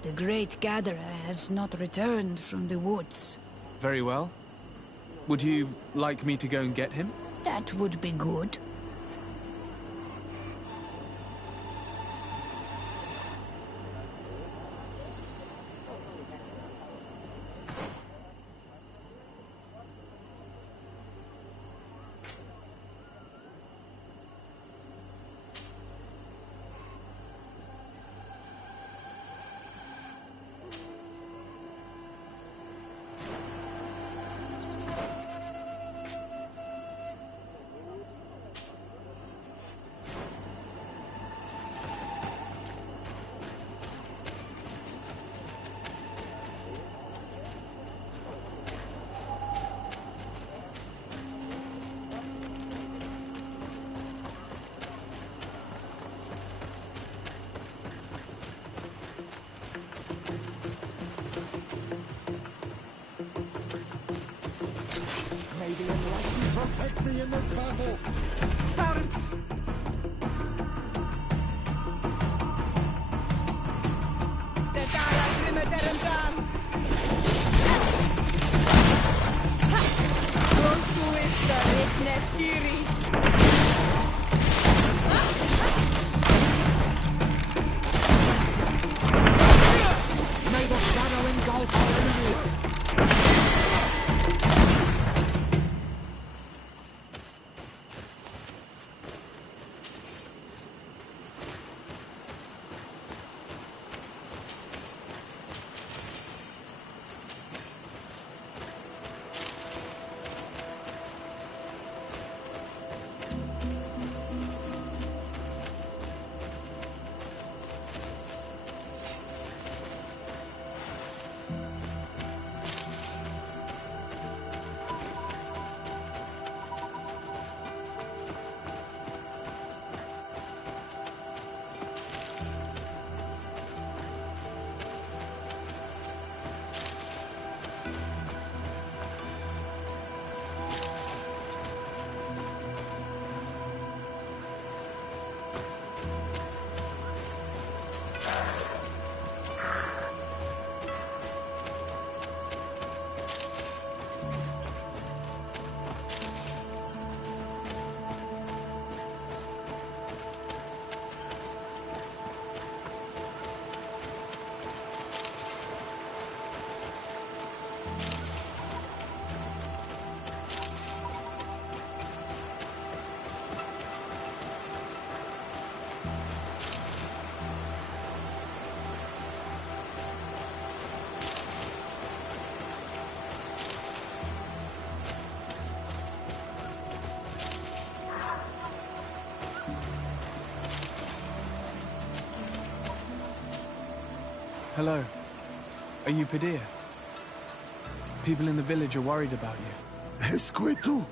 the great gatherer, has not returned from the woods. Very well. Would you like me to go and get him? That would be good. May the enlightened protect me in this battle! May the shadow engulf our enemies! Hello. Are you Padir? People in the village are worried about you. Esqueto,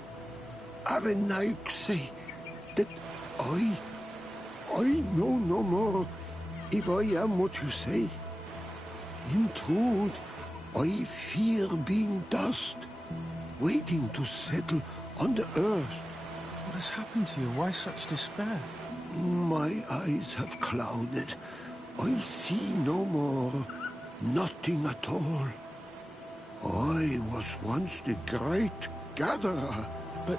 Arenaikse, that I know no more if I am what you say. In truth, I fear being dust, waiting to settle on the earth. What has happened to you? Why such despair? My eyes have clouded. I see no more, nothing at all. I was once the great gatherer. But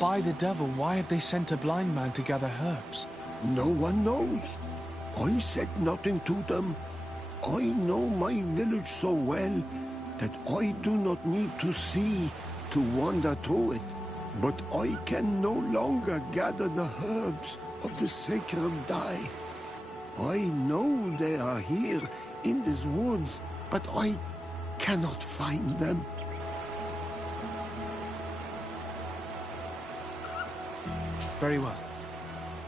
by the devil, why have they sent a blind man to gather herbs? No one knows. I said nothing to them. I know my village so well that I do not need to see to wander through it. But I can no longer gather the herbs of the sacred dye. I know they are here in these woods, but I cannot find them. Very well.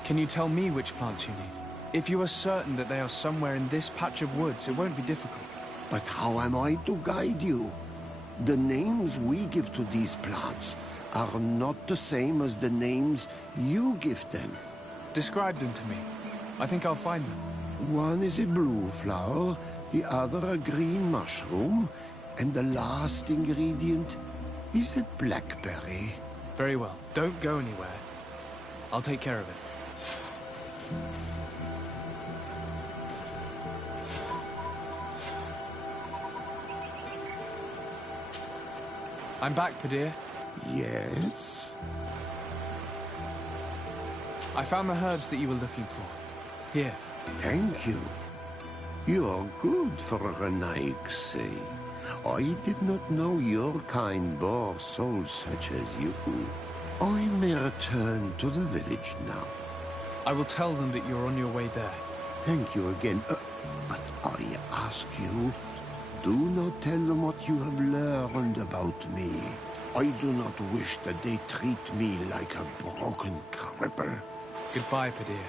Can you tell me which plants you need? If you are certain that they are somewhere in this patch of woods, it won't be difficult. But how am I to guide you? The names we give to these plants are not the same as the names you give them. Describe them to me. I think I'll find them. One is a blue flower, the other a green mushroom, and the last ingredient is a blackberry. Very well. Don't go anywhere. I'll take care of it. I'm back, Padir. Yes? I found the herbs that you were looking for. Here. Thank you. You are good for a Renaigse. I did not know your kind bore souls such as you. I may return to the village now. I will tell them that you're on your way there. Thank you again. But I ask you, do not tell them what you have learned about me. I do not wish that they treat me like a broken cripple. Goodbye, Padir.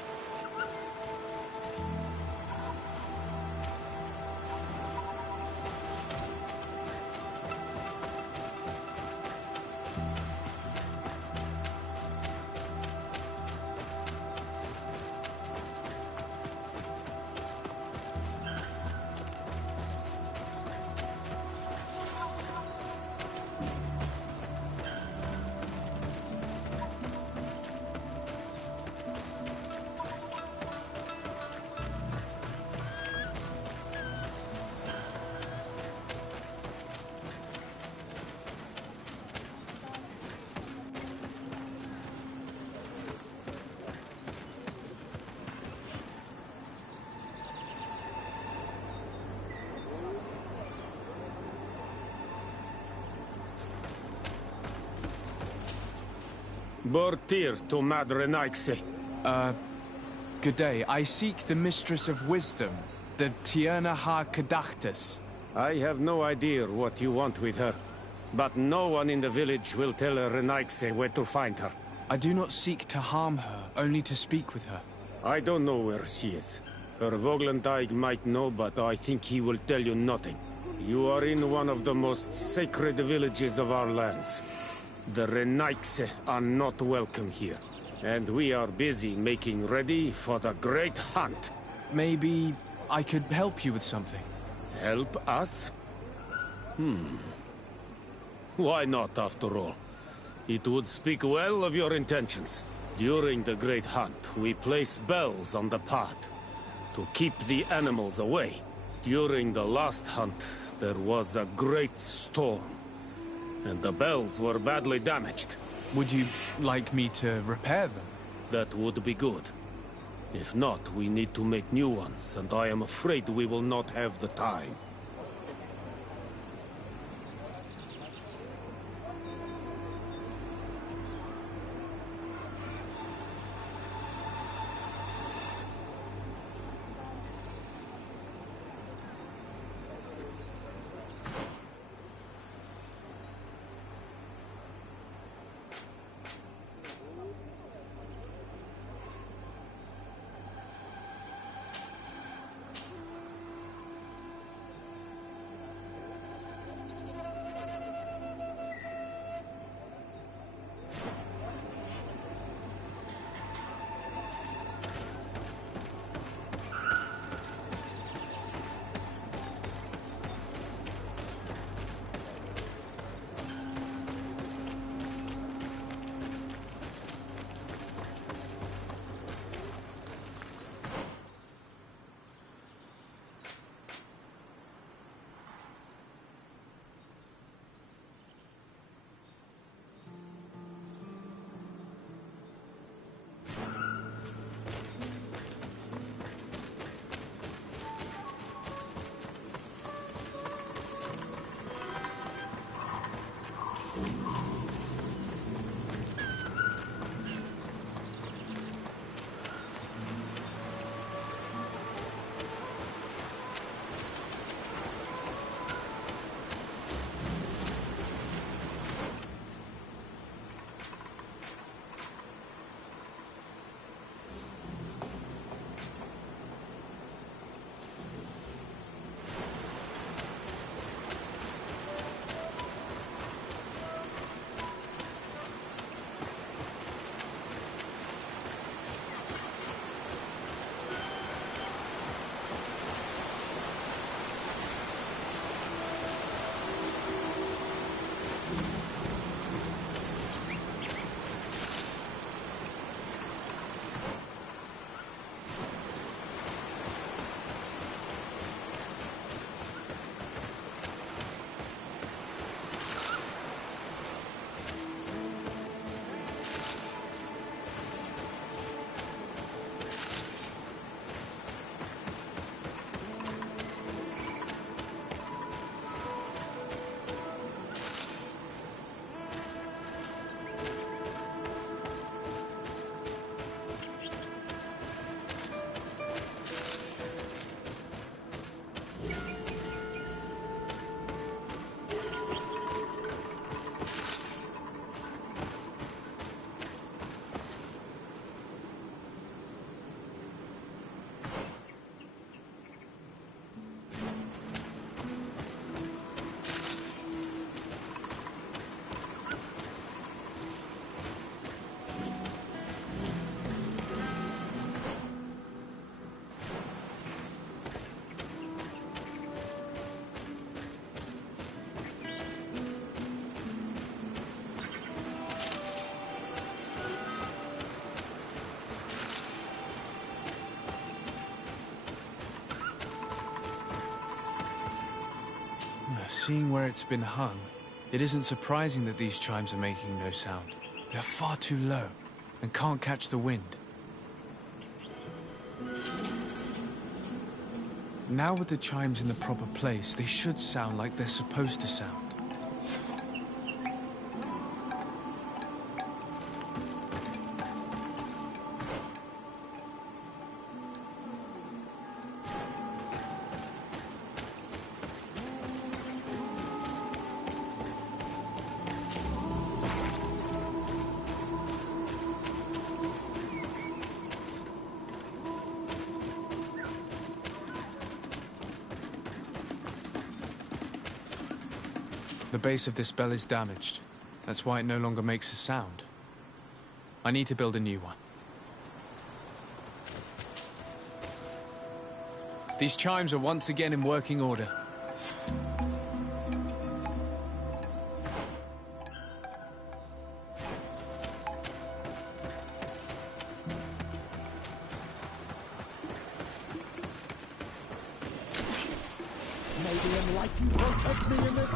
Bortir to Madre Naixe. Good day. I seek the Mistress of Wisdom, the Tierna Ha Kadachtas. I have no idea what you want with her, but no one in the village will tell a Renaixe where to find her. I do not seek to harm her, only to speak with her. I don't know where she is. Her Voglenteig might know, but I think he will tell you nothing. You are in one of the most sacred villages of our lands. The Renaixe are not welcome here, and we are busy making ready for the great hunt. Maybe I could help you with something. Help us? Why not, after all? It would speak well of your intentions. During the great hunt, we place bells on the path to keep the animals away. During the last hunt, there was a great storm, and the bells were badly damaged. Would you like me to repair them? That would be good. If not, we need to make new ones, and I am afraid we will not have the time. Seeing where it's been hung, it isn't surprising that these chimes are making no sound. They're far too low and can't catch the wind. Now with the chimes in the proper place, they should sound like they're supposed to sound. The base of this bell is damaged. That's why it no longer makes a sound. I need to build a new one. These chimes are once again in working order. May the enlightened protect me in this.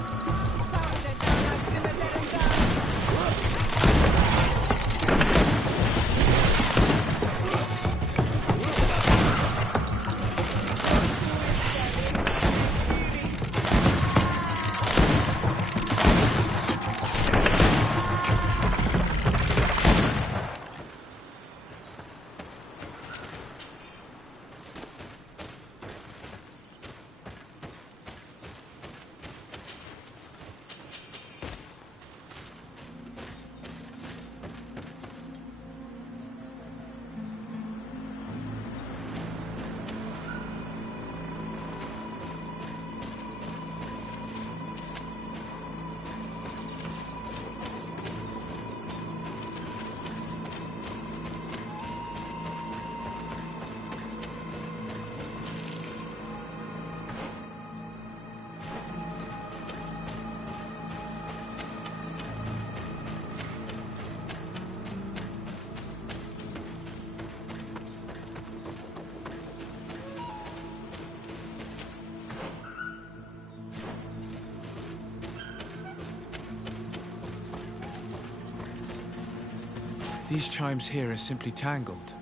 These chimes here are simply tangled.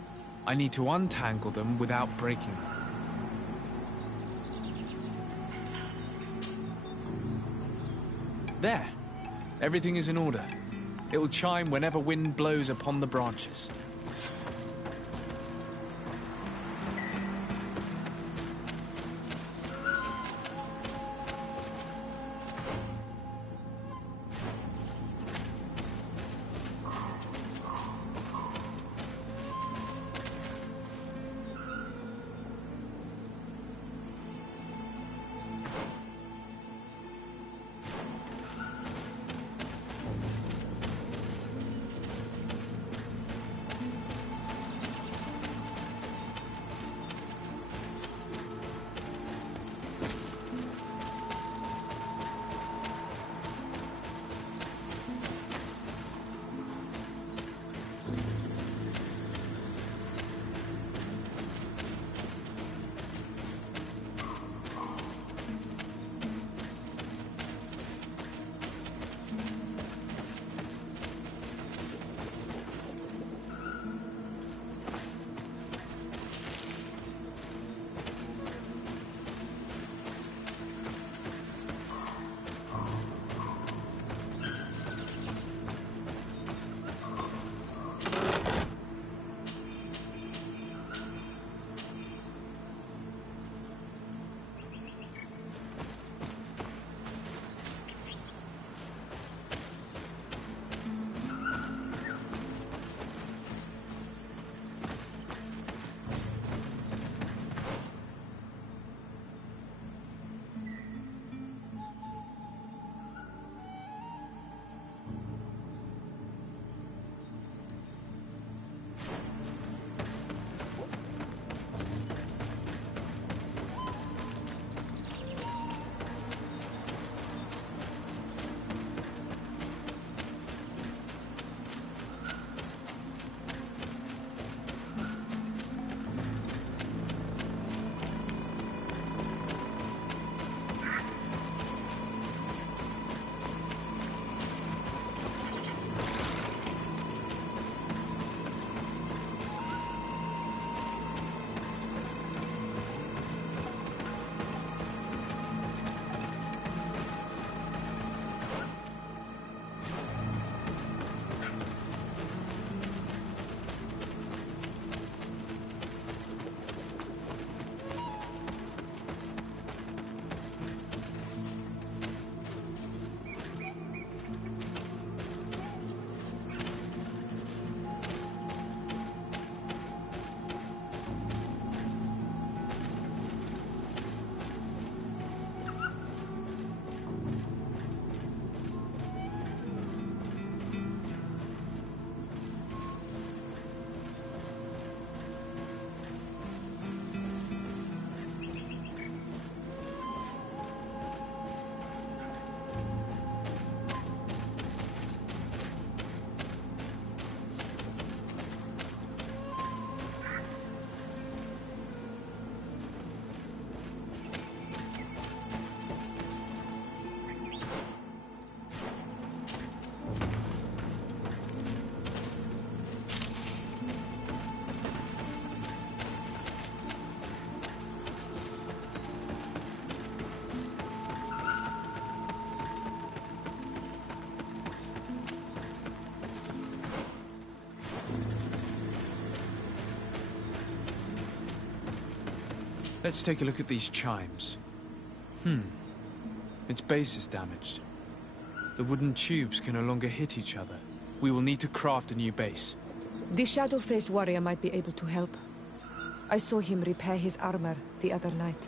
I need to untangle them without breaking them. There. Everything is in order. It will chime whenever wind blows upon the branches. Let's take a look at these chimes. Its base is damaged. The wooden tubes can no longer hit each other. We will need to craft a new base. The shadow-faced warrior might be able to help. I saw him repair his armor the other night.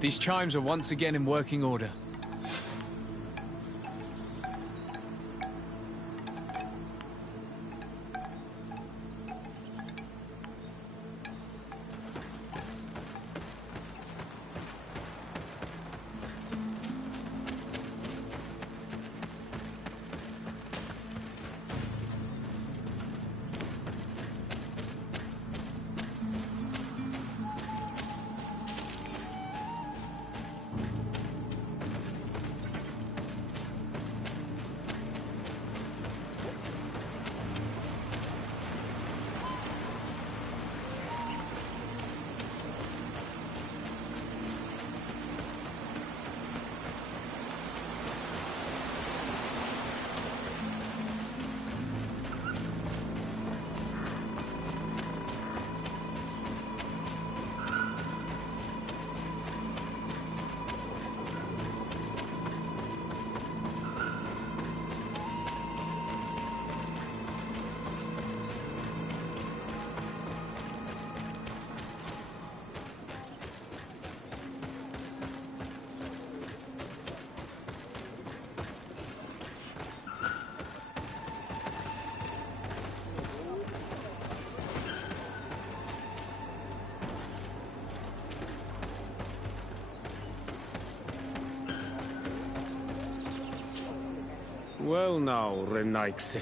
These chimes are once again in working order. Well now, Renaigse.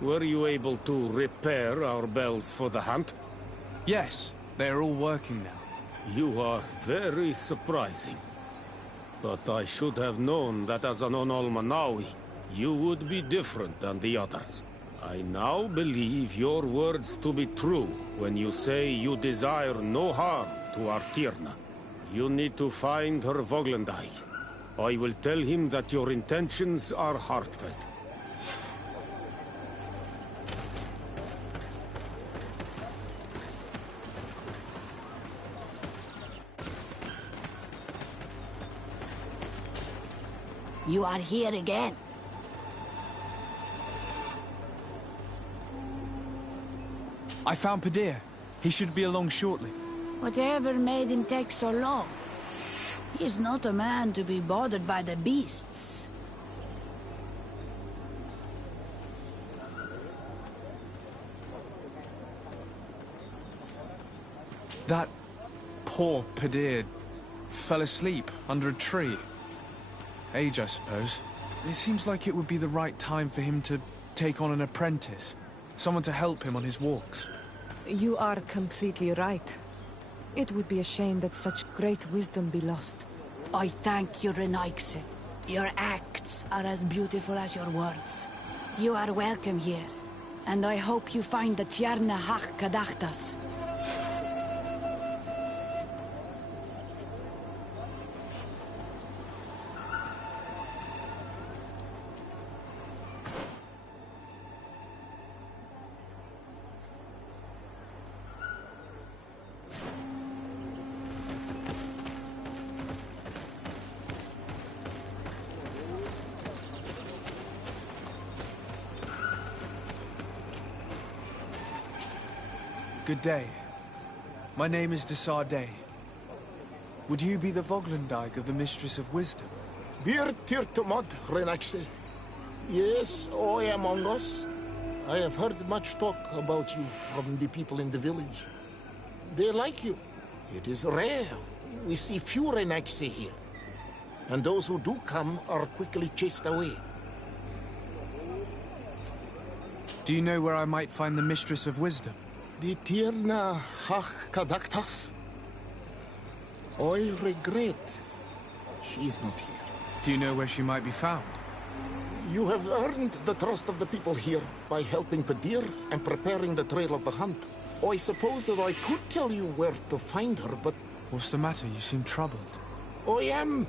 Were you able to repair our bells for the hunt? Yes, they are all working now. You are very surprising. But I should have known that as an Onolmanawi, you would be different than the others. I now believe your words to be true when you say you desire no harm to Artirna. You need to find her Voglendijk. I will tell him that your intentions are heartfelt. You are here again. I found Padir. He should be along shortly. Whatever made him take so long? He is not a man to be bothered by the beasts. That poor Padir fell asleep under a tree. Age, I suppose. It seems like it would be the right time for him to take on an apprentice. Someone to help him on his walks. You are completely right. It would be a shame that such great wisdom be lost. I thank you, Renaigse. Your acts are as beautiful as your words. You are welcome here, and I hope you find the Tierna Hach Kadachtas. Good day. My name is Desardet. Would you be the Voglendijk of the Mistress of Wisdom? Bir tirtumad, Renaigse. Yes, I am among us. I have heard much talk about you from the people in the village. They like you. It is rare. We see few Renaigse here. And those who do come are quickly chased away. Do you know where I might find the Mistress of Wisdom? The Tierna Hach Kadaktas? I regret she is not here. Do you know where she might be found? You have earned the trust of the people here by helping Padir and preparing the trail of the hunt. I suppose that I could tell you where to find her, but... What's the matter? You seem troubled. I am.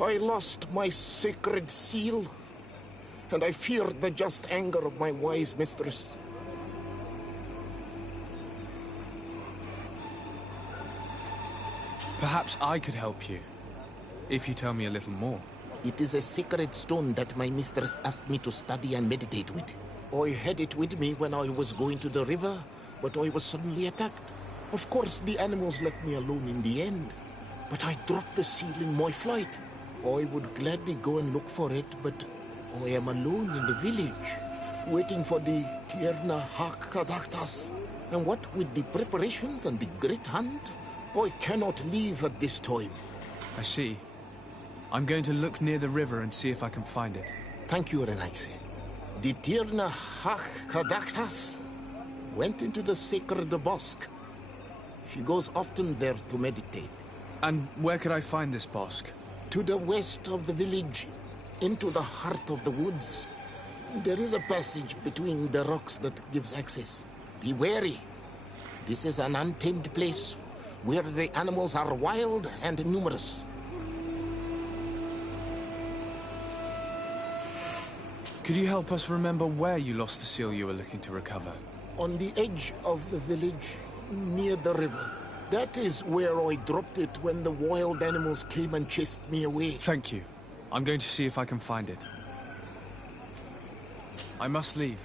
I lost my sacred seal. and I fear the just anger of my wise mistress. Perhaps I could help you, if you tell me a little more. It is a sacred stone that my mistress asked me to study and meditate with. I had it with me when I was going to the river, but I was suddenly attacked. Of course, the animals left me alone in the end, but I dropped the seal in my flight. I would gladly go and look for it, but I am alone in the village, waiting for the Tierna Hakadaktas. And what with the preparations and the great hunt, I cannot leave at this time. I see. I'm going to look near the river and see if I can find it. Thank you, Renaise. The Tierna Hakadaktas went into the sacred bosque. She goes often there to meditate. And where could I find this bosque? To the west of the village, into the heart of the woods. There is a passage between the rocks that gives access. Be wary. This is an untamed place, where the animals are wild and numerous. Could you help us remember where you lost the seal you were looking to recover? On the edge of the village, near the river. That is where I dropped it when the wild animals came and chased me away. Thank you. I'm going to see if I can find it. I must leave.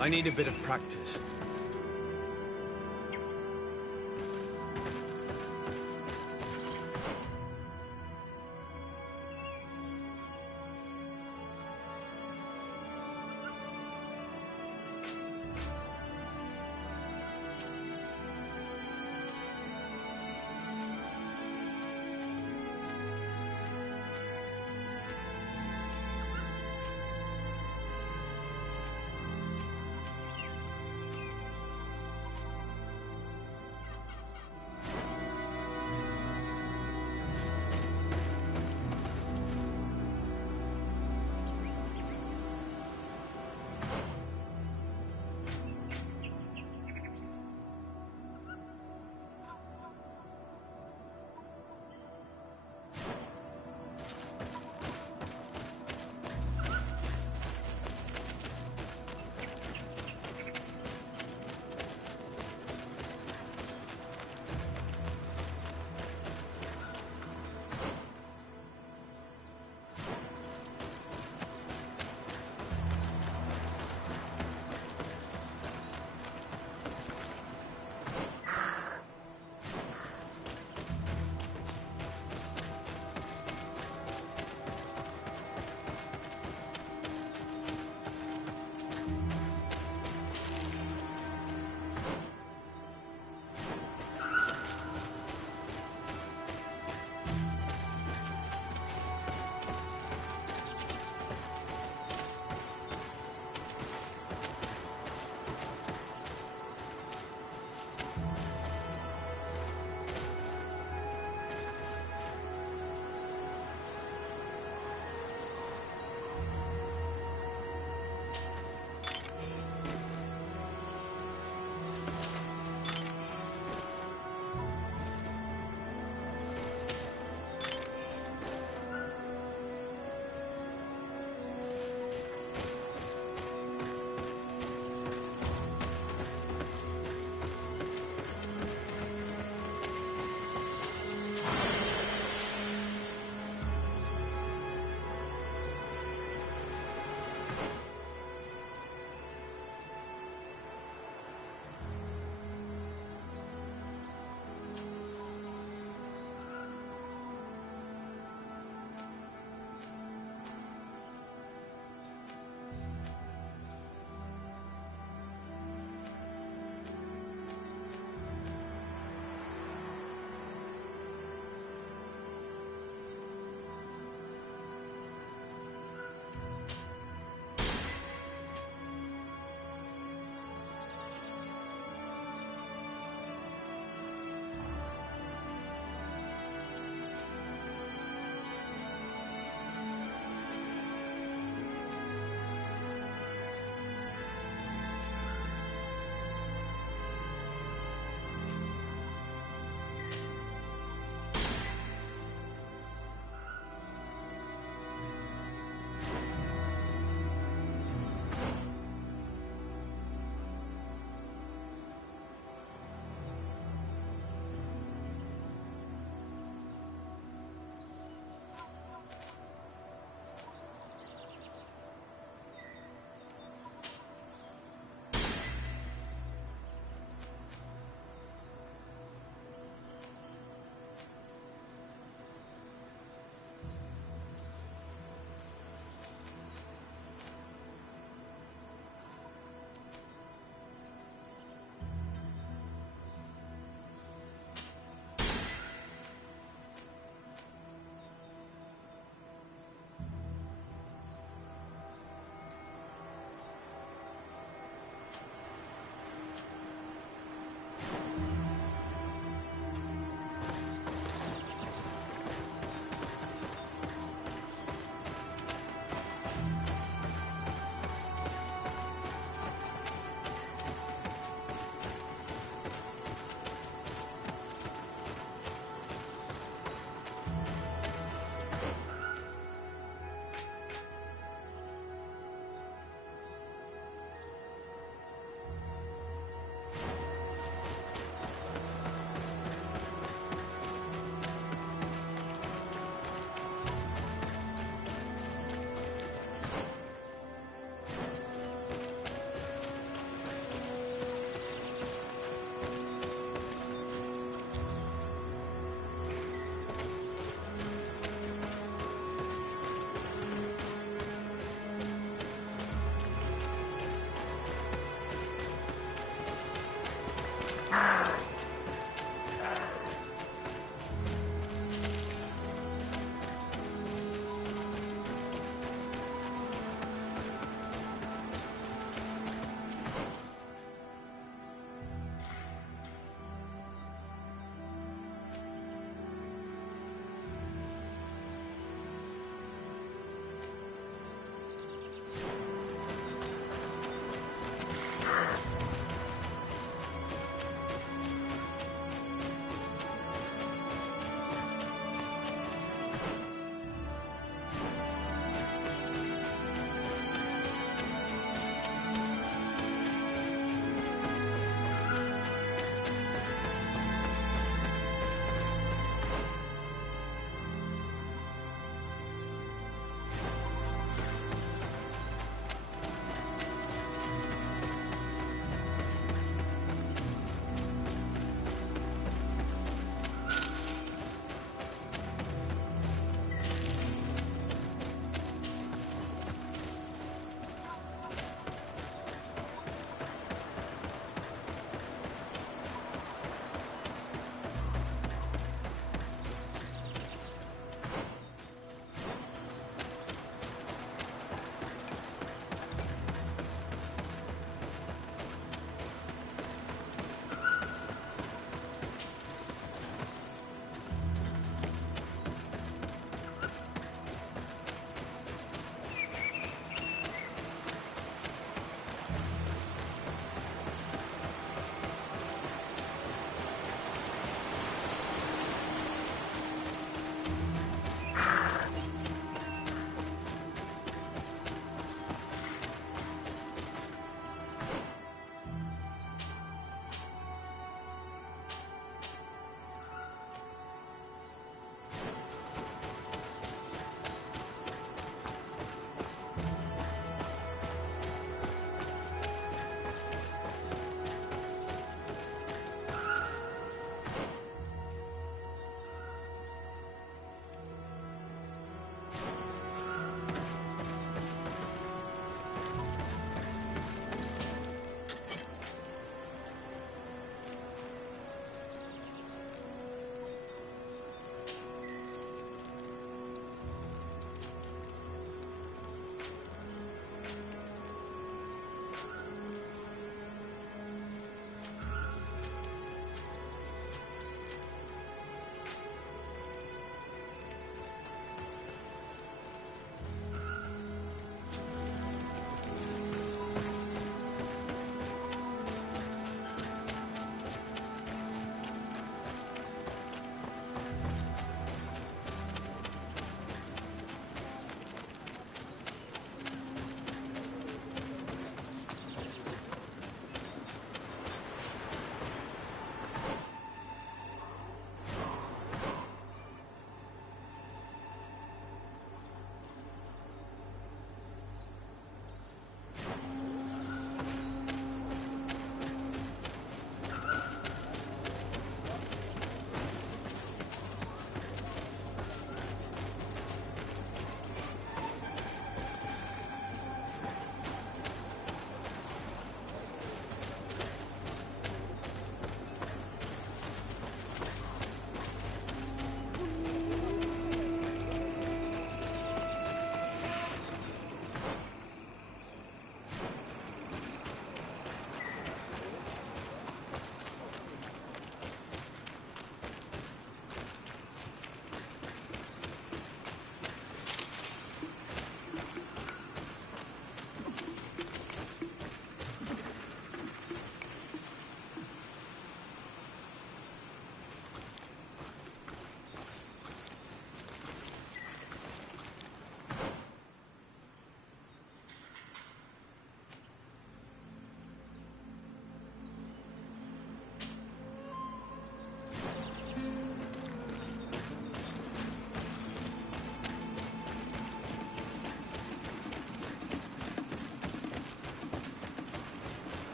I need a bit of practice.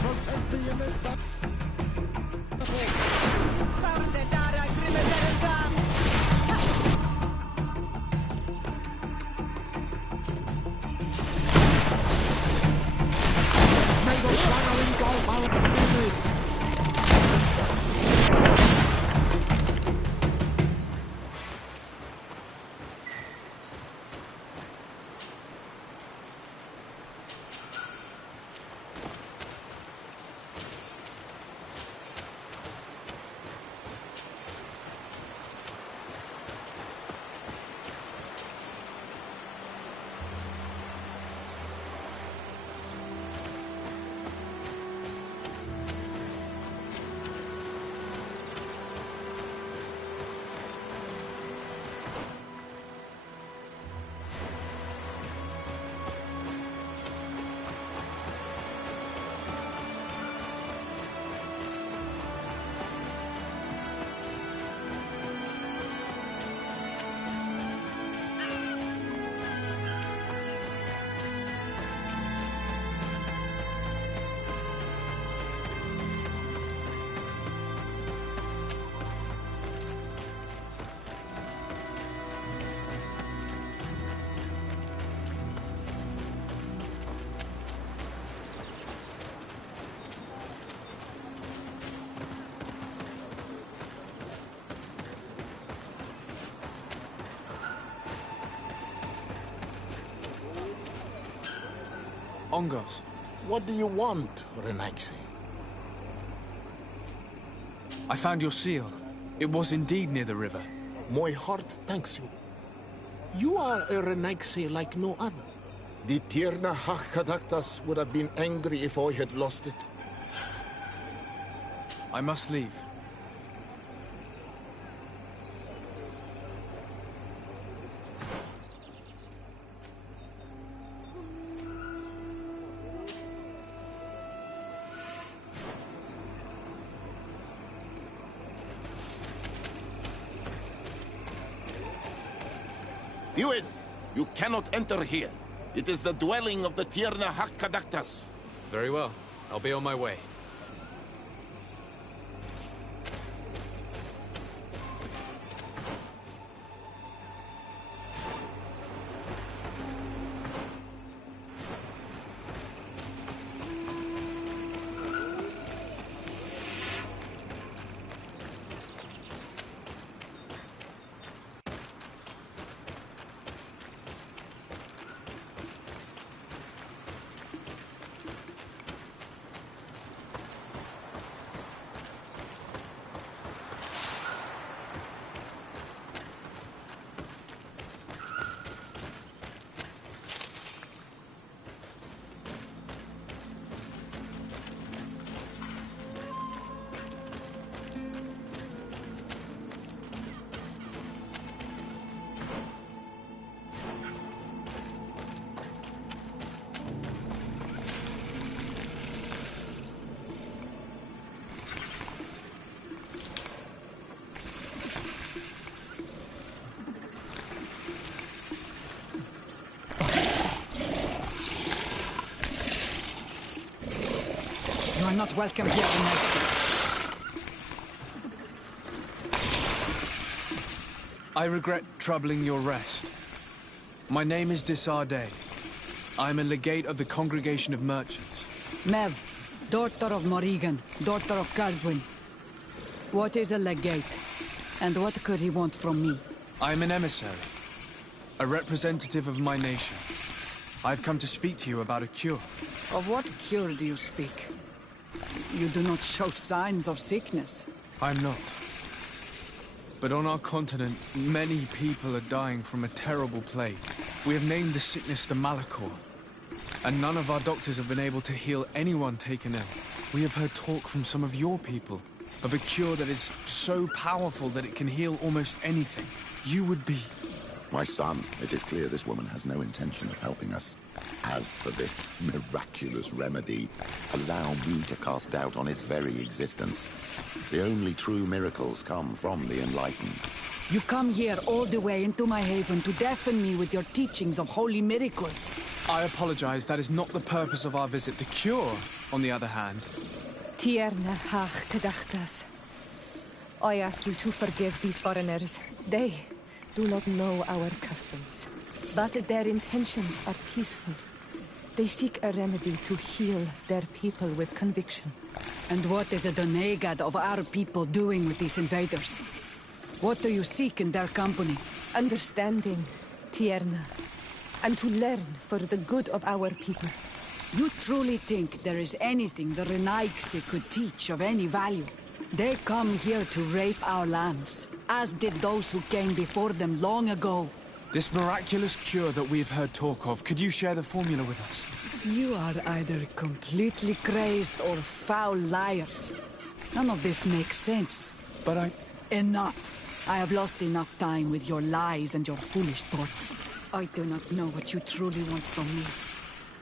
protect me in this battle. May the swallowing go business. Ongos. What do you want, Renaigse? I found your seal. It was indeed near the river. My heart thanks you. You are a Renaigse like no other. The Tirna Hakadaktas would have been angry if I had lost it. I must leave. Gutwad, you cannot enter here. It is the dwelling of the Tirna Hakadaktas. Very well. I'll be on my way. You are not welcome here, Renaigse. I regret troubling your rest. My name is Disarday. I am a legate of the Congregation of Merchants. Mev, daughter of Morrigan, daughter of Cardwin. What is a legate? And what could he want from me? I am an emissary. A representative of my nation. I've come to speak to you about a cure. Of what cure do you speak? You do not show signs of sickness. I'm not. But on our continent, many people are dying from a terrible plague. We have named the sickness the Malachor. And none of our doctors have been able to heal anyone taken ill. We have heard talk from some of your people of a cure that is so powerful that it can heal almost anything. You would be... My son, it is clear this woman has no intention of helping us. As for this miraculous remedy, allow me to cast doubt on its very existence. The only true miracles come from the enlightened. You come here all the way into my haven to deafen me with your teachings of holy miracles. I apologize, that is not the purpose of our visit. The cure, on the other hand. Tierna hach kadachtas. I ask you to forgive these foreigners. They do not know our customs. But their intentions are peaceful. They seek a remedy to heal their people with conviction. And what is the Donegad of our people doing with these invaders? What do you seek in their company? Understanding, Tierna. And to learn for the good of our people. You truly think there is anything the Renaigse could teach of any value? They come here to rape our lands, as did those who came before them long ago. This miraculous cure that we've heard talk of, could you share the formula with us? You are either completely crazed or foul liars. None of this makes sense. But Enough! I have lost enough time with your lies and your foolish thoughts. I do not know what you truly want from me,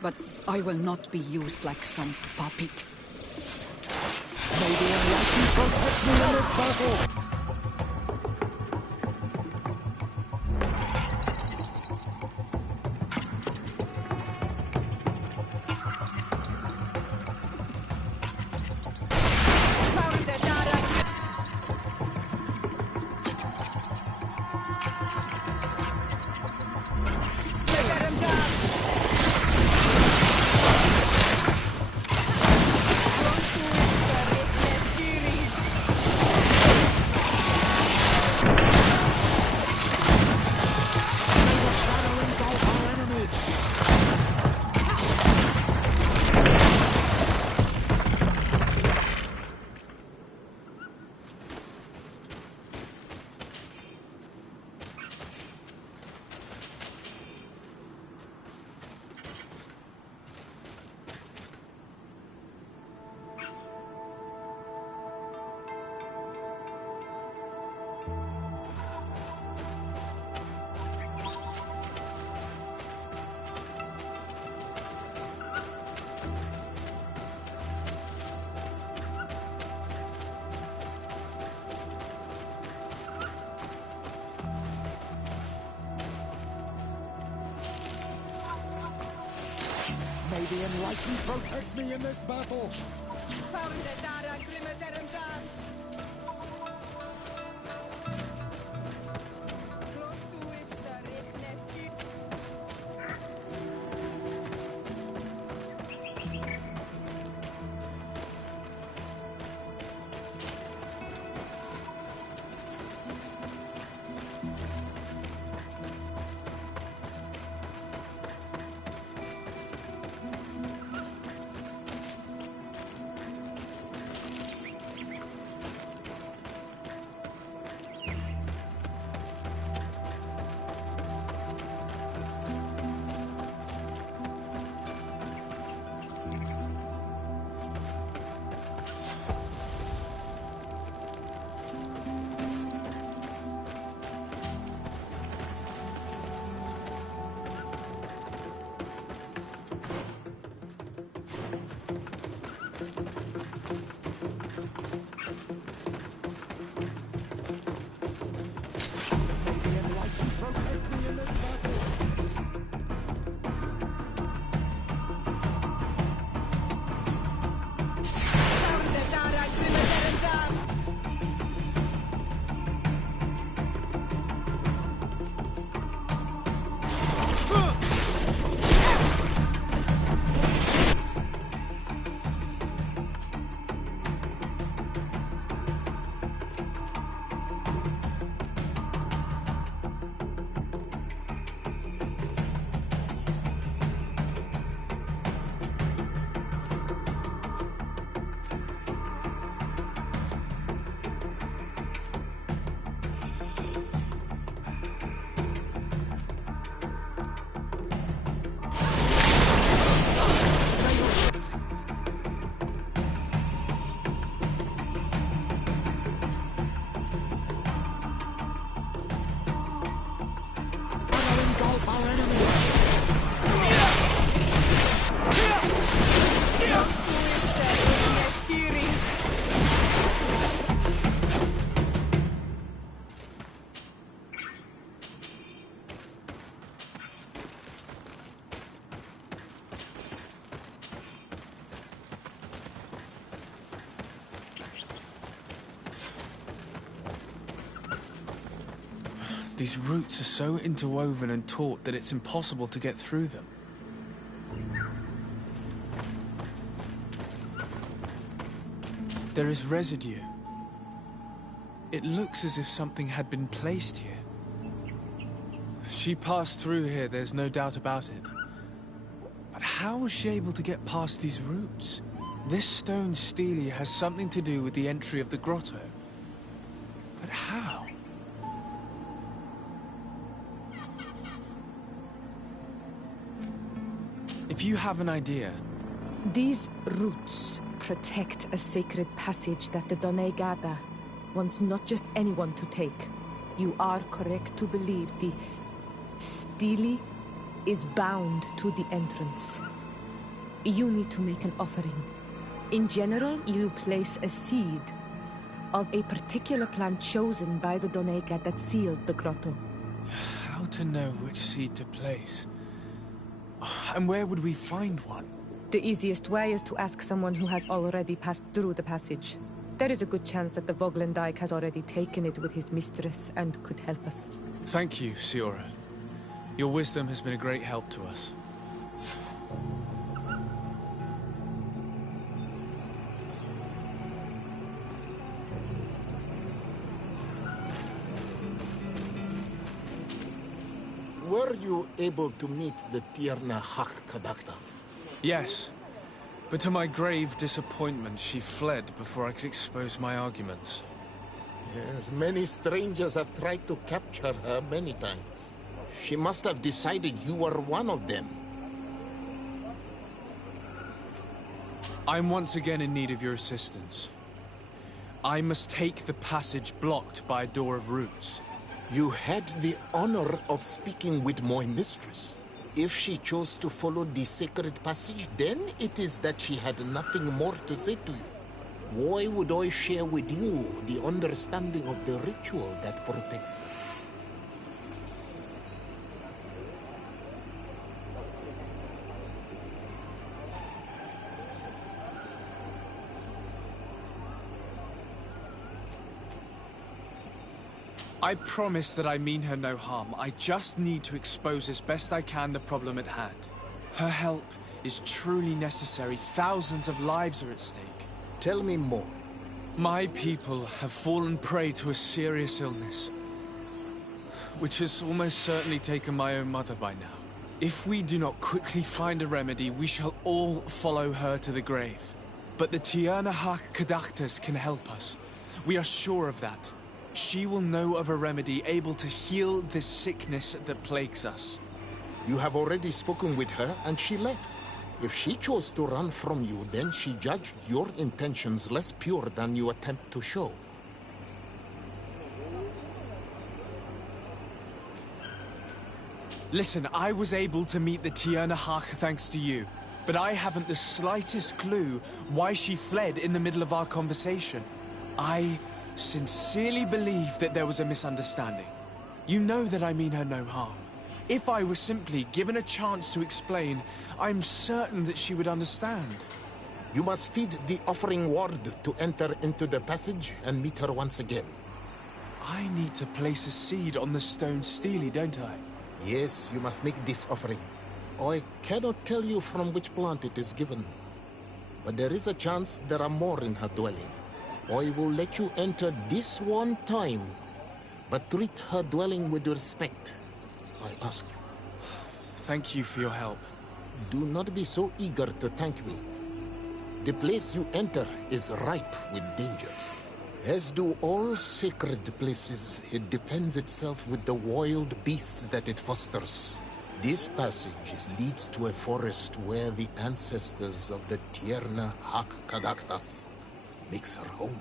but I will not be used like some puppet. May the Almighty protect me in this battle! May the Enlightened protect me in this battle! These roots are so interwoven and taut that it's impossible to get through them. There is residue. It looks as if something had been placed here. She passed through here, there's no doubt about it. But how was she able to get past these roots? This stone stele has something to do with the entry of the grotto. But how? If you have an idea... These roots protect a sacred passage that the Done Gada wants not just anyone to take. You are correct to believe the stele is bound to the entrance. You need to make an offering. In general, you place a seed of a particular plant chosen by the Done Gada that sealed the grotto. How to know which seed to place? And where would we find one? The easiest way is to ask someone who has already passed through the passage. There is a good chance that the Voglendike has already taken it with his mistress and could help us. Thank you, Siora. Your wisdom has been a great help to us. Were you able to meet the Tierna Hak Kadaktas? Yes, but to my grave disappointment, she fled before I could expose my arguments. Yes, many strangers have tried to capture her many times. She must have decided you were one of them. I'm once again in need of your assistance. I must take the passage blocked by a door of roots. You had the honor of speaking with my mistress. If she chose to follow the sacred passage, then it is that she had nothing more to say to you. Why would I share with you the understanding of the ritual that protects her? I promise that I mean her no harm. I just need to expose as best I can the problem at hand. Her help is truly necessary. Thousands of lives are at stake. Tell me more. My people have fallen prey to a serious illness, which has almost certainly taken my own mother by now. If we do not quickly find a remedy, we shall all follow her to the grave. But the Tierna Hak Kadaktas can help us. We are sure of that. She will know of a remedy able to heal this sickness that plagues us. You have already spoken with her and she left. If she chose to run from you, then she judged your intentions less pure than you attempt to show. Listen, I was able to meet the Tierna Hak thanks to you, but I haven't the slightest clue why she fled in the middle of our conversation. I sincerely believe that there was a misunderstanding. You know that I mean her no harm. If I was simply given a chance to explain, I'm certain that she would understand. You must feed the offering ward to enter into the passage and meet her once again. I need to place a seed on the stone stele, don't I? Yes, you must make this offering. I cannot tell you from which plant it is given, but there is a chance there are more in her dwelling. I will let you enter this one time, but treat her dwelling with respect, I ask you. Thank you for your help. Do not be so eager to thank me. The place you enter is ripe with dangers. As do all sacred places, it defends itself with the wild beasts that it fosters. This passage leads to a forest where the ancestors of the Tierna Hak Kadaktas makes her home.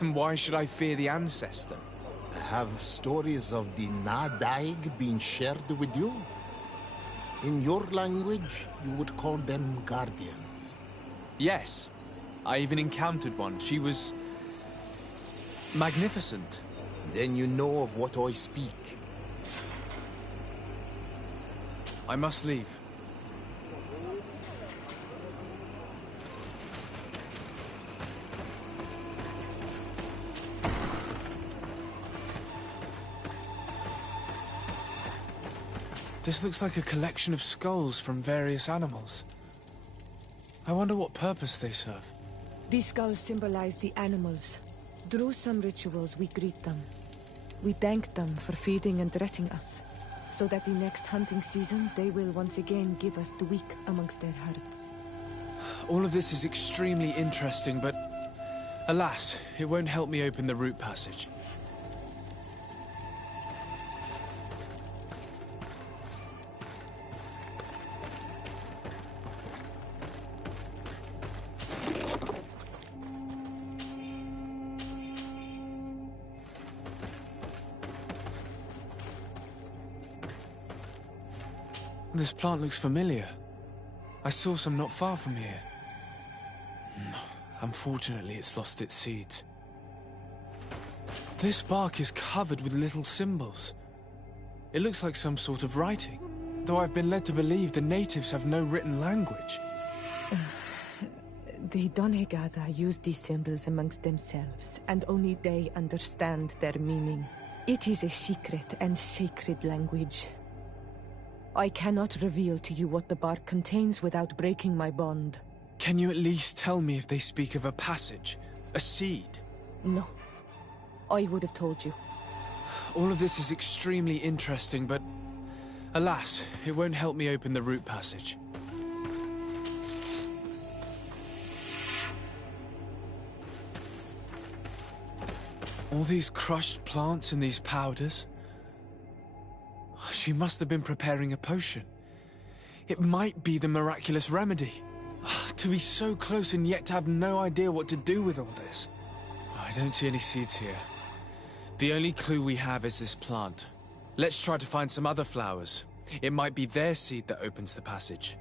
And why should I fear the ancestor? Have stories of the Nadaig been shared with you? In your language, you would call them guardians. Yes. I even encountered one. She was magnificent. Then you know of what I speak. I must leave. This looks like a collection of skulls from various animals. I wonder what purpose they serve. These skulls symbolize the animals. Through some rituals, we greet them. We thank them for feeding and dressing us, so that the next hunting season, they will once again give us the weak amongst their herds. All of this is extremely interesting, but alas, it won't help me open the root passage. This plant looks familiar. I saw some not far from here. Unfortunately, it's lost its seeds. This bark is covered with little symbols. It looks like some sort of writing, though I've been led to believe the natives have no written language. The Donegada use these symbols amongst themselves, and only they understand their meaning. It is a secret and sacred language. I cannot reveal to you what the bark contains without breaking my bond. Can you at least tell me if they speak of a passage? A seed? No. I would have told you. All of this is extremely interesting, but alas, it won't help me open the root passage. All these crushed plants and these powders. She must have been preparing a potion. It might be the miraculous remedy. To be so close and yet to have no idea what to do with all this. I don't see any seeds here. The only clue we have is this plant. Let's try to find some other flowers. It might be their seed that opens the passage.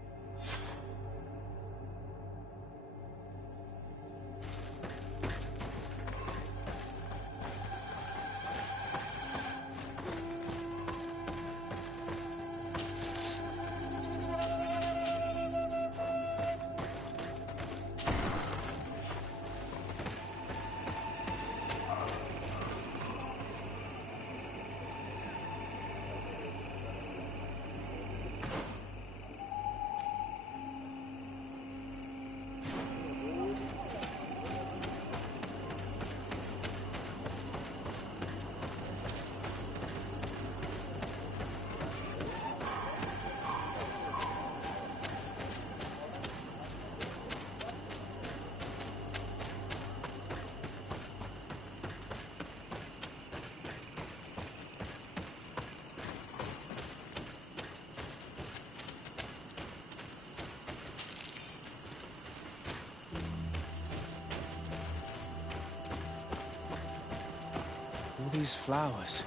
These flowers.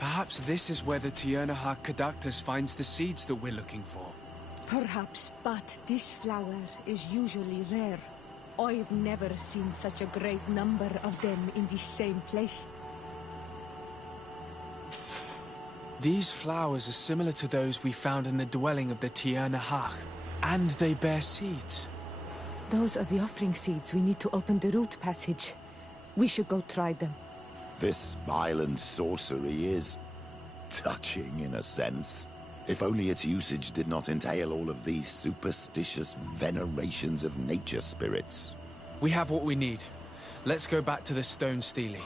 Perhaps this is where the Tiernahak Caductus finds the seeds that we're looking for. Perhaps, but this flower is usually rare. I've never seen such a great number of them in the same place. These flowers are similar to those we found in the dwelling of the Tiernahak, and they bear seeds. Those are the offering seeds. We need to open the root passage. We should go try them. This island sorcery is touching, in a sense. If only its usage did not entail all of these superstitious venerations of nature spirits. We have what we need. Let's go back to the stone stele.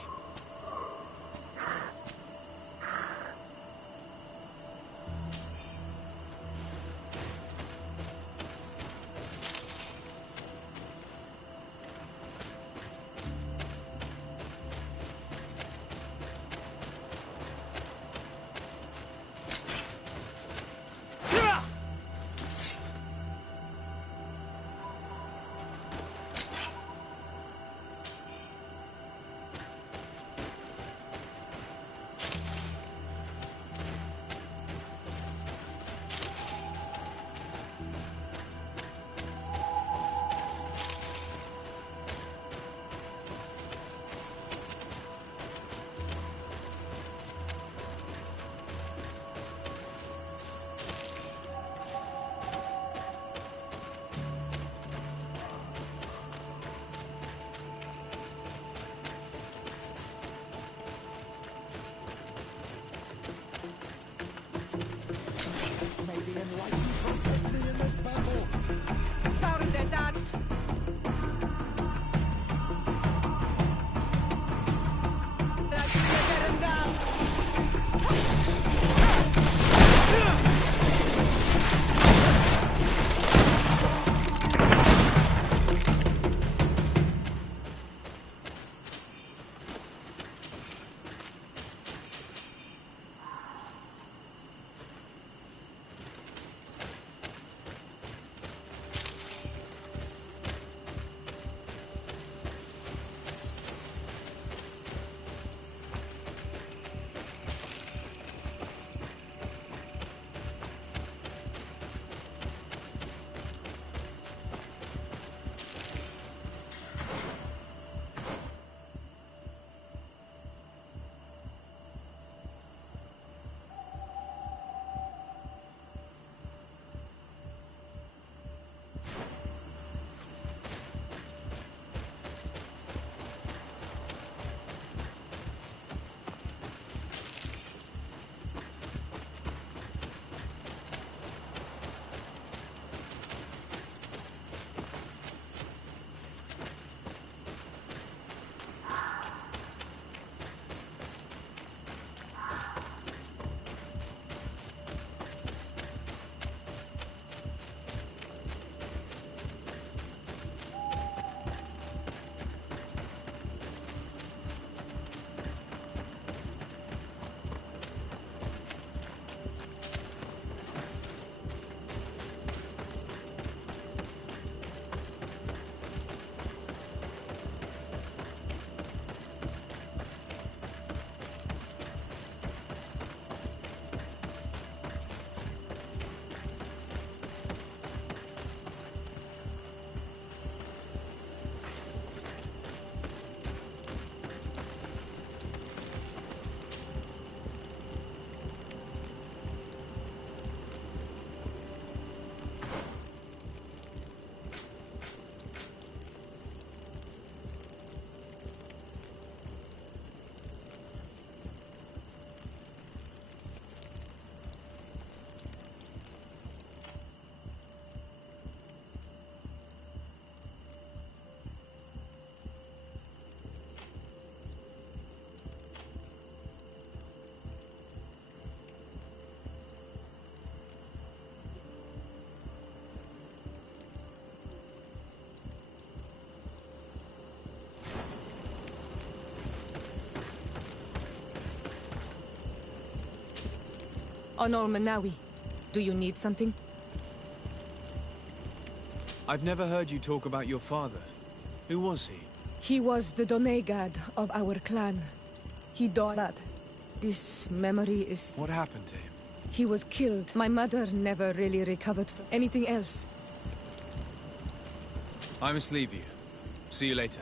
on Manawi. Do you need something? I've never heard you talk about your father. Who was he? He was the Donegad of our clan. He died. This memory is... What happened to him? He was killed. My mother never really recovered from anything else. I must leave you. See you later.